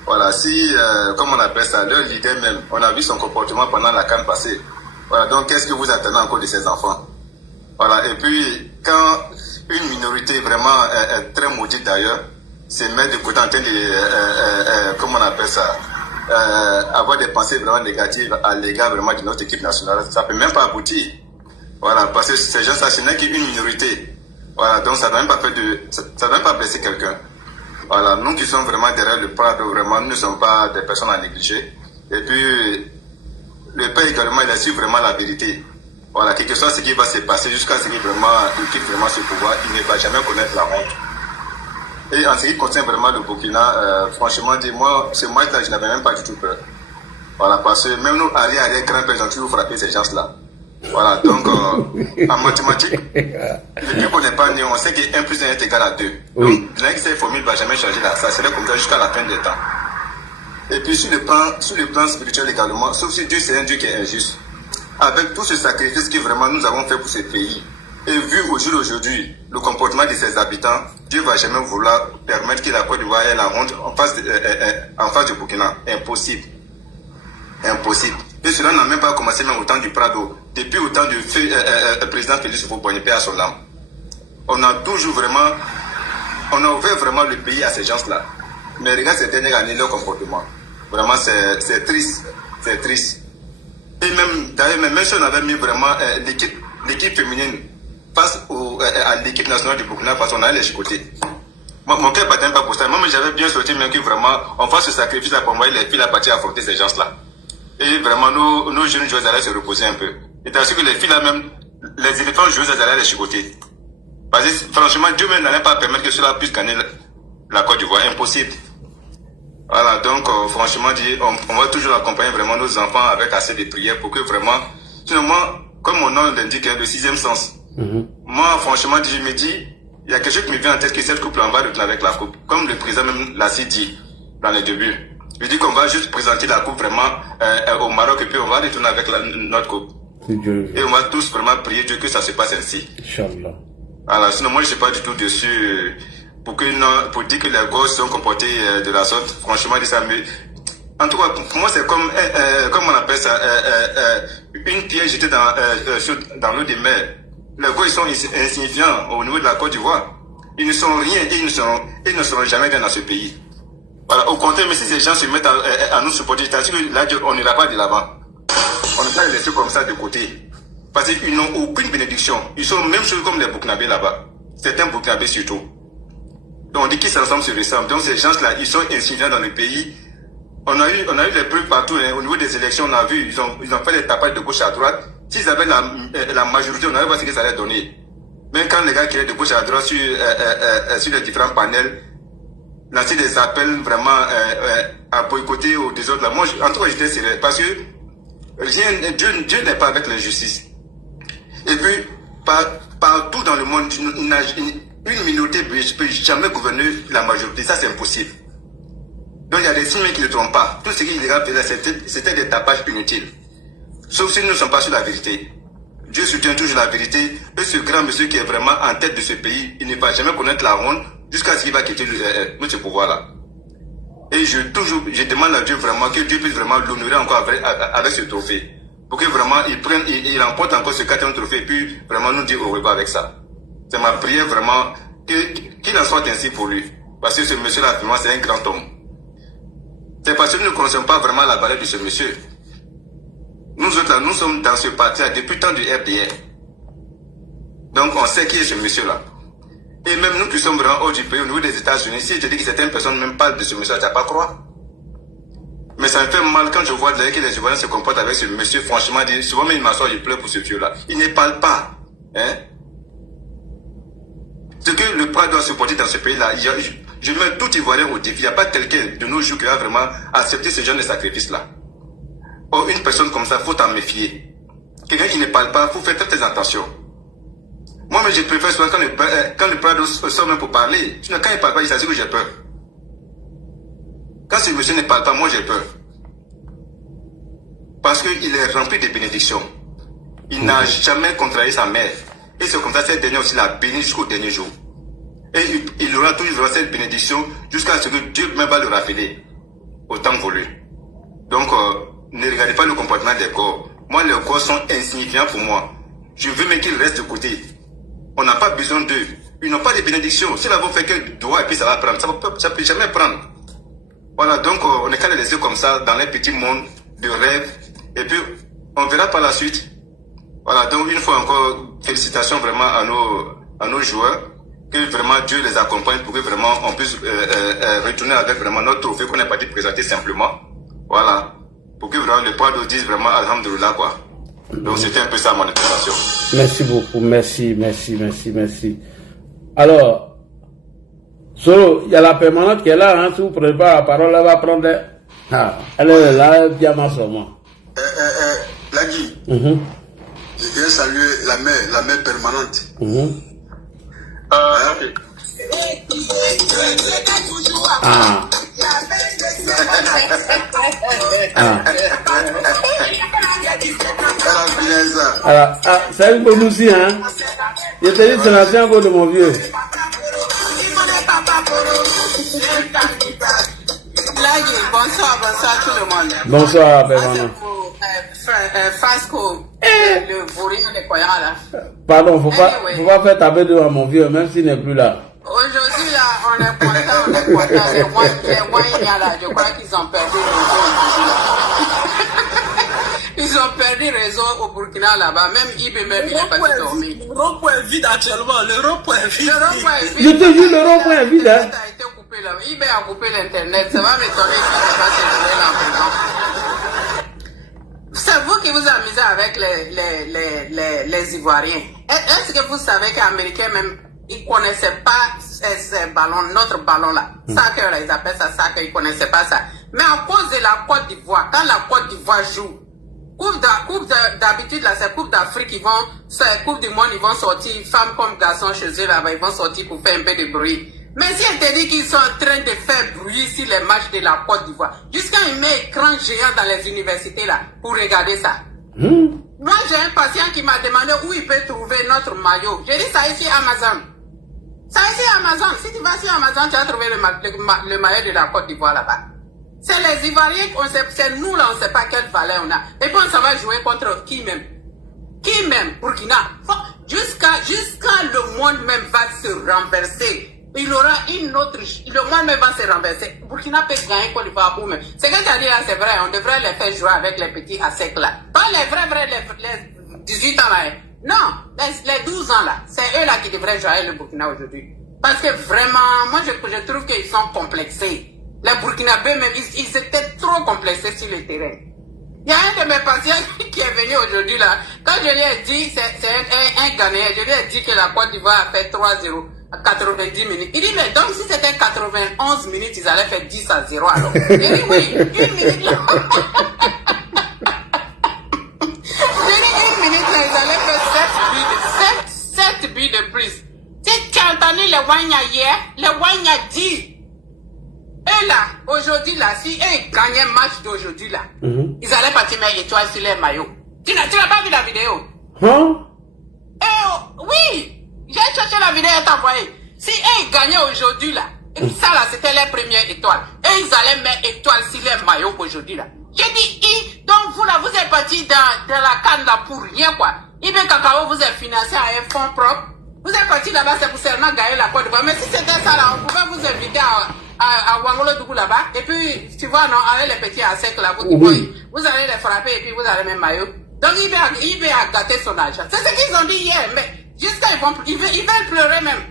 Voilà, si, comme on appelle ça, leur leader même, on a vu son comportement pendant la CAN passée. Voilà, donc qu'est-ce que vous attendez encore de ces enfants? Voilà, et puis, quand une minorité vraiment est très maudite d'ailleurs, se met de côté en train de, comment on appelle ça, avoir des pensées vraiment négatives à l'égard vraiment de notre équipe nationale, ça ne peut même pas aboutir. Voilà, parce que ces gens-là, ce n'est qu'une minorité. Voilà, donc ça ne doit même pas blesser quelqu'un. Voilà, nous qui sommes vraiment derrière le Prado, vraiment, nous ne sommes pas des personnes à négliger. Et puis, le père également, il a su vraiment la vérité. Voilà, quelque chose ce qui va se passer jusqu'à ce qu'il quitte vraiment ce pouvoir, il ne va jamais connaître la honte. Et en ce qui concerne vraiment le Burkina, franchement, moi, ce match-là, je n'avais même pas du tout peur. Voilà, parce que même nous, arrière, grand-père, j'ai toujours frappé ces gens-là. Voilà, donc, en mathématiques, depuis qu'on n'est pas né, on sait que 1 plus 1 est égal à 2. Oui. Donc, bien que cette formule ne va jamais changer là, ça serait comme ça jusqu'à la fin des temps. Et puis, sur le plan spirituel également, sauf si Dieu c'est un Dieu qui est injuste. Avec tout ce sacrifice que vraiment nous avons fait pour ce pays, et vu au jour d'aujourd'hui le comportement de ses habitants, Dieu va jamais vouloir permettre que la Côte d'Ivoire ait la honte en face du Burkina. Impossible. Impossible. Et cela n'a même pas commencé même au temps du Prado. Depuis au temps du président Félix Houphouët-Boigny, paix à son âme. On a toujours vraiment, on a ouvert vraiment le pays à ces gens-là. Mais regarde ces dernières années, leur comportement. Vraiment, c'est triste. C'est triste. Et même, d'ailleurs, même si on avait mis vraiment l'équipe féminine face à l'équipe nationale du Burkina Faso, on allait les chicoter. Mon cœur battait pas pour ça. Moi, j'avais bien souhaité même que vraiment, on fasse ce sacrifice-là pour envoyer les filles à partir affronter ces gens-là. Et vraiment, nos jeunes joueuses allaient se reposer un peu. Et t'as su que les filles là même, les éléphants joueuses, elles allaient les chicoter. Parce que franchement, Dieu même n'allait pas permettre que cela puisse gagner la Côte d'Ivoire. Impossible. Voilà, donc franchement, on va toujours accompagner vraiment nos enfants avec assez de prières pour que vraiment, sinon moi, comme mon nom l'indique, le sixième sens. Moi, franchement, je me dis, il y a quelque chose qui me vient en tête que cette couple, on va retourner avec la coupe. Comme le président même l'a dit dans les débuts. Il dit qu'on va juste présenter la coupe vraiment au Maroc et puis on va retourner avec notre coupe. Et on va tous vraiment prier Dieu que ça se passe ainsi. Inch'Allah. Alors, sinon, moi, je ne suis pas du tout dessus pour dire que les gosses sont comportés de la sorte. Franchement, ça me... En tout cas, pour moi, c'est comme on appelle ça, une pierre jetée dans l'eau des mers. Les gosses, ils sont insignifiants au niveau de la Côte d'Ivoire. Ils ne sont rien et ils ne seront jamais bien dans ce pays. Voilà, au contraire, mais si ces gens se mettent à nous supporter, c'est-à-dire que là, on n'ira pas de l'avant. On ne peut pas les laisser comme ça de côté. Parce qu'ils n'ont aucune bénédiction. Ils sont même choses comme les Burkinabés là-bas. Certains Burkinabés surtout. Donc on dit qu'ils s'ensemble se ressemblent. Donc ces gens-là, ils sont insignifiants dans le pays. On a eu les preuves partout. Hein. Au niveau des élections, on a vu, ils ont fait les tapages de gauche à droite. S'ils avaient la majorité, on n'avait pas ce que ça allait donner. Même quand les gars qui étaient de gauche à droite sur les différents panels, lancer des appels vraiment à boycotter ou des autres là. Moi, en tout cas, j'étais sérieux. Parce que Dieu n'est pas avec l'injustice. Et puis, partout dans le monde, une minorité ne peut jamais gouverner la majorité. Ça, c'est impossible. Donc, il y a des signes qui ne trompent pas. Tout ce qu'il faisait, c'était des tapages inutiles. Sauf si nous ne sommes pas sur la vérité. Dieu soutient toujours la vérité. Et ce grand monsieur qui est vraiment en tête de ce pays, il ne va jamais connaître la honte jusqu'à ce qu'il va quitter ce pouvoir-là. Et je demande à Dieu vraiment que Dieu puisse vraiment l'honorer encore avec ce trophée. Pour que vraiment il remporte encore ce 4e trophée et puis vraiment nous dire au revoir avec ça. C'est ma prière vraiment qu'il en soit ainsi pour lui. Parce que ce monsieur-là, vraiment, c'est un grand homme. C'est parce que nous ne connaissons pas vraiment la valeur de ce monsieur. Nous autres là, nous sommes dans ce parti-là depuis le temps du RDR. Donc on sait qui est ce monsieur-là. Et même nous qui sommes vraiment hors du pays, au niveau des États-Unis, si je dis que certaines personnes même parlent de ce monsieur-là, tu n'as pas croire. Mais ça me fait mal quand je vois que les Ivoiriens se comportent avec ce monsieur. Franchement, souvent même il m'assoit, je pleure pour ce vieux-là. Il ne parle pas. Hein? Ce que le poids doit supporter dans ce pays-là, je mets tout Ivoirien au défi. Il n'y a pas quelqu'un de nos jours qui va vraiment accepter ce genre de sacrifice-là. Or, une personne comme ça, il faut t'en méfier. Quelqu'un qui ne parle pas, il faut faire très attention. Moi, mais je préfère souvent quand le Prado sort même pour parler. Sinon, quand il ne parle pas, il s'assure que j'ai peur. Quand ce monsieur ne parle pas, moi j'ai peur. Parce qu'il est rempli de bénédictions. Il n'a jamais contrarié sa mère. Et c'est comme ça, cette dernière aussi l'a béni jusqu'au dernier jour. Et il aura toujours cette bénédiction jusqu'à ce que Dieu même va le rappeler au temps voulu. Donc, ne regardez pas le comportement des corps. Moi, les corps sont insignifiants pour moi. Je veux même qu'ils restent de côté. On n'a pas besoin d'eux. Ils n'ont pas de bénédiction. S'ils n'avons fait que droit et puis ça va prendre. Ça ne peut jamais prendre. Voilà, donc on est qu'à les laisser comme ça dans les petits mondes de rêve. Et puis, on verra par la suite. Voilà, donc une fois encore, félicitations vraiment à nos joueurs. Que vraiment Dieu les accompagne pour que vraiment on puisse retourner avec vraiment notre trophée qu'on n'est pas dit présenter simplement. Voilà. Pour que vraiment le poids d'eau dise vraiment alhamdoulilah quoi. Donc c'était un peu ça mon intervention. Merci beaucoup, merci. Alors, Solo, il y a la permanente qui est là, hein, si vous prenez pas la parole, elle va prendre. Elle est là, bien ma somme. Lagui, je viens saluer la mère permanente. Okay. Alors, c'est un bon aussi, hein. Je te dis, c'est l'ancien go de mon vieux. le monde. Bonsoir, Bébana. Fasco, le vaurien des croyants là. Pardon, faut pas faire taper devant mon vieux, même s'il n'est plus là. Aujourd'hui, là, on est content. Les Wanya là, je crois qu'ils ont perdu le réseau. Ils ont perdu le réseau au Burkina là-bas. Même IBM, il est parti dormir. Le rond-point est vide actuellement. Le rond-point est vide. Je te jure, le rond-point est vide. Hein? IBM a coupé l'internet. Ça va m'étonner ce qui se passe là en présent. C'est vous qui vous amusez avec les Ivoiriens. Est-ce que vous savez qu'les Américains même, ils ne connaissaient pas ces ballons, notre ballon là. Soccer, ils appellent ça soccer, ils ne connaissaient pas ça. Mais à cause de la Côte d'Ivoire, quand la Côte d'Ivoire joue, coupe d'habitude là, c'est Coupe d'Afrique, c'est Coupe du Monde, ils vont sortir, femmes comme garçons chez eux là-bas, ils vont sortir pour faire un peu de bruit. Mais si on te dit qu'ils sont en train de faire bruit sur les matchs de la Côte d'Ivoire, jusqu'à un écran géant dans les universités là, pour regarder ça. Moi, j'ai un patient qui m'a demandé où il peut trouver notre maillot. J'ai dit ça ici Amazon. Ça ici Amazon. Si tu vas sur Amazon, tu vas trouver le maillot de la Côte d'Ivoire là-bas. C'est les Ivoiriens, c'est nous là, on ne sait pas quelle valeur on a. Et puis on va jouer contre qui même? Qui même? Burkina. Jusqu'à le monde même va se renverser. Il aura une autre... Le monde même va se renverser. Burkina peut gagner Côte d'Ivoire pour même. Ce que tu as dit là, c'est vrai. On devrait les faire jouer avec les petits à sec là. Pas les vrais, les 18 ans là. Non, les 12 ans là. C'est eux là qui devraient jouer le Burkina aujourd'hui. Parce que vraiment, moi je trouve qu'ils sont complexés. Les Burkinabés même, ils étaient trop complexés sur le terrain. Il y a un de mes patients qui est venu aujourd'hui là. Quand je lui ai dit, c'est un Ghanéen, je lui ai dit que la Côte d'Ivoire a fait 3-0 à 90 minutes. Il dit, mais donc si c'était 91 minutes, ils allaient faire 10-0 alors. Il dit, oui, une minute là. J'ai dit, une minute là, ils allaient faire 7 buts de plus. Si tu as entendu les Wanya hier, les Wanya dit. Et là, aujourd'hui là, si eux gagnaient le match d'aujourd'hui là, ils allaient partir mettre étoile sur les maillots. Tu n'as pas vu la vidéo? Oui! J'ai cherché la vidéo et t'ai envoyé. Si eux gagnaient aujourd'hui là, et ça là c'était les premières étoiles, et ils allaient mettre étoile sur les maillots aujourd'hui là. J'ai dit, donc vous là, vous êtes partis dans la canne là pour rien quoi. Ibn Kakao vous êtes financé à un fonds propre. Vous êtes partis là-bas, c'est pour seulement gagner la Côte d'Ivoire. Mais si c'était ça là, on pouvait vous inviter à Wangolo Dougou là-bas. Et puis, tu vois, non, avec les petits à sec là, vous allez les frapper et puis vous allez mettre maillot. Donc, il va gâter son argent. C'est ce qu'ils ont dit hier, mais jusqu'à ils veulent pleurer même.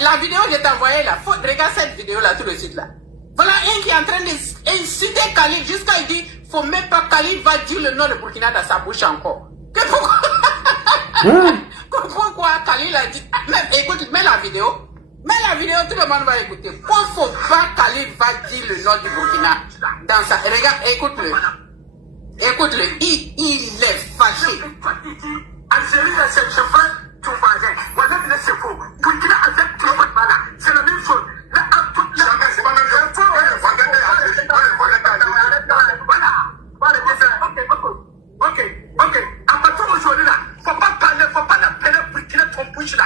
La vidéo que je t'ai envoyée là, regarde cette vidéo là tout de suite là. Voilà un qui est en train d'insulter Khalid jusqu'à il dit, faut même pas Khalid va dire le nom de Burkina dans sa bouche encore. Que pourquoi? Pourquoi Khalid a dit, écoute, mets la vidéo, tout le monde va écouter. Pourquoi faut pas Khalid va dire le nom du Burkina dans sa... Regarde, écoute-le, il est fâché. Algérie, c'est je prends ton voisin. Voisin, c'est faux. Burkina avec tout le monde, voilà. C'est la même chose. Là, jamais, c'est pas la même chose. Ok. À partir d'aujourd'hui, là, faut pas l'appeler Burkina ton bouche, là.